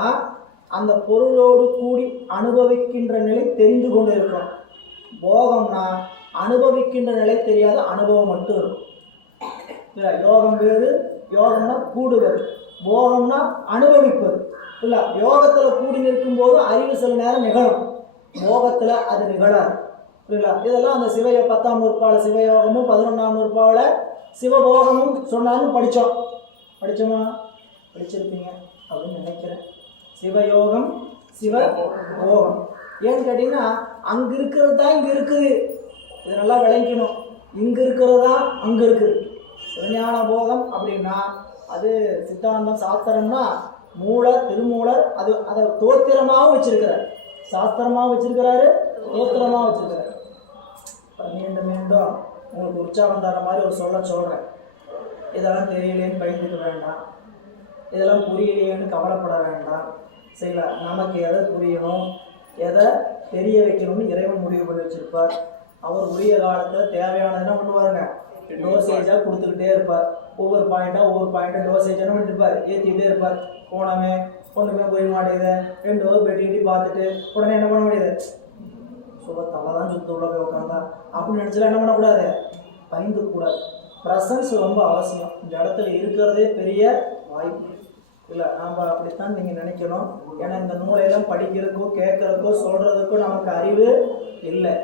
அந்த பொருளோடு கூடி அனுபவிக்கின்ற நிலை தெரிந்து கொண்டு இருக்கும். போகம்னா அனுபவிக்கின்ற நிலை தெரியாத அனுபவம் மட்டும் இருக்கும். யோகம் வேறு, யோகம்னா கூடுவது, போகம்னா அனுபவிப்பது. இல்லை, யோகத்தில் கூடி நிற்கும் போது அறிவு சில நேரம் நிகழும், போகத்தில் அது நிகழாது. புரியல? இதெல்லாம் அந்த 10ஆம் நூற்பாவில் சிவயோகமும் 11ஆம் நூற்பாவில் சிவபோகமும் சொன்னாலும் படித்தோமா? படிச்சிருப்பீங்க அப்படின்னு நினைக்கிறேன். சிவயோகம் சிவபோகம் ஏன்னு கேட்டிங்கன்னா, அங்கே இருக்கிறது தான் இங்கே இருக்குது. இது நல்லா விளங்கணும். இங்கே இருக்கிறது தான் அங்கே இருக்குது. சிவஞான போதம் அப்படின்னா அது சித்தாந்தம் சாஸ்திரம்னா மூலர் திருமூலர் அதை தோத்திரமாகவும் வச்சிருக்கிறார், சாஸ்திரமாகவும் வச்சிருக்கிறாரு, தோத்திரமாக வச்சிருக்கிறார். மீண்டும் மீண்டும் உங்களுக்கு உற்சாகம் தர மாதிரி ஒரு சொல்கிறேன். இதெல்லாம் தெரியலேன்னு பயந்துக்க வேண்டாம், இதெல்லாம் புரியலையேன்னு கவலைப்பட வேண்டாம், சரிங்களா? நமக்கு எதை புரியணும், எதை தெரிய வைக்கணும்னு இறைவன் முடிவு பண்ணி வச்சிருப்பார். அவர் உரிய காலத்தில் தேவையானது என்ன பண்ணுவாருங்க, டோசேஜாக கொடுத்துக்கிட்டே இருப்பார். ஒவ்வொரு பாயிண்ட்டாக டோசேஜ் என்ன பண்ணிருப்பார், ஏற்றிக்கிட்டே இருப்பார். போனமே ஒன்றுமே போய் மாட்டேங்குது, 2 வகுப்பு பெட்டி பார்த்துட்டு உடனே என்ன பண்ண முடியுது, சுபத்தலை தான் சுத்த உள்ள போய் உட்காந்தா அப்படின்னு நினச்சலாம் என்ன பண்ணக்கூடாது, பயந்துக்கூடாது. ப்ரெசன்ஸ் ரொம்ப அவசியம். இந்த இடத்துல இருக்கிறதே பெரிய வாய்ப்பு இல்லை, நாம் அப்படித்தான் நீங்கள் நினைக்கணும். ஏன்னா இந்த நூலையெல்லாம் படிக்கிறதுக்கோ கேட்குறதுக்கோ சொல்கிறதுக்கோ நமக்கு அறிவு இல்லை,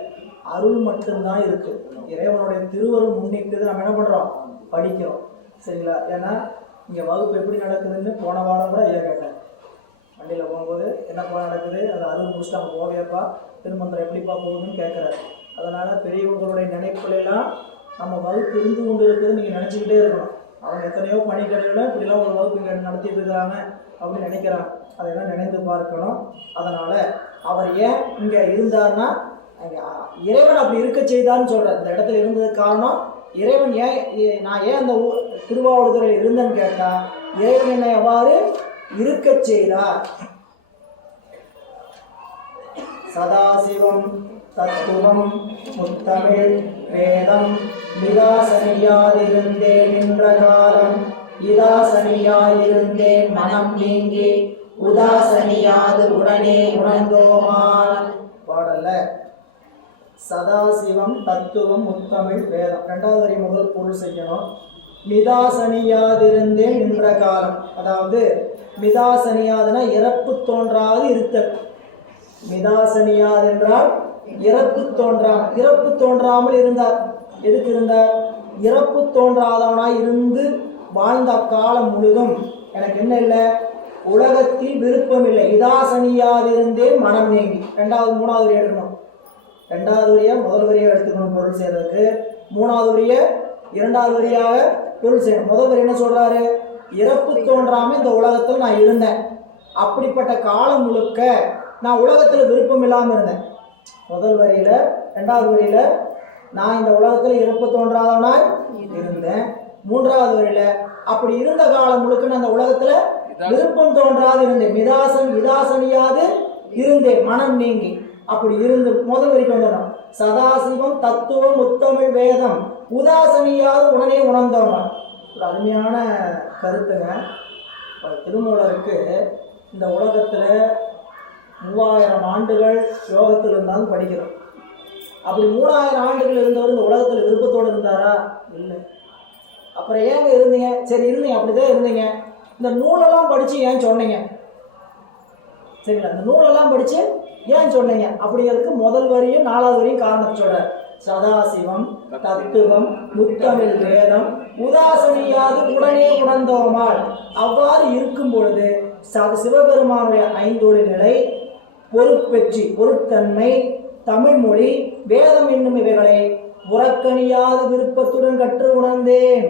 அருள் மட்டும்தான் இருக்குது. இறைவனுடைய திருவருள் முன்னிக்குது, நம்ம என்ன பண்ணுறோம், படிக்கிறோம், சரிங்களா? ஏன்னா இங்கே வகுப்பு எப்படி நடக்குதுன்னு போன வாரம் கூட ஐயா கேட்டேன். வண்டியில் போகும்போது என்னப்பா நடக்குது, அது அருள் முடிச்சுட்டு அவங்க போவேப்பா, திருமந்திரம் எப்படிப்பா போகுதுன்னு கேட்குறாரு. அதனால் பெரியவங்களுடைய நினைப்புகளெல்லாம் நம்ம வகுப்பு இருந்து கொண்டு இருக்குதுன்னு நீங்கள் நினச்சிக்கிட்டே இருக்கணும். அவங்க எத்தனையோ பணிக்கடையில் இப்படிலாம் ஒரு வகுப்பு இங்கே நடத்திட்டு இருக்கிறாங்க அப்படின்னு நினைக்கிறாங்க, அதையெல்லாம் நினைந்து பார்க்கணும். அதனால் அவர் ஏன் இங்கே இருந்தார்னா, இறைவன் அப்படி இருக்க செய்தான்னு சொல்கிறார். இந்த இடத்துல இருந்ததுக்கு காரணம் இறைவன். நான் ஏன் அந்த திருவாவடுதுறையில் இருந்தேன்னு கேட்டால், இறைவன் என்னை எவ்வாறு இருக்க செய்தார். சதாசிவம் தத்துவம் முத்தமிழ் வேதம் நிதாசனியாதிருந்தேன் நின்ற காலம் இதாசனியாயிருந்தேன் மனம் நீங்கி உதாசனியாது உடனே உணர்ந்தோமால். பாடல்ல சதாசிவம் தத்துவம் முத்தமிழ் வேதம் 2வது வரி முதல் பொருள் செய்யணும். மிதாசனியாதிருந்தேன் நின்ற காலம், அதாவது மிதாசனியாதுனா இறப்பு தோன்றாது இருத்தல். மிதாசனியாது என்றால் இறப்பு தோன்றாமல் இருந்தார். எதுக்கு இருந்தார்? இறப்பு தோன்றாதவனாய் இருந்து வாழ்ந்த காலம் முழுதும் எனக்கு என்ன இல்லை, உலகத்தில் விருப்பம் இல்லை. இதாசனியாதிருந்தேன் மனம் நீங்கி. 2வது 3வது வரி எடுக்கணும். 2வது வரியை முதல் வரியை எடுத்துக்கணும் பொருள் செய்யறதுக்கு. 3வது வரியை 2வது வரியாக பொருள் செய்யணும். முதல் வரி என்ன சொல்றாரு, இறப்பு தோன்றாம இந்த உலகத்தில் நான் இருந்தேன். அப்படிப்பட்ட காலம் முழுக்க நான் உலகத்தில் விருப்பம் இல்லாமல் இருந்தேன். முதல் வரியில 2வது வரியில நான் இந்த உலகத்தில் இறப்பு தோன்றாதவனாய் இருந்தேன். 3வது வரியில அப்படி இருந்த காலம் முழுக்க நான் அந்த உலகத்துல விருப்பம் தோன்றாது இருந்தேன். இதாசனியாது இருந்தேன் மனம் நீங்கி. அப்படி இருந்து முதல் வரைக்கும் வந்துடணும். சதாசிவம் தத்துவம் முத்தமிழ் வேதம் உதாசனியாவது உடனே உணர்ந்தவன். ஒரு அருமையான கருத்துங்க. திருமூலருக்கு இந்த உலகத்தில் 3000 ஆண்டுகள் யோகத்தில் இருந்தாலும் படிக்கிறோம். அப்படி 3000 ஆண்டுகள் இருந்தவர் இந்த உலகத்தில் விருப்பத்தோடு இருந்தாரா? இல்லை. அப்புறம் ஏங்க இருந்தீங்க? சரி இருந்தீங்க, அப்படிதான் இருந்தீங்க. இந்த நூலெல்லாம் படித்து ஏன் சொன்னீங்க? சரிங்களா, இந்த நூலெல்லாம் படித்து ஏன் சொன்னீங்க அப்படிங்கிறதுக்கு முதல் வரியும் 4வது வரியும் காரணத்தை சொல்கிறார். சதாசிவம் தத்துவம் முத்தமிழ் வேதம் உதாசனியாது உடனே உணர்ந்தோமால். அவ்வாறு இருக்கும் பொழுது சிவபெருமானுடைய ஐந்தொழில் நிலை, பொறுப்பெற்றி பொருட்தன்மை, தமிழ்மொழி, வேதம் என்னும் இவைகளை உறக்கணியாது விருப்பத்துடன் கற்று உணர்ந்தேன்.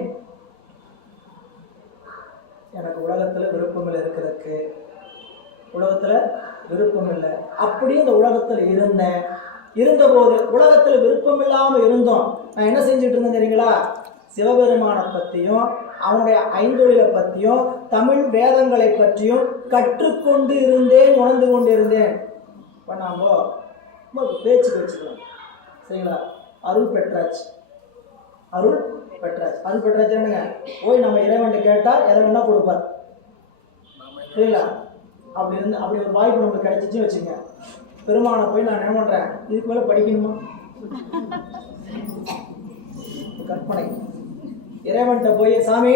எனக்கு உலகத்துல விருப்பம் இல்லை இருக்கிறதுக்கு, உலகத்துல விருப்பம் இல்லை. அப்படி இந்த உலகத்துல இருந்தபோது உலகத்துல விருப்பம் இல்லாம இருந்தோம். நான் என்ன செஞ்சுட்டு இருந்தேன் தெரியுங்களா? சிவபெருமானை பற்றியும் அவனுடைய ஐந்தொழிலை பற்றியும் தமிழ் வேதங்களை பற்றியும் கற்றுக்கொண்டு இருந்தேன், உணர்ந்து கொண்டு இருந்தேன். இப்போ நாம் பேச்சு வச்சுக்கலாம். சரிங்களா? அருள் பெற்றாச்சு. அருள் பெற்றாச்சு என்னங்க? போய் நம்ம இறைவன் கேட்டால் எதை வேணா கொடுப்பார். சரிங்களா? அப்படி ஒரு வாய்ப்பு நம்மளுக்கு கிடைச்சிச்சு வச்சுங்க. பெருமானை போய் நான் என்ன பண்ணுறேன், இதுக்கு மேலே படிக்கணுமா? கற்பனை. இறைவன்கிட்ட போய் சாமி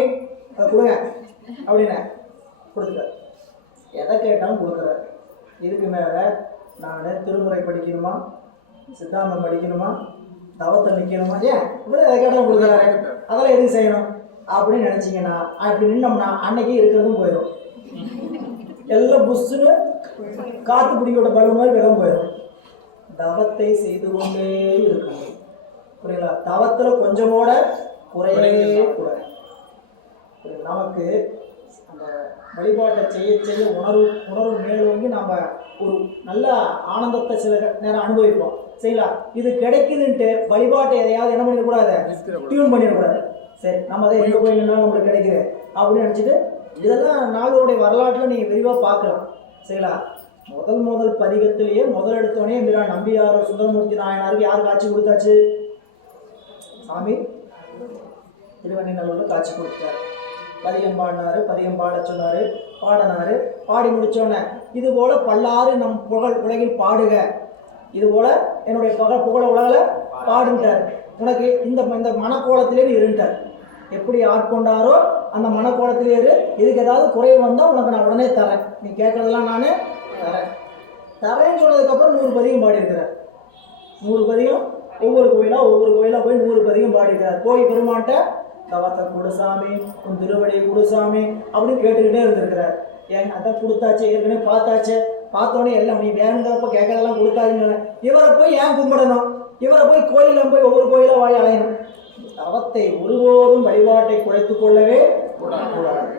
அதை கொடுங்க அப்படின்னு கொடுத்துட்டார். எதை கேட்டாலும் கொடுக்குறாரு. இதுக்கு மேலே நான் திருமுறை படிக்கணுமா, சித்தாந்தம் படிக்கணுமா, தவத்தை நிற்கணுமா? ஏன் இப்படி எதை கேட்டாலும் கொடுக்குறாரு. அதெல்லாம் எதுவும் செய்யணும் அப்படின்னு நினச்சிங்கன்னா, அப்படி நின்னோம்னா அன்னைக்கு இருக்கிறதும் போயிடும். எல்லாம் புஷ்ஷுன்னு காற்று பிடிக்கோட பலன் மாதிரி வெள்ளம் போயிடும். தவத்தை செய்து கொண்டே இருக்கணும். புரியுங்களா? தவத்தில் கொஞ்சமோட குறையவே கூடாது. நமக்கு அந்த வழிபாட்டை செய்ய உணர்வு மேலோங்கி நம்ம ஒரு நல்ல ஆனந்தத்தை சில நேரம் அனுபவிப்போம். சரிங்களா? இது கிடைக்குதுன்ட்டு வழிபாட்டை எதையாவது என்ன பண்ணிடக்கூடாது, டியூன் பண்ணிடக்கூடாது. சரி நம்ம அதை எங்கே போய் நின்னாலும் நம்மளுக்கு கிடைக்குது அப்படின்னு நினச்சிட்டு இதெல்லாம் நாளோடைய வரலாற்றில் நீங்கள் விரிவாக பார்க்கலாம். சரிங்களா? முதல் பதிகத்திலேயே முதல் எடுத்தோடனே மீரா நம்பியார் சுந்தரமூர்த்தி நாயனாருக்கு யார் காட்சி கொடுத்தாச்சு? சாமி திருவண்ணூரில் காட்சி கொடுத்தாரு. பதிகம் பாடினாரு, பதிகம் பாட சொன்னார், பாடினாரு. பாடி முடித்தோடனே இது போல் பல்லாறு நம் புகழ் உலகில் பாடுக, இது போல் என்னுடைய புகழ உலகில் பாடுன்ட்டார். உனக்கு இந்த மனக்கோலத்திலே இருட்டார். எப்படி ஆட்கொண்டாரோ அந்த மனக்கோலத்திலே இரு. இதுக்கு ஏதாவது குறைவு வந்தால் உனக்கு நான் உடனே தரேன், நீ கேட்கறதெல்லாம் நான் தரேன்னு சொன்னதுக்கப்புறம் 100 பதிகம் பாடியிருக்கிறார். 100 பதிகம் ஒவ்வொரு கோயிலாக போய் 100 பதிகம் பாடியிருக்கிறார். போய் பெருமாட்ட தவத்தை குடுசாமி, உன் திருவடியை குடுசாமி அப்படின்னு கேட்டுக்கிட்டே இருந்திருக்கிறார். ஏன் அதான் கொடுத்தாச்சு, ஏற்கனவே பார்த்தாச்சு, பார்த்தோன்னே எல்லாம் நீ வேணுங்கிறப்ப கேட்கறதெல்லாம் கொடுத்தாருன்னு இவரை போய் ஏன் கும்பிடணும்? இவரை போய் கோயிலில் போய் ஒவ்வொரு கோயிலாக வாழ அலையணும். தவத்தை ஒருபோதும் வழிபாட்டை குறைத்து கொள்ளவே கூடாது.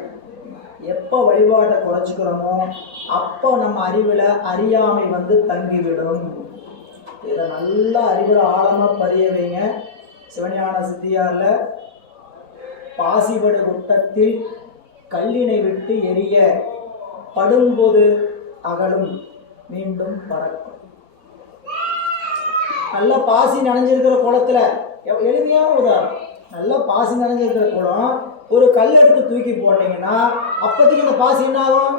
எப்போ வழிபாட்டை குறைச்சிக்கிறோமோ அப்போ நம்ம அறிவில் அறியாமை வந்து தங்கிவிடும். இதை நல்லா அறிவில் ஆழமாக பதிய வைங்க. சிவஞான சித்தியாரில் பாசிபடு குட்டத்தில் கல்லினை விட்டு எரிய படும்போது அகலும் மீண்டும் பறக்கும். நல்லா பாசி நனைஞ்சிருக்கிற குளத்துல, எளிமையான உதாரணம், நல்லா பாசி நனைஞ்சிருக்கிற குளம், ஒரு கல் எடுத்து தூக்கி போட்டீங்கன்னா அப்போதைக்கு இந்த பாசி என்ன ஆகும்?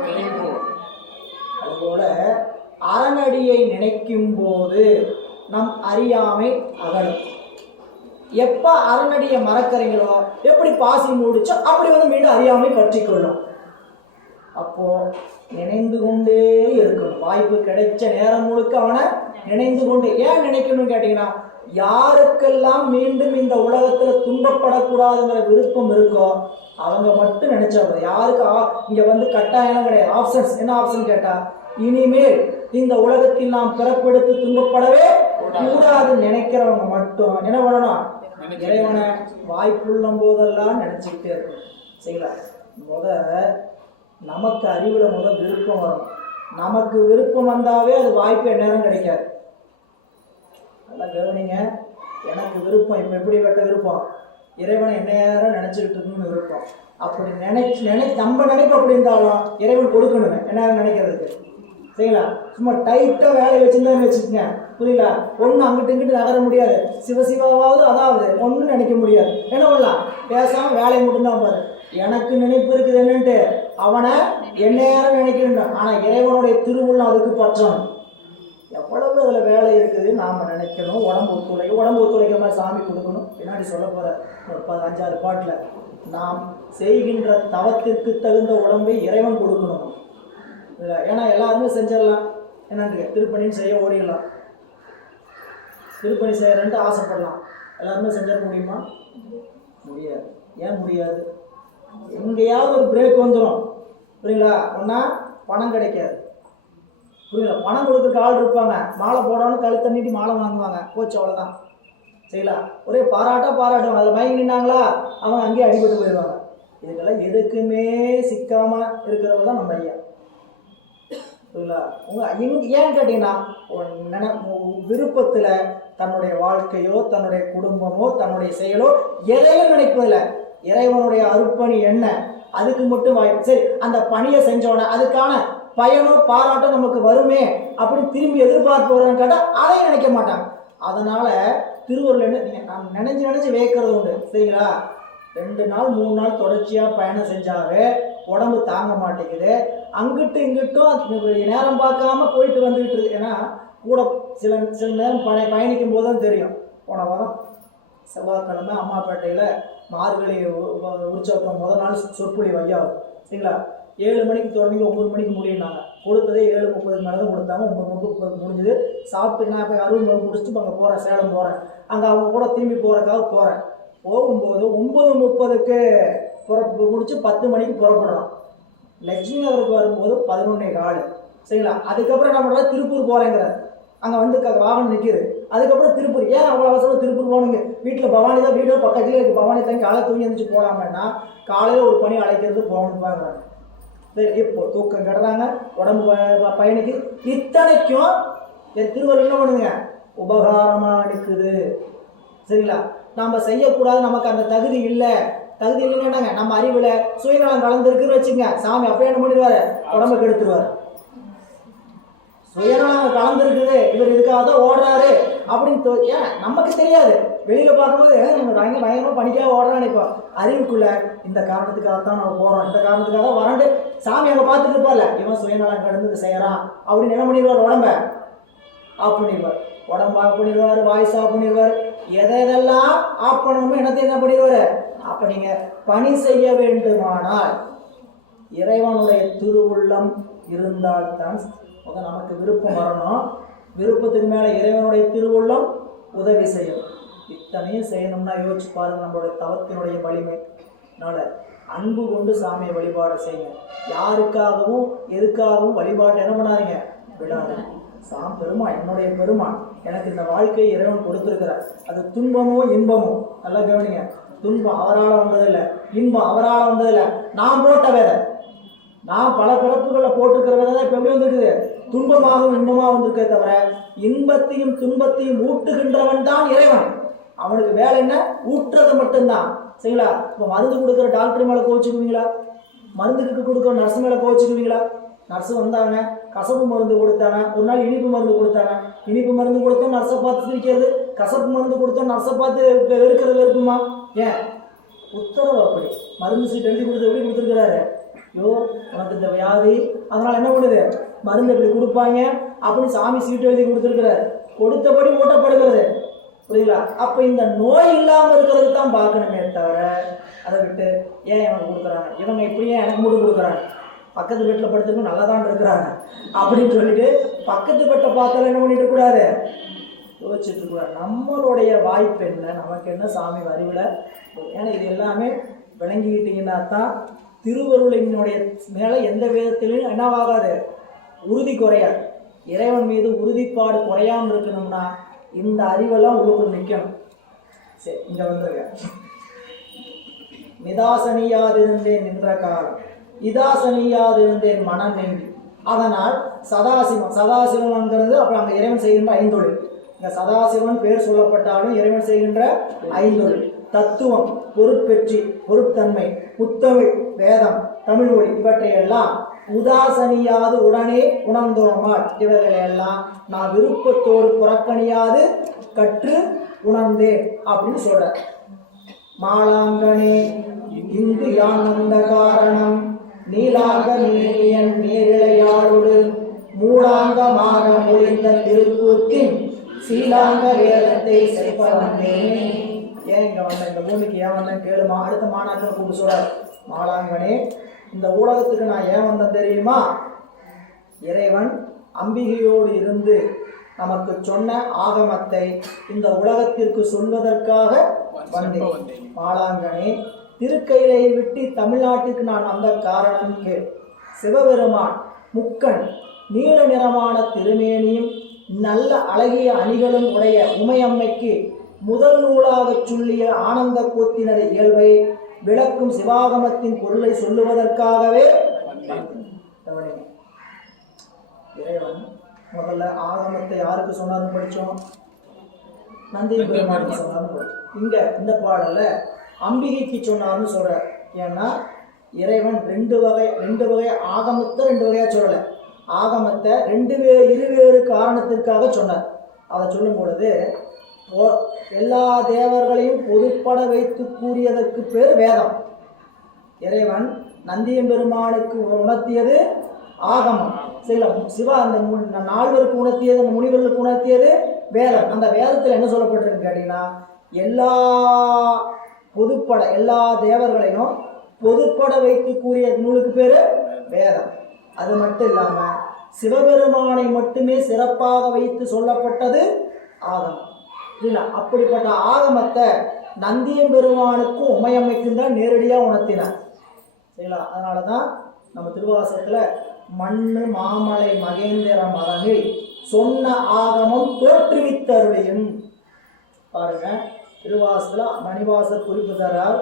அதுபோல அரணடியை நினைக்கும் போது நம் அறியாமை அகலும். எப்ப அரணடியை மறக்கிறீங்களோ, எப்படி பாசி மூடிச்சோ அப்படி வந்து மீண்டும் அறியாமை பற்றி கொள்ளும். அப்போ நினைந்து கொண்டே இருக்கணும். வாய்ப்பு கிடைச்ச நேரம் முழுக்க அவனை நினைந்து கொண்டு. ஏன் நினைக்கணும்னு கேட்டீங்கன்னா, யாருக்கெல்லாம் மீண்டும் இந்த உலகத்துல துன்பப்படக்கூடாதுங்கிற விருப்பம் இருக்கோ அவங்க மட்டும் நினைச்சா போதும். யாருக்கு இங்க வந்து கட்டாயம் கிடையாது. ஆப்ஷன்ஸ் என்ன ஆப்ஷன் கேட்டா, இனிமேல் இந்த உலகத்தில் நாம் பிறப்பெடுத்து துன்பப்படவே கூடாதுன்னு நினைக்கிறவங்க மட்டும் என்ன பண்ணணும்? இறைவனை வாய்ப்புள்ளும் போதெல்லாம் நினைச்சுக்கிட்டே இருக்கணும். சரிங்களா? நமக்கு அறிவில் விருப்பம் வரும். நமக்கு விருப்பம் வந்தாவே அது வாய்ப்பு நேரம் கிடைக்காது. நல்லா கவனிங்க. எனக்கு விருப்பம் இப்போ எப்படிப்பட்ட விருப்பம்? இறைவனை நேரம் நினைச்சுக்கிட்டு இருக்குன்னு விருப்பம். அப்படி நம்ம நினைப்பு அப்படி இருந்தாலும் இறைவன் கொடுக்கணுமே என்ன நினைக்கிறதுக்கு. சரிங்களா? சும்மா டைட்டாக வேலையை வச்சுருந்தான்னு வச்சுக்கோங்க, புரியல? ஒன்றும் அங்கிட்டு இங்கிட்டு நகர முடியாது. சிவசிவாவது அதாவது ஒன்றும் நினைக்க முடியாது. என்ன பண்ணலாம்? பேசாமல் வேலையை மட்டும்தான் பாரு. எனக்கு நினைப்பு இருக்குது என்னன்ட்டு அவனை எந்நேரம் நினைக்கணும். ஆனால் இறைவனுடைய திருவுள்ளம் அதுக்கு பற்றணும். எவ்வளவு அதில் வேலை இருக்குது நாம் நினைக்கணும். உடம்பு ஒத்துழைக்க மாதிரி சாமி கொடுக்கணும். பின்னாடி சொல்ல போகிற ஒரு 5-6 பாட்டில் நாம் செய்கின்ற தவத்திற்கு தகுந்த உடம்பை இறைவன் கொடுக்கணும். இல்லை, ஏன்னா எல்லாருமே செஞ்சிடலாம். என்னன்னு திருப்பணின்னு செய்ய ஓடிடலாம், திருப்பணி செய்யறேன்ட்டு ஆசைப்படலாம். எல்லாருமே செஞ்சிட முடியுமா? முடியாது. ஏன் முடியாது? எங்கேயாவது ஒரு பிரேக் வந்துடும், புரியுங்களா? ஒன்றா பணம் கிடைக்காது, புரியுங்களா? பணம் கொடுக்குறக்கு ஆள் இருப்பாங்க, மாலை போடணும்னு கழுத்தை நீட்டி மாலை வாங்குவாங்க, போச்சு அவ்வளோதான். சரிங்களா? ஒரே பாராட்டுவாங்க. அதில் மயங்கி நின்னாங்களா அவங்க அங்கேயே அடிபட்டு போயிடுவாங்க. இதுக்கெல்லாம் எதுக்குமே சிக்காமல் இருக்கிறவங்க தான் நம்ம ஐயா, புரியுங்களா? ஏன் கேட்டிங்கன்னா விருப்பத்தில் தன்னுடைய வாழ்க்கையோ தன்னுடைய குடும்பமோ தன்னுடைய செயலோ எதையும் நினைப்பதில்லை. இறைவனுடைய அர்ப்பணி என்ன, அதுக்கு மட்டும் வாய்ப்பு. சரி, அந்த பணியை செஞ்சோட அதுக்கான பயனோ பாராட்டோ நமக்கு வருமே அப்படின்னு திரும்பி எதிர்பார்ப்பு வரும்னு கேட்டால் அதையும் நினைக்க மாட்டாங்க. அதனால திருவள்ளுவர் நான் நினைச்சு வேக்கிறது உண்டு. சரிங்களா? 2 நாள் 3 நாள் தொடர்ச்சியாக பயணம் செஞ்சாவே உடம்பு தாங்க மாட்டேங்குது. அங்கிட்டு இங்கிட்டும் நேரம் பார்க்காம போயிட்டு வந்துக்கிட்டு இருக்கு. ஏன்னா கூட சில நேரம் பயணிக்கும் போது தான் தெரியும். போன வாரம் செவ்வாய்க்கிழமை அம்மாப்பேட்டையில் மார்கழி உற்சவம் முதல் நாள் சொற்பொழி வையாவும். சரிங்களா? 7 மணிக்கு தொடங்கி 9 மணிக்கு முடியும்னாங்க. கொடுத்ததே 7:30 மேலே தான் கொடுத்தாங்க. 9:30 முடிஞ்சது. சாப்பிட்டு நான் போய் அருள் முடிச்சுட்டு அங்கே போகிறேன், சேலம் போகிறேன். அங்கே அவங்க கூட திரும்பி போகிறக்காக போகிறேன். போகும்போது 9:30க்கு முடிச்சு 10 மணிக்கு புறப்படுறோம். லட்சுமி நகருக்கு வரும்போது 11:15. சரிங்களா? அதுக்கப்புறம் என்ன பண்ணுறது, திருப்பூர் போகிறேங்கிறார். அங்கே வந்து வாகனம் நிற்கிது. அதுக்கப்புறம் திருப்பூர். ஏன் அவ்வளோ அவசரம் திருப்பூர் போகணுங்க? வீட்டில் பவானி தான், வீடு பக்கத்துலேயே இருக்குது. பவானி தங்கி காலை தூங்கி எழுந்திரிச்சு போகலாமேன்னா காலையில் ஒரு பணி அழைக்கிறது போகணுன்னு பாக்குறாங்க. சரி, இப்போ தூக்கம் கட்டுறாங்க, உடம்பு பயணிக்கு. இத்தனைக்கும் என் திருவள்ளுவர் என்ன பண்ணுங்க, உபகாரமாக நிற்குது. சரிங்களா? நம்ம செய்யக்கூடாது, நமக்கு அந்த தகுதி இல்லைன்னு என்னங்க, நம்ம அறிவில் சுயநலம் கலந்துருக்குன்னு வச்சுங்க, சாமி அப்போ என்ன பண்ணிடுவார், உடம்பு கெடுத்துருவார். சுயநலம் கலந்துருக்குது, இவர் இதுக்காக தான் ஓடுறாரு அப்படின்னு ஏன் நமக்கு தெரியாது. வெளியில் பார்க்கும்போது பயங்கரமாக பணிக்காக ஓடுறான்னு இப்போ அறிவுக்குள்ள இந்த காரணத்துக்காகத்தான் நம்ம போகிறோம், இந்த காரணத்துக்காக தான் வரண்டு சாமி அங்கே பார்த்துட்டு இருப்பார்ல, இவன் சுயநலம் கடந்து செய்கிறான் அப்படின்னு என்ன பண்ணிடுவார், உடம்ப ஆஃப் பண்ணிடுவார். உடம்பு ஆஃப் பண்ணிடுவார், வாய்ஸ் ஆஃப் பண்ணிடுவார். எதெல்லாம் ஆஃப் பண்ணணுமோ என்னத்தை என்ன பண்ணிடுவார். அப்போ நீங்கள் பணி செய்ய வேண்டுமானால் இறைவனுடைய திருவுள்ளம் இருந்தால்தான் நமக்கு விருப்பம் வரணும். விருப்பத்துக்கு மேலே இறைவனுடைய திருவுள்ளம் உதவி செய்யும். இத்தனையும் செய்யணும்னா யோசிச்சு பாருங்க நம்மளுடைய தவத்தினுடைய வலிமை. அதனால் அன்பு கொண்டு சாமியை வழிபாடு செய்யுங்க. யாருக்காகவும் எதுக்காகவும் வழிபாட்டை என்ன பண்ணாதீங்க, விடாதீங்க. பெருமான் என்னுடைய பெருமான், எனக்கு இந்த வாழ்க்கையை இறைவன் கொடுத்துருக்கிறார். அது துன்பமோ இன்பமோ நல்லா கவனிங்க. துன்பம் அவரால் வந்ததில்லை, இன்பம் அவரால் வந்ததில்லை. நான் போட்ட வேலை, நான் பல பிறப்புகளை போட்டுக்கிற வேலை தான் இப்போ எப்படி வந்துருக்குது, துன்பமாகவும் இன்பமாக வந்திருக்கே தவிர இன்பத்தையும் துன்பத்தையும் ஊட்டுகின்றவன் தான் இறைவன். அவனுக்கு வேலை என்ன, ஊட்டுறது மட்டும்தான். சரிங்களா? இப்போ மருந்து கொடுக்குற டாக்டர் மேலே கோச்சுக்குவீங்களா, மருந்துக்கு கொடுக்குற நர்ஸ் மேலே கோச்சுக்குவீங்களா? நர்ஸு வந்தாங்க, கசப்பு மருந்து கொடுத்தாங்க, ஒரு நாள் இனிப்பு மருந்து கொடுத்தாங்க. இனிப்பு மருந்து கொடுத்தோம் நர்ஸை பார்த்து சிரிக்கிறது, கசப்பு மருந்து கொடுத்தோம் நர்ஸை பார்த்து வெறுக்கிறது வெறுக்குமா? ஏன் உத்தரவு அப்படி. மருந்து சீட்டு எழுதி கொடுத்து எப்படி கொடுத்துருக்கிறாரு, ஐயோ உனக்கு இந்த வியாதி, அதனால் என்ன பண்ணுது, மருந்து எப்படி கொடுப்பாங்க அப்படின்னு சாமி சீட்டு எழுதி கொடுத்துருக்கிறார். கொடுத்தபடி ஊட்டப்படுகிறது. புரியுங்களா? அப்போ இந்த நோய் இல்லாமல் இருக்கிறது தான் பார்க்கணுமே தவிர அதை விட்டு ஏன் இவங்க கொடுக்குறாங்க, இவங்க இப்படியே எனக்கு மட்டும் கொடுக்குறாங்க, பக்கத்து வீட்டில் படுத்துக்கும் நல்லா தான் இருக்கிறாங்க அப்படின்னு சொல்லிட்டு பக்கத்து வீட்டை பார்த்தாலும் என்ன பண்ணிட்டு கூடாது, யோசிச்சுட்டு இருக்கக்கூடாது. நம்மளுடைய வாய்ப்பு என்ன, நமக்கு என்ன சாமி அறிவில். ஏன்னா இது எல்லாமே விளங்கிக்கிட்டீங்கன்னா தான் திருவருளினுடைய மேலே எந்த விதத்திலையும் என்னவாகாது, உறுதி குறையாது. இறைவன் மீது உறுதிப்பாடு குறையாமல் இருக்கணும்னா இந்த அறிவெல்லாம் உங்களுக்கு நிற்கணும். சரி, இங்கே வந்துருங்க. நிதாசனியாதிருந்தேன் நின்ற காலம், இதாசனியாதிருந்தேன் மனம் நீங்கி. அதனால் சதாசிவன்கிறது அப்புறம் அங்கே இறைவன் செய்கின்ற 5 தொழில். இங்கே சதாசிவன் பேர் சொல்லப்பட்டாலும் இறைவன் செய்கின்ற 5 தொழில். தத்துவம், பொருட்பெற்றி, பொருட்தன்மை, முத்தமிழ், வேதம், தமிழ் மொழி, இவற்றையெல்லாம் உதாசனியாது உடனே உணர்ந்தோமால் இவைகளெல்லாம் நான் விருப்பத்தோடு புறக்கணியாது கற்று உணர்ந்தேன் அப்படின்னு சொல்ற. மாலாங்கனே இங்கு யான் வந்த காரணம் நீலாங்க நீரியன் நேரிழையாளோடு மூலாங்கமாக மொழிந்த திருக்கூத்தின் சீலாங்க வேதத்தை செய்ய வந்தேன். ஏன் இங்க வந்த, இந்த பூமிக்கு ஏன் வந்தேன் கேளுமா. அடுத்த மாநாட்டில் கூப்பிட்டு சொல்றார், மாலாங்கனே இந்த உலகத்துக்கு நான் ஏன் வந்தேன் தெரியுமா? இறைவன் அம்பிகையோடு இருந்து நமக்கு சொன்ன ஆகமத்தை இந்த உலகத்திற்கு சொல்வதற்காக வந்தேன். மாலாங்கனே திருக்கையிலை விட்டு தமிழ்நாட்டுக்கு நான் வந்த காரணம் கேள். சிவபெருமான் முக்கண் நீல நிறமான திருமேனியும் நல்ல அழகிய அணிகளும் உடைய உமையம்மைக்கு முதல் நூலாக சொல்லிய ஆனந்த கோத்தினது இயல்பை விளக்கும் சிவாகமத்தின் பொருளை சொல்லுவதற்காகவே இறைவன் முதல்ல ஆகமத்தை யாருக்கு சொன்னார்னு படித்தோம்? நந்தி பெருமானுக்கு சொன்னார்னு படித்தோம். இங்க இந்த பாடல அம்பிகைக்கு சொன்னார்னு சொல்ற. ஏன்னா இறைவன் ரெண்டு வகை ஆகமத்தை ரெண்டு வகையா சொல்லல. ஆகமத்தை இருவேறு காரணத்திற்காக சொன்னார். அதை சொல்லும் பொழுது எல்லா தேவர்களையும் பொதுப்பட வைத்து கூறியதற்கு பேர் வேதம். இறைவன் நந்தியம் பெருமானுக்கு உணர்த்தியது ஆகமம். சிவா அந்த நால்வருக்கு உணர்த்தியது, அந்த முனிவர்களுக்கு உணர்த்தியது வேதம். அந்த வேதத்தில் என்ன சொல்லப்பட்டிருக்குன்னு கேட்டீங்கன்னா, எல்லா தேவர்களையும் பொதுப்பட வைத்து கூறிய நூலுக்கு பேரு வேதம். அது மட்டும் இல்லாம சிவபெருமானை மட்டுமே சிறப்பாக வைத்து சொல்லப்பட்டது ஆகமம். இல்லை, அப்படிப்பட்ட ஆகமத்தை நந்தியம் பெருமானுக்கும் உமையம்மைக்கும் தான் நேரடியாக உணர்த்தினார். சரிங்களா? அதனால தான் நம்ம திருவாசகத்தில் மண்ணு மாமலை மகேந்திர மலனில் சொன்ன ஆகமம் தோற்றுவித்தருளையும் பாருங்க. திருவாசகத்தில் மணிவாசர் குறிப்பு தரார்.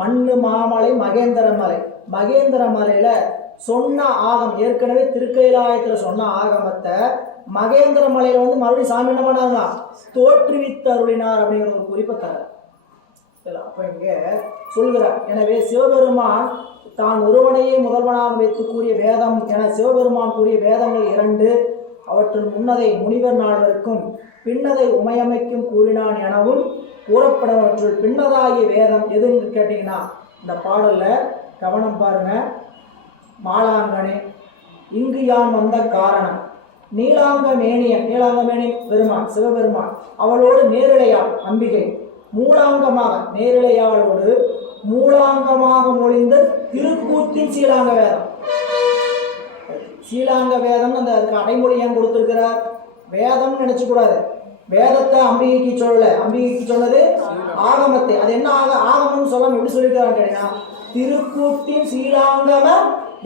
மண்ணு மாமலை மகேந்திர மலை, மகேந்திர மலையில சொன்ன ஆகம், ஏற்கனவே திருக்கைலாயத்தில் சொன்ன ஆகமத்தை மகேந்திர மலையில மறுபடியும் சாமி என்ன பண்ணாங்க, தோற்றுவித்து அருளினார் அப்படிங்கிற ஒரு குறிப்பை தர. அப்ப இங்க சொல்கிறார், எனவே சிவபெருமான் தான் ஒருவனையே முதல்வனாக வைத்து கூறிய வேதம் என சிவபெருமான் கூறிய வேதங்கள் 2, அவற்றில் முன்னதை முனிவர் நால்வருக்கும் பின்னதை உமையமைக்கும் கூறினான் எனவும் கூறப்படவற்றுள் பின்னதாகிய வேதம் எதுன்னு கேட்டீங்கன்னா, இந்த பாடல்ல கவனம் பாருங்க. மாலாங்கனே இங்கு யான் வந்த காரணம் நீலாங்க மேனியன் பெருமான் சிவபெருமான் அவளோடு நேரிழையாள் அம்பிகை மூலாங்கமாக நேரிழையாளோடு மூலாங்கமாக மொழிந்த திருக்கூத்தின் சீலாங்க வேதம். சீலாங்க வேதம் அந்த அதுக்கு அடைமொழி ஏன் கொடுத்திருக்கிறார்? வேதம் நினைச்சு கூடாது. வேதத்தை அம்பிகைக்கு சொல்லல, அம்பிகைக்கு சொன்னது ஆகமத்தை. அது என்ன ஆகமம்னு சொல்லாம எப்படி சொல்லியிருக்காங்க கேட்டீங்கன்னா, திருக்கூத்தின் சீலாங்கம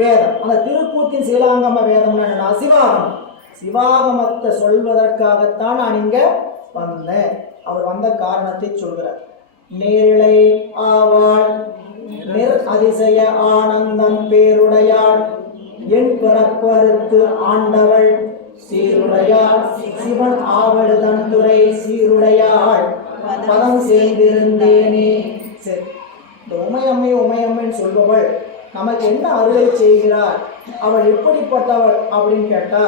வேதம். அந்த திருக்கூத்தின் சீலாங்கம வேதம் என்னன்னா சிவாகமம். சிவாகமத்தை சொல்வதற்காகத்தான் நான் இங்க வந்தேன். அவர் வந்த காரணத்தை சொல்கிறார். நேரிழை ஆவாள் நிர் அதிசய ஆனந்தம் பேருடையாள் என் பிறப்பறுத்து ஆண்டவள் சீருடையாள் சிவன் ஆவடு தன் துறை சீருடையாள் பதம் சேர்ந்திருந்தேனே. சரி, இந்த உமையம்மைன்னு சொல்பவள் நமக்கு என்ன அருளை செய்கிறார், அவள் எப்படிப்பட்டவள் அப்படின்னு கேட்டா,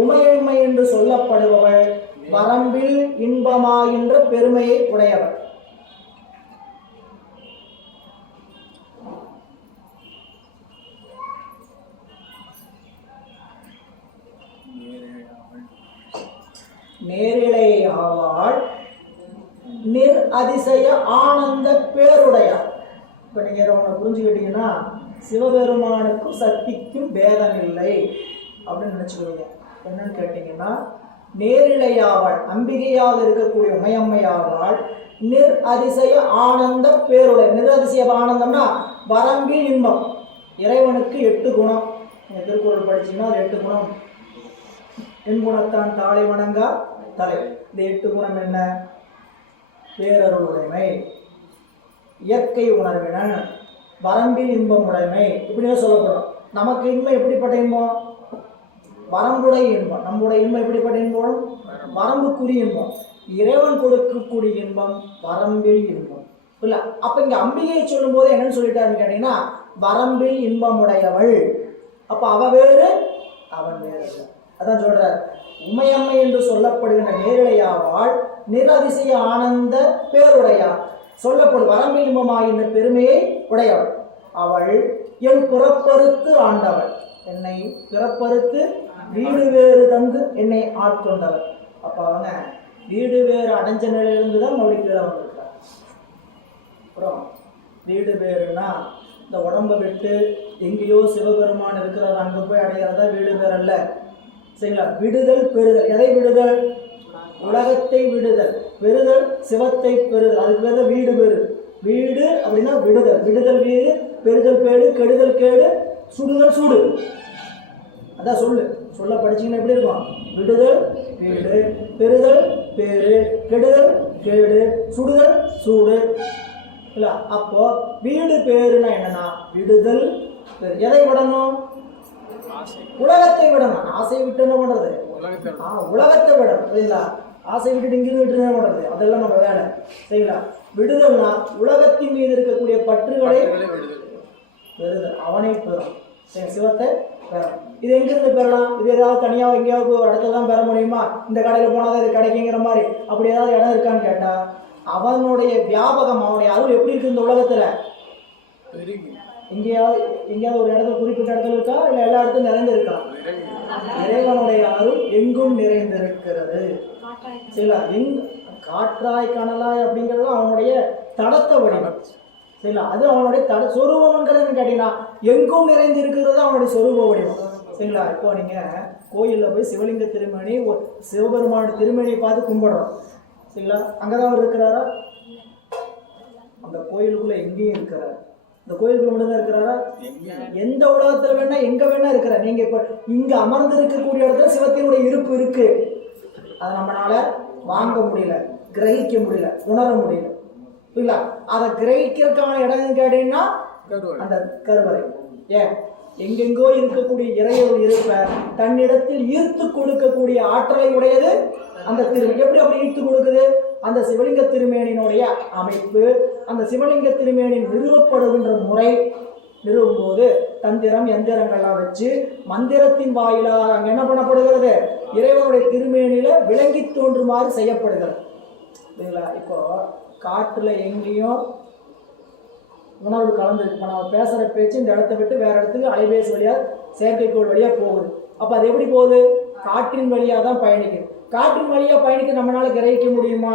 உமையம்மை என்று சொல்லப்படுபவள் வரம்பில் இன்பமாகின்ற பெருமையை உடையவள். நேரிழை ஆவாள் நிர் அதிசய ஆனந்த பேருடையாள். இப்போ நீங்கள் ஒன்று புரிஞ்சுக்கிட்டீங்கன்னா, சிவபெருமானுக்கும் சக்திக்கும் பேதம் இல்லை அப்படின்னு நினச்சிக்கிடுவீங்க. என்னன்னு கேட்டிங்கன்னா, நேரிழையாவாள் அம்பிகையாக இருக்கக்கூடிய உமையம்மையாவாள் நிர் அதிசய ஆனந்த பேருடைய. நிர் அதிசய ஆனந்தம்னா வரம்பில் இன்பம். இறைவனுக்கு 8 குணம். நீங்கள் திருக்குறள் படிச்சீங்கன்னா அது 8 குணம். என் குணத்தான் தாளை வணங்கா தலை. இந்த 8 குணம் என்ன? பேரருள் உடைமை, இயற்கை உணர்வினன், வரம்பில் இன்பம் உடைமை, இப்படியே சொல்லப்படும். நமக்கு இன்பம் எப்படிப்பட்ட இன்பம்? வரம்புடைய இன்பம். நம்முடைய இன்பம் எப்படிப்பட்ட இன்பம்? வரம்புக்குரிய இன்பம். இறைவன் கொடுக்கக்கூடிய இன்பம் வரம்பில் இன்பம். இல்லை, அப்போ இங்கே அம்பிகையை சொல்லும் போது என்னன்னு சொல்லிட்டாருன்னு கேட்டீங்கன்னா, வரம்பில் இன்பமுடையவள் அப்ப அவ வேறு அவன் வேறு. அதான் சொல்ற, உமையம்மை என்று சொல்லப்படுகின்ற நேரிழையாவாள் நிரதிசய ஆனந்த பேருடையாள், சொல்லப்படும் வரம்பின்பமாகின்ற பெருமையை உடையவள். அவள் என் பிறப்பறுத்து ஆண்டவள், என்னை பிறப்பறுத்து வீடு வேறு தந்து என்னை ஆட்கொண்டவள். அப்ப அவங்க வீடு வேறு அடைஞ்ச நிலையிலிருந்து தான் மறுபடியும் கீழே வந்திருக்காங்க. அப்புறம் வீடு வேறுனா இந்த உடம்பை விட்டு எங்கேயோ சிவபெருமான் இருக்கிறார் அங்கே போய் அடையிறதா வீடு வேறு அல்ல. சரிங்களா? விடுதல் பெறுதல். எதை விடுதல்? உலகத்தை விடுதல். பெறுதல் சிவத்தை பெறுதல். அதுக்கு பேர் தான் வீடு வேறு. வீடு அப்படின்னா விடுதல். விடுதல் வீடு, பெறுதல் பேடு, கெடுதல் கேடு, சுடுதல் சூடு. அதான் சொல்ல படிச்சீங்கன்னா எப்படி இருக்கும்? விடுதல் வீடு, பெறுதல் பேரு, கெடுதல் கேடு, சுடுதல் சூடு. இல்ல அப்போ வீடு பேருனா என்னன்னா விடுதல். எதை விடணும்? உலகத்தை விடணும். ஆசை விட்டு என்ன பண்றது? உலகத்தை விடணும். சரிங்களா? ஆசை விட்டுட்டு இங்கிருந்து விட்டு என்ன பண்றது? அதெல்லாம் நம்ம வேலை. சரிங்களா? விடுதல்னா உலகத்தின் மீது இருக்கக்கூடிய பற்றுகளை பெறுதல். அவனை பெறும். சிவத்தை பெறணும். இது எங்கிருந்து பெறலாம்? இது ஏதாவது தனியாக எங்கேயாவது ஒரு இடத்துல தான் பெற முடியுமா? இந்த கடையில் போனால் தான் இது கிடைக்குங்கிற மாதிரி அப்படி ஏதாவது இடம் இருக்கான்னு கேட்டா, அவனுடைய வியாபகம், அவனுடைய அருள் எப்படி இருக்கு இந்த உலகத்துல? எங்கேயாவது ஒரு இடத்துல குறிப்பிட்ட இடத்துல இருக்கா, இல்லை எல்லா இடத்துலையும் நிறைந்திருக்கா? இறைவனுடைய அருள் எங்கும் நிறைந்திருக்கிறது. சரிங்களா? காற்றாய் கனலாய் அப்படிங்கிறது அவனுடைய தடத்த வடிவம். சரிங்களா? அது அவனுடைய சொரூபம்ங்கிறது கேட்டீங்கன்னா எங்கும் நிறைந்து இருக்கிறது அவனுடைய சொரூப வடிவம். சரிங்களா? இப்போ நீங்க கோயிலில் போய் சிவலிங்க திருமணி, சிவபெருமான திருமணியை பார்த்து கும்பிடுறோம். சரிங்களா? அங்கதான் அவர் இருக்கிறாரா? அந்த கோயிலுக்குள்ள எங்கேயும் இருக்கிறார். இந்த கோயிலுக்குள்ள மட்டும்தான் இருக்கிறாரா? எந்த உலகத்துல வேணா எங்க வேணா இருக்கிறார். நீங்க இப்ப இங்க அமர்ந்து இருக்கக்கூடிய இடத்துல சிவத்தினுடைய இருப்பு இருக்கு. அதை நம்மளால வாங்க முடியல, கிரகிக்க முடியல, உணர முடியல. புரியல? அதை கிரகிக்கிறதுக்கான இடம் கேட்டீங்கன்னா அந்த கருவறை. ஏன்? எங்கெங்கோ இருக்கக்கூடிய இறையொருள் இருப்ப தன்னிடத்தில் ஈர்த்து கொடுக்கக்கூடிய ஆற்றலை உடையது அந்த திருமணி. எப்படி அப்படி ஈர்த்து கொடுக்குது? அந்த சிவலிங்க திருமேனினுடைய அமைப்பு, அந்த சிவலிங்க திருமேனின் நிறுவப்படுகின்ற முறை, நிறுவும் போது தந்திரம் எந்திரங்கள்லாம் வச்சு மந்திரத்தின் வாயிலாக அங்கே என்ன பண்ணப்படுகிறது? இறைவனுடைய திருமேனியில விளங்கி தோன்றுமாறு செய்யப்படுகிறது. சரிங்களா? இப்போ காற்றுல எங்கேயும் உணர்வு கலந்துருக்கு. இப்போ நம்ம பேசுகிற பேச்சு இந்த இடத்த விட்டு வேற இடத்துக்கு அலைபேசி வழியாக செயற்கைக்கோள் வழியாக போகுது. அப்போ அது எப்படி போகுது? காற்றின் வழியாக தான் பயணிக்குது. காற்றின் வழியாக பயணிக்க நம்மளால கிரகிக்க முடியுமா?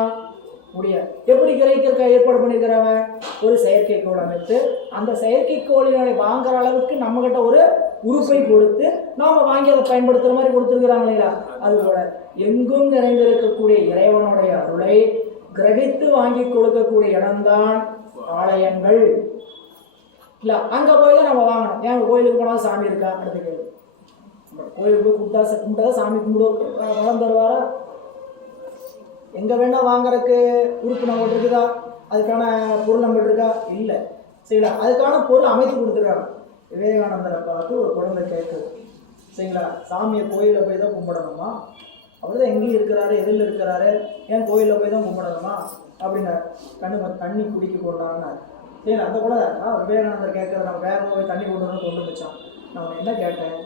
முடியாது. எப்படி கிரகிக்கிறதுக்கு ஏற்பாடு பண்ணியிருக்கிறவன்? ஒரு செயற்கைக்கோள் அமைத்து அந்த செயற்கைக்கோளினுடைய வாங்குற அளவுக்கு நம்மகிட்ட ஒரு உறுப்பை கொடுத்து நாம வாங்கி அதை பயன்படுத்துகிற மாதிரி கொடுத்துருக்குறாங்க இல்லையா? அதுபோல எங்கும் நிறைந்திருக்கக்கூடிய இறைவனுடைய அருளை கிரகித்து வாங்கி கொடுக்கக்கூடிய இடம்தான் ஆலயங்கள். இல்ல அங்க போய் தான் நம்ம வாங்கணும். ஏன் கோயிலுக்கு போனால் சாமி இருக்கா? அடுத்த கேள்வி. கோயிலுக்கு போய் கும்பிட்டா சாமி கும்பிடுவோம் வளம் தருவாரா? எங்க வேணா வாங்குறதுக்கு உறுப்பு நம்ம இருக்குதா? அதுக்கான பொருள் நம்ம இருக்கா? இல்லை. சரிங்களா? அதுக்கான பொருள் அமைத்து கொடுத்துருக்காங்க. விவேகானந்தரை பார்த்து ஒரு குழந்தை கேட்குது. சரிங்களா? சாமியை கோயிலில் போய் தான் கும்பிடணுமா? அப்படிதான் எங்கேயும் இருக்கிறாரு, எதில் இருக்கிறாரு, ஏன் கோயிலில் போய் தான் கும்பிடணுமா அப்படின்னாரு. தண்ணி குடிக்க கொண்டாருன்னாரு. சரி, அந்த கூட விவேகானந்தர் கேட்கறது நம்ம வேற போய் தண்ணி கொண்டு வச்சான். நான் என்ன கேட்டேன்?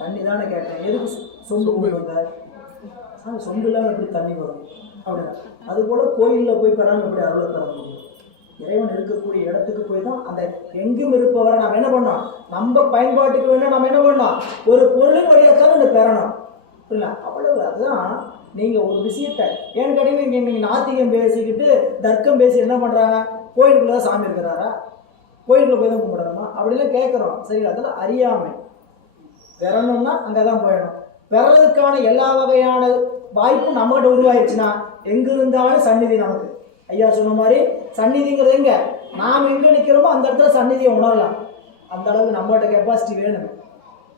தண்ணி தானே கேட்டேன். எதுக்கு சொம்பு போய் வந்தார்? சொம்பு இல்லாமல் எப்படி தண்ணி வரும் அப்படின்னா, அதுபோல் கோயிலில் போய் பெறாமல் எப்படி அருளை பெற முடியும்? இறைவன் இருக்கக்கூடிய இடத்துக்கு போய் தான் அந்த எங்கும் இருப்பவரை நம்ம என்ன பண்ணோம்? நம்ம பயன்பாட்டுக்கு வேணா நம்ம என்ன பண்ணோம்? ஒரு பொருளின் வழியாத்தான் நம்ம பெறணும். இல்லை அவ்வளவு. அதுதான் நீங்கள் ஒரு விஷயத்தை ஏன்னு கேட்டீங்கன்னா, நீங்கள் நாத்திகம் பேசிக்கிட்டு தர்க்கம் பேசி என்ன பண்ணுறாங்க? கோயிலுக்குள்ள தான் சாமி இருக்கிறாரா? கோயிலுக்குள்ள போய் தான் கும்பிடணுமா அப்படிலாம் கேட்குறோம். சரி, அதெல்லாம் அறியாமை. பெறணும்னா அங்கே தான் போயிடணும். பெறதுக்கான எல்லா வகையான வாய்ப்பும் நம்மகிட்ட உருவாயிடுச்சுன்னா எங்கே இருந்தாலும் சந்நிதி நமக்கு. ஐயா சொன்ன மாதிரி சந்நிதிங்கிறது எங்க? நாம் எங்கே நிற்கிறோமோ அந்த இடத்துல சந்நிதியை உணரலாம். அந்த அளவுக்கு நம்மகிட்ட கெப்பாசிட்டி வேணும்.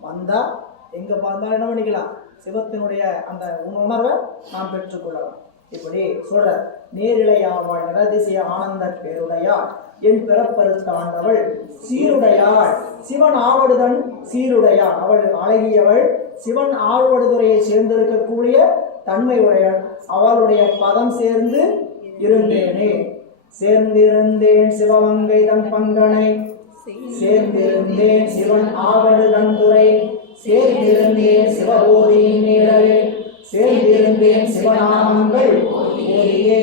வந்தால் எங்கே பார்த்தாலும் என்ன பண்ணிக்கலாம்? சிவத்தினுடைய அந்த உணர்வை நாம் பெற்றுக்கொள்ளலாம். இப்படி சொல்ற நேரிழையாவாள் நிரதிசய ஆனந்த பேருடையாள் என் பிறப்பறுத்தாண்டவள் சீருடையாள் சிவன் ஆவடுதன் சீருடையாள். அவள் அழகியவள், சிவன் ஆழ்வடுதுறையை சேர்ந்திருக்கக்கூடிய தன்மை உடையவள். அவளுடைய பதம் சேர்ந்து இருந்தேனே சேர்ந்திருந்தேன் சிவமங்கை தன் பங்கனை சேர்ந்திருந்தேன் சிவன் ஆவடு தந்துரை சேர்ந்திருந்தேன் சிவபோதியின் நிழலே சேர்ந்திருந்தேன் சிவநாமங்கள் ஓதியே.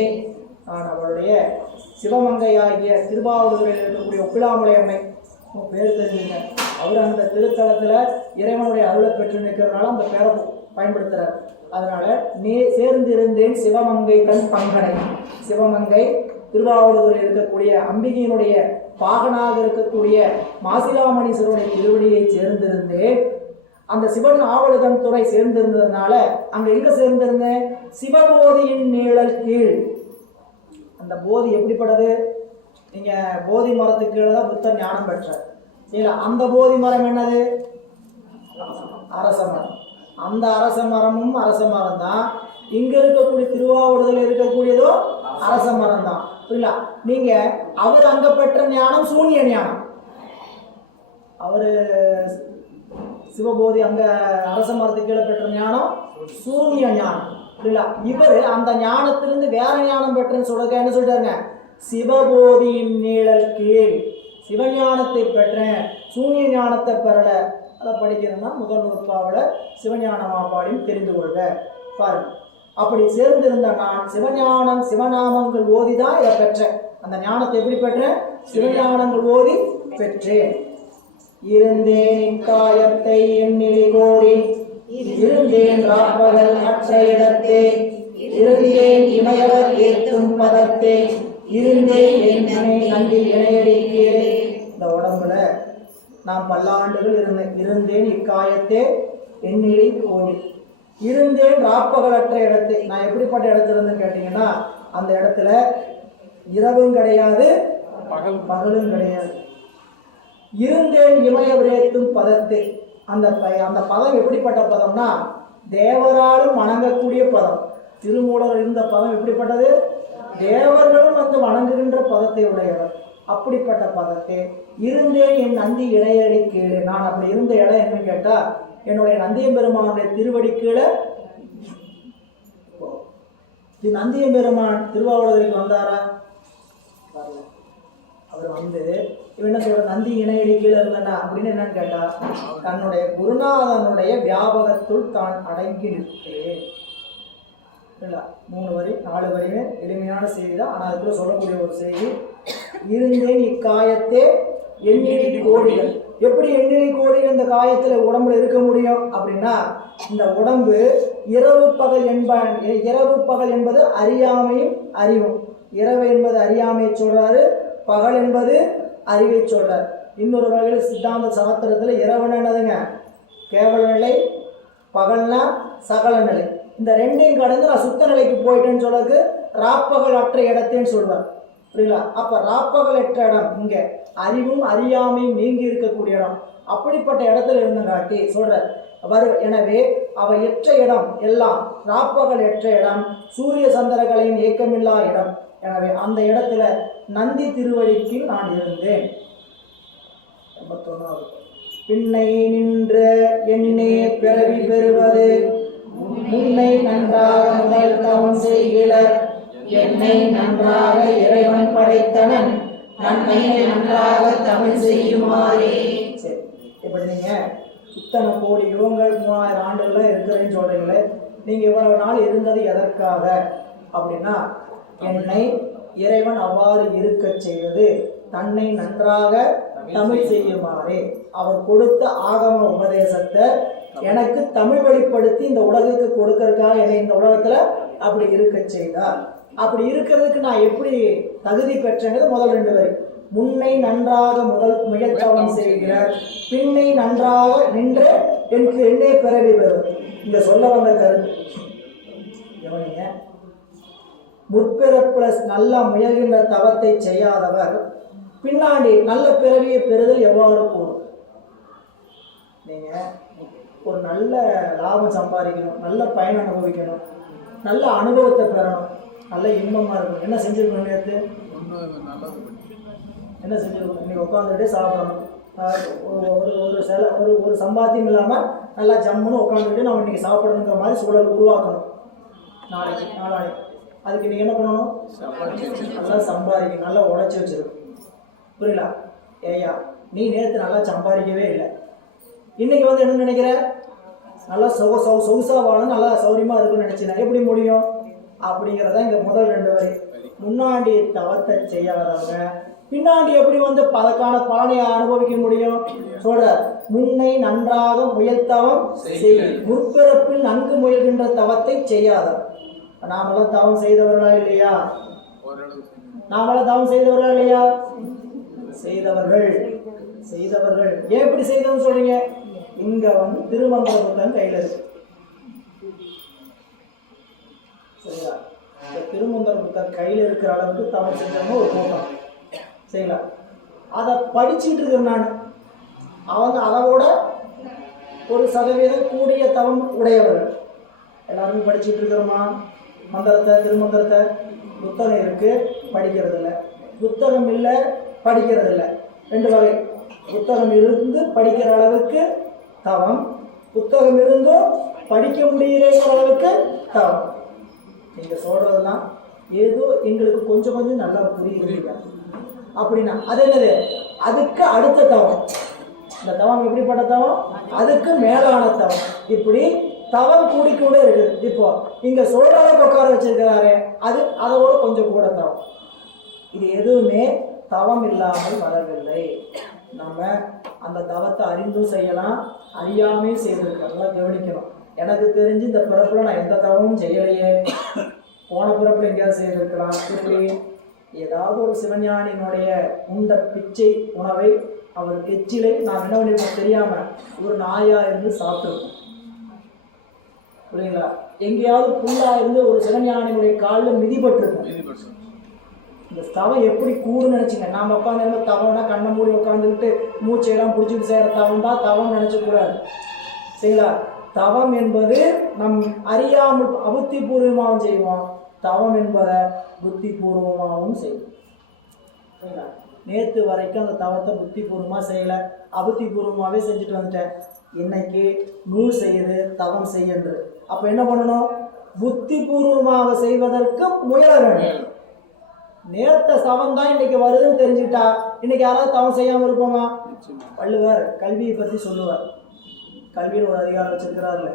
நான் அவளுடைய சிவமங்கையாகிய திருவாவூரில் இருக்கக்கூடிய ஒப்பிலாமலை அம்மை பேர் தெரிஞ்சுங்க. அவர் அந்த திருத்தலத்தில் இறைவனுடைய அருளை பெற்று நிற்கிறதுனால அந்த பேரை பயன்படுத்துகிறார். அதனால நீ சேர்ந்திருந்தேன் சிவமங்கை தன் பங்கனை. சிவமங்கை திருவாவூரில் இருக்கக்கூடிய அம்பிகையினுடைய பாகனாக இருக்கக்கூடிய மாசிலாமணீஸ்வருடைய திருவடியை சேர்ந்திருந்தேன். அந்த சிவன் ஆவடுதன் துறை சேர்ந்திருந்ததுனால அங்க எங்க சேர்ந்திருந்தேன்? சிவபோதியின் நீழல் கீழ். அந்த போதி எப்படிப்பட்டது? நீங்க போதி மரத்துக்கு கீழே தான் புத்தர் ஞானம் பெற்றார். சரிங்களா? அந்த போதி மரம் என்னது? அரச மரம். அந்த அரச மரமும் அரச மரம் தான். இங்க இருக்கக்கூடிய திருவாவூடுதல் இருக்கக்கூடியதோ அரச மரம் தான். புரியல? நீங்க அவர் அங்க பெற்ற ஞானம் சூன்ய ஞானம். அவரு சிவபோதி அங்க அரச மரத்துக்கு கீழே பெற்ற ஞானம் சூன்ய ஞானம். புரியல? இவர் அந்த ஞானத்திலிருந்து வேற ஞானம் பெற்றன்னு சொல்லுங்க. என்ன சொல்றாருங்க? சிவபோதியின் நீழல் கீழ் சிவஞானத்தை பெற்றேன், சூன்ய ஞானத்தை பெறல. அதை படிக்கிறதுனா முதல் நூற்பாவில் சிவஞான மாபாடியும் தெரிந்து கொள்க. பாருங்க, அப்படி சேர்ந்திருந்த நான் சிவஞானம் சிவநாமங்கள் ஓதிதான் இதை பெற்றேன். அந்த ஞானத்தை எப்படி பெற்றேன்? சிவஞானங்கள் ஓதி பெற்றேன். இருந்தேன் காயத்தை எண்ணிலி கோரி இருந்தேன் ராப்பகல் அற்ற இடத்தே இருந்தேன் இமையவர் ஏற்றும் பதத்தே இருந்தேன் என்னை நன்றி இணையடிக்கிறே. இந்த உடம்புல நான் பல்லாண்டுகள் இருந்தேன் இக்காயத்தே எண்ணிலி கோரி. இருந்தேன் ராப்பகலற்ற இடத்தை. நான் எப்படிப்பட்ட இடத்துல இருந்தேன்னு கேட்டீங்கன்னா, அந்த இடத்துல இரவும் கிடையாது பகலும் கிடையாது. இருந்தேன் இமயவிரேத்தும் பதத்தை. அந்த பதம் எப்படிப்பட்ட பதம்னா தேவராலும் வணங்கக்கூடிய பதம். திருமூலர் இருந்த பதம் எப்படிப்பட்டது? தேவர்களும் வந்து வணங்குகின்ற பதத்தை உடையவர். அப்படிப்பட்ட பதத்தை இருந்தேன் என் நந்தி இணையடி கீழே. நான் அப்படி இருந்த இடம் என்னன்னு கேட்டா, என்னுடைய நந்தியம்பெருமானுடைய திருவடி கீழே. நந்தியம்பெருமான் திருவாவூருக்கு வந்தாரா? அவர் வந்து இவன் என்ன சொல்ற, நந்தி இணையடி கீழே இருந்தனா அப்படின்னு என்னன்னு கேட்டா, தன்னுடைய குருநாதனுடைய வியாபகத்துள் தான் அடங்கி நிற்கிறேன். இல்லை, 3 வரி 4 வரியுமே எளிமையான செய்தி தான். ஆனால் அதுக்குள்ள சொல்லக்கூடிய ஒரு செய்தி, இருந்தேன் இக்காயத்தே எண்ணிலி கோடிகள். எப்படி எண்ணிலி கோடிகள் இந்த காயத்துல உடம்புல இருக்க முடியும் அப்படின்னா, இந்த உடம்பு இரவு பகல் என்பது அறியாமையும் அறிவும். இரவு என்பது அறியாமையை சொல்றாரு, பகல் என்பது அறிவை சொல்றார். இன்னொரு வகையில் சித்தாந்த சாஸ்திரத்துல இரவுன்னு என்னதுங்க? கேவல நிலை, பகல்னா சகல நிலை. இந்த ரெண்டையும் கடந்து நான் சுத்த நிலைக்கு போயிட்டேன்னு சொல்றது ராப்பகல் அற்ற இடத்தேன்னு சொல்றார். புரியல? அப்ப ராப்பகல் அற்ற இடம் இங்க அறிவும் அறியாமையும் நீங்கி இருக்கக்கூடிய இடம். அப்படிப்பட்ட இடத்துல இருந்தங்காட்டி சொல்ற எனவே அவ எற்ற இடம் எல்லாம் ராப்பகல் எற்ற இடம், சூரிய சந்திரகளையும் ஏக்கமில்லா இடம். எனவே அந்த இடத்துல நந்தி திருவடிக்கு நான் இருந்தேன். 81. பின்னை நின்று என்னே பிறவி பெறுவது முன்னை நன்றாக முதல் தவம் செய்கிறார். என்னை நன்றாக இறைவன் படைத்தனன் நன்மை நன்றாக தமிழ் செய்யுமாறே. சரி, இப்படி நீங்க இத்தனை கோடி யுகங்கள் 3000 ஆண்டுகள் இருக்கிறேன்னு சொல்றீங்களே, நீங்க இவ்வளவு நாள் இருந்தது எதற்காக அப்படின்னா, என்னை இறைவன் அவ்வாறு இருக்க செய்வது தன்னை நன்றாக தமிழ் செய்யுமாறே. அவர் கொடுத்த ஆகம உபதேசத்தை எனக்கு தமிழ் வெளிப்படுத்தி இந்த உலகுக்கு கொடுக்கறதுக்காக என்னை இந்த உலகத்துல அப்படி இருக்க செய்தார். அப்படி இருக்கிறதுக்கு நான் எப்படி தகுதி பெற்றேங்கிறது முதல் 2 வரி. முன்னை நன்றாக முதல் முயற்சவம் செய்கிறார், பின்னை நன்றாக நின்று எனக்கு என்னே பிறவி பெறுவது. இங்க சொல்ல வந்த கருத்து கவனிங்க. முற்பிறப்புல நல்ல முயல்கின்ற தவத்தை செய்யாதவர் பின்னாடி நல்ல பிறவியை பெறுதல் எவ்வாறு கூடும்? நீங்க ஒரு நல்ல லாபம் சம்பாதிக்கணும், நல்ல பயன் அனுபவிக்கணும், நல்ல அனுபவத்தை பெறணும், நல்ல இன்பமா இருக்கணும். என்ன செஞ்சிருக்கணும்? நேற்று என்ன செஞ்சிருக்கணும்? இன்னைக்கு உட்காந்துட்டே சாப்பிடணும். ஒரு சம்பாத்தியம் இல்லாமல் நல்லா ஜம்முன்னு உட்காந்துட்டு நம்ம இன்னைக்கு சாப்பிடணுங்கிற மாதிரி சூழல் உருவாக்கணும். நாளைக்கு அதுக்கு இன்னைக்கு என்ன பண்ணணும்? நல்லா சம்பாதிக்கணும், நல்லா உழைச்சி வச்சிருக்கணும். புரியல? ஏயா நீ நேற்று நல்லா சம்பாதிக்கவே இல்லை, இன்னைக்கு வந்து என்ன நினைக்கிற, நல்லா சொகுசா வாழணும், நல்லா சௌரியமாக இருக்குன்னு நினச்சினா எப்படி முடியும் அப்படிங்கிறத இங்கே முதல் 2 வரி. முன்னாடி தவத்தை செய்யாதவங்க பின்னாடி எப்படி வந்து அதற்கான பலனை அனுபவிக்க முடியும் சொல்ற. முன்னை நன்றாக முயல்தவம் செய், முற்பிறப்பில் நன்கு முயல்கின்ற தவத்தை செய்யாதவன். நாமெல்லாம் தவம் செய்தவர்களா இல்லையா? நாமெல்லாம் தவம் செய்தவர்களா இல்லையா? செய்தவர்கள். செய்தவர்கள் ஏன் இப்படி செய்தவன் சொல்றீங்க? இங்க வந்து திருமந்திர புத்தகம் கையில இருக்கு, சரிங்களா? இந்த திருமந்திர புத்தகம் கையில இருக்கிற அளவுக்கு தவம் செஞ்சவங்க ஒரு கூட்டம், சரிங்களா? அதை படிச்சுட்டு இருக்கிறேன் நான். அவங்க அதோட 1% கூடிய தவம் உடையவர்கள். எல்லாருமே படிச்சுட்டு இருக்கிறோமா மந்திரத்தை, திருமந்திரத்தை? புத்தகம் இருக்கு, படிக்கிறது இல்லை. புத்தகம் இல்லை, படிக்கிறது இல்லை. 2 வகை. புத்தகம் இருந்து படிக்கிற அளவுக்கு தவம், புத்தகம் இருந்தும் படிக்க முடிகிற அளவுக்கு தவம். நீங்க சொல்றதெல்லாம் ஏதோ எங்களுக்கு கொஞ்சம் கொஞ்சம் நல்லா புரியுது அப்படின்னா அது என்னது? அதுக்கு அடுத்த தவம். இந்த தவம் எப்படிப்பட்ட தவம்? அதுக்கு மேலான தவம். இப்படி தவம் கூடிக்கொண்டே இருக்குது. இப்போ இங்க சொல்ற அளவுக்கு உட்கார வச்சிருக்கிறாரு, அது அதோட கொஞ்சம் கூட தவம். இது எதுவுமே தவம் இல்லாமல் வரவில்லை. நம்ம அந்த தவத்தை அறிந்தும் செய்யலாம், அறியாமையும் செய்திருக்கோம். நல்லா கவனிக்கணும். எனக்கு தெரிஞ்சு இந்த பிறப்புல நான் எந்த தவமும் செய்யலையே, போன பிறப்புல எங்கேயாவது செய்திருக்கலாம். இப்படி ஏதாவது ஒரு சிவஞானியினுடைய உண்ட பிச்சை உணவை, அவர் எச்சிலை நான் என்ன பண்ணிருக்கோம் தெரியாம ஒரு நாயா இருந்து சாப்பிட்டுருக்கோம், புரியுங்களா? எங்கேயாவது புல்லா இருந்து ஒரு சிவஞானியினுடைய காலில் மிதிபட்டிருக்கோம். இந்த தவம் எப்படி கூடுன்னு நினைச்சிங்க. நாம் உட்காந்து தவம்னா கண்ணை மூடி உட்காந்துக்கிட்டு மூச்சையெல்லாம் பிடிச்சிட்டு செய்கிற தவம் தான் தவம் நினைச்சக்கூடாது, சரிங்களா? தவம் என்பது நம் அறியாமல் அபுத்தி பூர்வமாகவும் செய்வோம், தவம் என்பதை புத்தி பூர்வமாகவும் செய்வோம், சரிங்களா? நேற்று வரைக்கும் அந்த தவத்தை புத்தி பூர்வமாக செய்யலை, அபுத்தி பூர்வமாகவே செஞ்சுட்டு வந்துட்டேன். இன்னைக்கு நூல் செய்யுது தவம் செய்யன்று. அப்போ என்ன பண்ணணும்? புத்தி பூர்வமாக செய்வதற்கு முயல வேண்டும். நேர்த்த தவம் தான் இன்னைக்கு வருதுன்னு தெரிஞ்சுக்கிட்டா இன்னைக்கு யாராவது தவம் செய்யாமல் இருப்போமா? வள்ளுவர் கல்வியை பற்றி சொல்லுவார். கல்வியில் ஒரு அதிகாரம் வச்சிருக்கிறார்ல,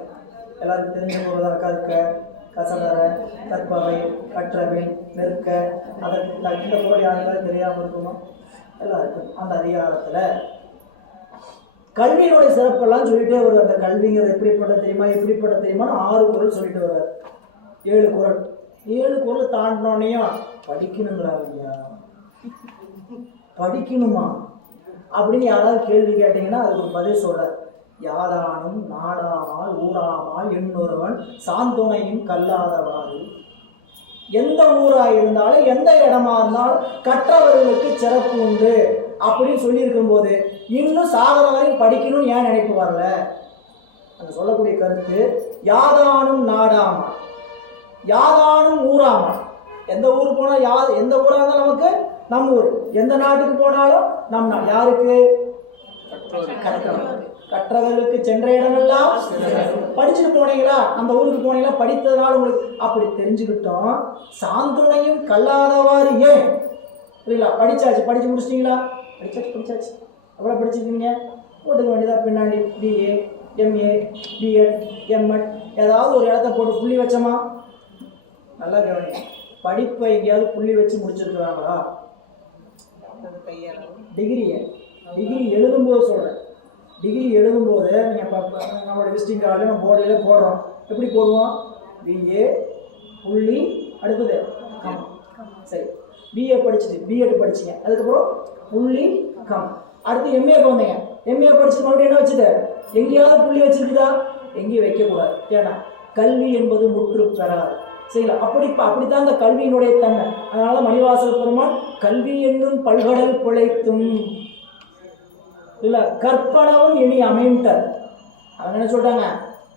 எல்லாருக்கும் தெரிஞ்ச போதுதான். கற்க, கசடர, கற்பவை, கற்றவை, நிற்க, அதற்கு தகுந்த போல யாருக்காவது தெரியாமல் இருக்குமா? எல்லாருக்கும் அந்த அதிகாரத்தில் கல்வியினுடைய சிறப்பெல்லாம் சொல்லிட்டே வருவார். அந்த கல்விங்கிறது எப்படிப்பட்ட தெரியுமா, எப்படிப்பட்ட தெரியுமான்னு 6 குறள் சொல்லிட்டு வருவார். 7 குறள். 7 குறள் தாண்டினோன்னையும் படிக்கணுங்கிறாங்க. படிக்கணுமா அப்படின்னு யாராவது கேள்வி கேட்டீங்கன்னா அதுக்கு ஒரு பதில் சொல்றார். யாதானும் நாடாமல் ஊராமல் எண்ணொருவன் சாந்துணையும் கல்லாதவாறு. எந்த ஊரா இருந்தாலும் எந்த இடமா இருந்தாலும் கற்றவர்களுக்கு சிறப்பு உண்டு அப்படின்னு சொல்லியிருக்கும் போது இன்னும் சாகர வரையும் படிக்கணும்னு ஏன் நினைப்பு வரல? அந்த சொல்லக்கூடிய கருத்து யாதானும் நாடாமா, யாதானும் ஊராமா. எந்த ஊருக்கு போனாலும் எந்த ஊராக இருந்தாலும் நமக்கு நம்ம ஊர், எந்த நாட்டுக்கு போனாலும் நம் நாடு. யாருக்கு? கற்றவர்களுக்கு சென்ற இடமெல்லாம். படிச்சுட்டு போனீங்களா, அந்த ஊருக்கு போனீங்களா, படித்ததுனால உங்களுக்கு அப்படி தெரிஞ்சுக்கிட்டோம். சாந்துணையும் கல்லாதவாறு. ஏன் புரியல? படிச்சாச்சு, படிச்சு முடிச்சிட்டீங்களா? படிச்சாச்சு. எவ்வளோ படிச்சிருக்கீங்க? போட்டுக்க வேண்டியதா பின்னாடி BA, MA, BEd, MEd ஏதாவது ஒரு இடத்த போட்டு புள்ளி வச்சோமா? நல்லா கவனிங்க. படிப்பை எங்கேயாவது புள்ளி வச்சு முடிச்சிருக்கிறாங்களா? டிகிரி எழுதும்போது சொல்கிறேன். டிகிரி எழுதும்போது நீங்கள் நம்மளோட விசிட்டிங் கார்டில் நம்ம போர்டில் போடுறோம். எப்படி போடுவோம்? BA புள்ளி அடுத்தது கம். சரி, BA படிச்சுட்டு BEd படிச்சிங்க, அதுக்கப்புறம் புள்ளி கம். அடுத்து MAக்கு வந்தீங்க, MA படிச்சுட்டு மறுபடியும் என்ன வச்சுட்டு எங்கேயாவது புள்ளி வச்சுருக்குதா? எங்கேயும் வைக்கக்கூடாது. ஏன்னா கல்வி என்பது முற்று பெறாது, சரிங்களா? அப்படித்தான் இந்த கல்வியினுடைய தன்மை. அதனால மணிவாசக பெருமான் கல்வி என்னும் பல்கடல் பிழைத்தும் இல்லை கற்பனவும் இனி அமைண்டார். அவங்க என்ன சொல்றாங்க?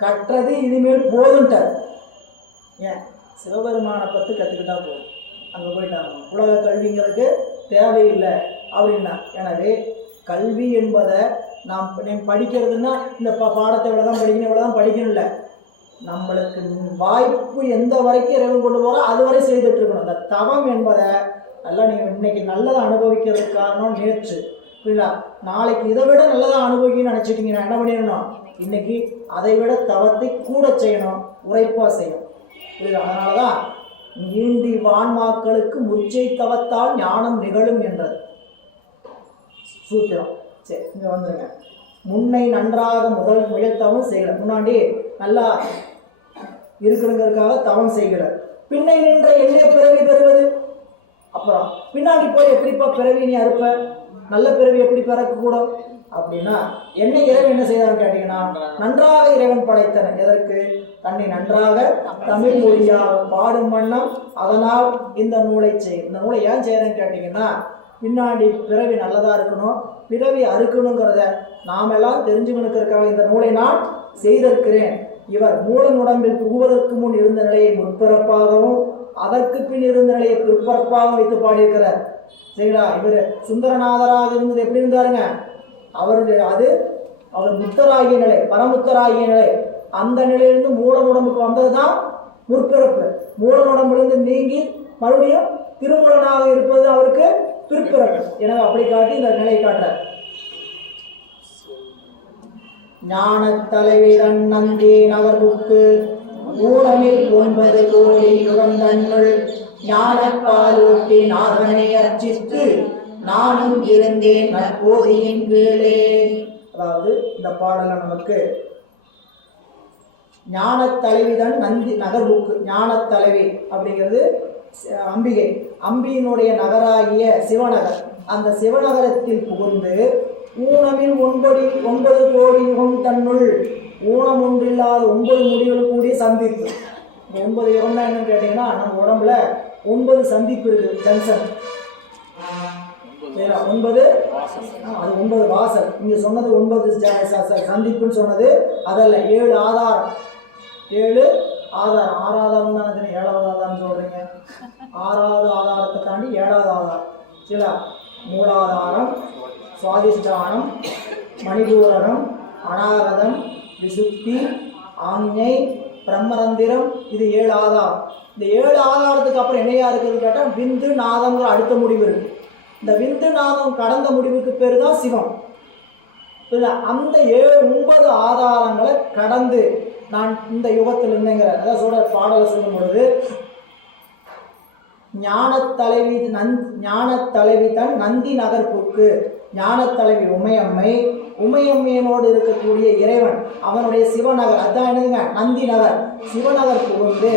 கற்றது இனிமேல் போதுன்ட்டார். ஏன்? சிவபெருமானை பற்றி கற்றுக்கிட்டா போதும், அங்கே போயிட்டாங்க. உலக கல்விங்கிறதுக்கு தேவையில்லை அப்படின்னா. எனவே கல்வி என்பதை நாம் படிக்கிறதுன்னா இந்த பாடத்தை இவ்வளோதான் படிக்கணும், இவ்வளோதான் படிக்கணும் இல்லை. நம்மளுக்கு வாய்ப்பு எந்த வரைக்கும் இறைவன் கொண்டு போகிறோம் அது வரை செய்துட்டு இருக்கணும். அந்த தவம் என்பதை நல்லா நீங்கள் இன்னைக்கு நல்லதை அனுபவிக்கிறதுக்கு காரணம் நேற்று புரியுதா? நாளைக்கு இதை விட நல்லதா அனுபவிக்கணும்னு நினைச்சிட்டீங்கன்னா என்ன பண்ணிடணும்? இன்னைக்கு அதை விட தவத்தை கூட செய்யணும், உரைப்பா செய்யணும். புரியுதா? அதனாலதான் நீண்டி வான்மாக்களுக்கு முச்சை தவத்தால் ஞானம் நிகழும் என்றது சூத்திரம். சரி, இங்க வந்துருங்க. முன்னை நன்றாக முதல் முயற்தவம் செய்கிற, முன்னாடி நல்லா இருக்கணுங்கிறதுக்காக தவம் செய்கிற, பின்னை நின்ற என்ன பிறவி பெறுவது? அப்புறம் பின்னாடி போய் எப்படிப்பா பிறவி நீ அறுப்ப, நல்ல பிறவி எப்படி பிறக்கக்கூடும் அப்படின்னா என்ன இறைவன் என்ன செய்தான்னு கேட்டீங்கன்னா, நன்றாக இறைவன் படைத்தன. எதற்கு? தன்னை நன்றாக தமிழ் மொழியாக பாடும் வண்ணம் அதனால் இந்த நூலை செய்யும். இந்த நூலை ஏன் செய்யறேன்னு கேட்டீங்கன்னா, பின்னாடி பிறவி நல்லதா இருக்கணும், பிறவி அறுக்கணுங்கிறத நாம் எல்லாம் தெரிஞ்சுக்கணுக்கிறதுக்காக இந்த நூலை நான் செய்திருக்கிறேன். இவர் மூலன் உடம்பில் புகுவதற்கு முன் இருந்த நிலையை முற்பிறப்பாகவும் அதற்கு பின் இருந்த நிலையை பிற்பற்பாகவும் வைத்து பாடியிருக்கிறார். சரிங்களா? இவர் சுந்தரநாதராக இருந்தது எப்படி இருந்தாருங்க? அவர் முத்தராகிய நிலை, பரமுத்தராகிய நிலை. அந்த நிலையிலிருந்து மூலன் உடம்புக்கு வந்ததுதான் முற்பிறப்பு. மூலன் உடம்பிலிருந்து நீங்கி மறுபடியும் திருமூலனாக இருப்பது அவருக்கு பிற்பிறப்பு. எனவே அப்படி காட்டி இந்த நிலை காட்டுறார். ஞான தலைவி நந்தி நகர்வுக்கு ஊனமில் 9 கோடி யுகம் தன்னுள் ஞானப்பாலூட்டி நாதனை அர்ச்சித்து நானும் இருந்தேன் நற்போதியின் கீழே. அதாவது இந்த பாடல நமக்கு ஞான தலைவிதான் நந்தி நகர்வுக்கு, ஞான தலைவி அப்படிங்கிறது அம்பிகை, அம்பியினுடைய நகராகிய சிவநகர். அந்த சிவநகரத்தில் புகுந்து ஊனமில் 9 கோடி யுகம் தன்னுள், ஊனம் ஒன்றில்லாத 9 முடிவுகள் கூடிய சந்திப்பு. இந்த 9 யுகம்னா என்னன்னு கேட்டீங்கன்னா, நம்ம உடம்புல 9 சந்திப்பு இருக்கு, ஜங்ஷன். 9 அது 9 வாசல். இங்க சொன்னது 9 சந்திப்புன்னு சொன்னது அதல்ல, 7 ஆதாரம். 7 ஆதாரம். 6 ஆதாரம் தானே, 7வது ஆதாரம் சொல்றீங்க. 6வது ஆதாரத்தை தாண்டி 7வது ஆதாரம். சில மூலாதாரம், சுவாதிஷ்டானம், மணிபூரகம், அநாகதம், விசுத்தி, ஆஞ்ஞை, பிரம்மரந்திரம். இது 7 ஆதாரம். இந்த 7 ஆதாரத்துக்கு அப்புறம் என்னையா இருக்குதுன்னு கேட்டால் விந்து நாதம்ங்கிற அடுத்த முடிவு இருக்கு. இந்த விந்து நாதம் கடந்த முடிவுக்கு பேர் தான் சிவம். அந்த 9 ஆதாரங்களை கடந்து நான் இந்த யுகத்தில் இருந்தேங்கிற அதான் சொல்ற பாடலை சொல்லும் பொழுது, ஞான தலைவி தன் நந்தி நகர்ப்புக்கு, ஞான தலைவி உமையம்மை, உமையம்மையனோடு இருக்கக்கூடிய இறைவன் அவனுடைய சிவநகர், அதான் என்னதுங்க நந்தி நகர், சிவநகர் புகுந்து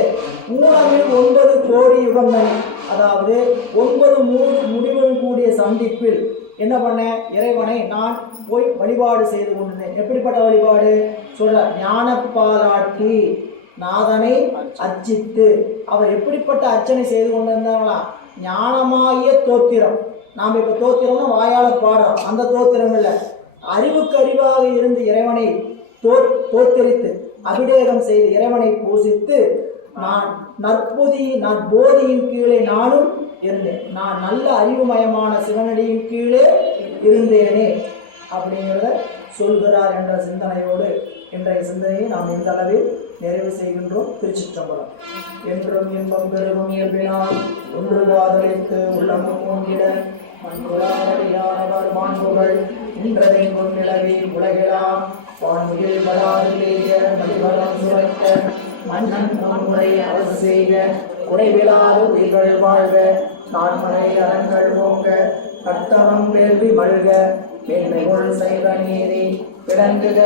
ஊனமில் 9 கோடி யுகம் தனி, அதாவது 9 முடிவுடன் கூடிய சந்திப்பில் என்ன பண்ண, இறைவனை நான் போய் வழிபாடு செய்து கொண்டிருந்தேன். எப்படிப்பட்ட வழிபாடு சொல்ற, ஞானப்பாலாட்டி நாதனை அர்ச்சித்து. அவர் எப்படிப்பட்ட அர்ச்சனை செய்து கொண்டிருந்தாங்களா, ஞானமாகிய தோத்திரம். நாம் இப்போ தோத்திரம்னா வாயால பாடுறோம், அந்த தோத்திரம் இல்லை, அறிவுக்கு அறிவாக இருந்து இறைவனை தோத்தரித்து அபிடேகம் செய்து இறைவனை பூசித்து நான் நற்போதியின் கீழே நானும் இருந்தேன், நான் நல்ல அறிவுமயமான சிவனடியின் கீழே இருந்தேனே அப்படிங்கிறத சொல்கிறார் என்ற சிந்தனையோடு இன்றைய சிந்தனையை நாம் இந்த அளவில் நிறைவு செய்கின்றோம். திருச்சிற்றம்பலம். என்றும் இன்பம் பெருகும் இயல்பினால் ஒன்று காதலித்து உள்ளமும் கொண்டிட மண்புலாரடியானவர் மாண்புகள் இன்றதெங்கும் நிலவி உலகெல்லாம் வான்முகில் வளாதிலேய மதிவரம் சுரைக்க மன்னன் முறை அரசு செய்க குறைவிலாத உயிர்கள் வாழ்க நான்மறை அறங்கள் ஓங்க கர்த்தவம் வேள்வி மல்க மேன்மைகொள் செய்த நீதி விளங்குக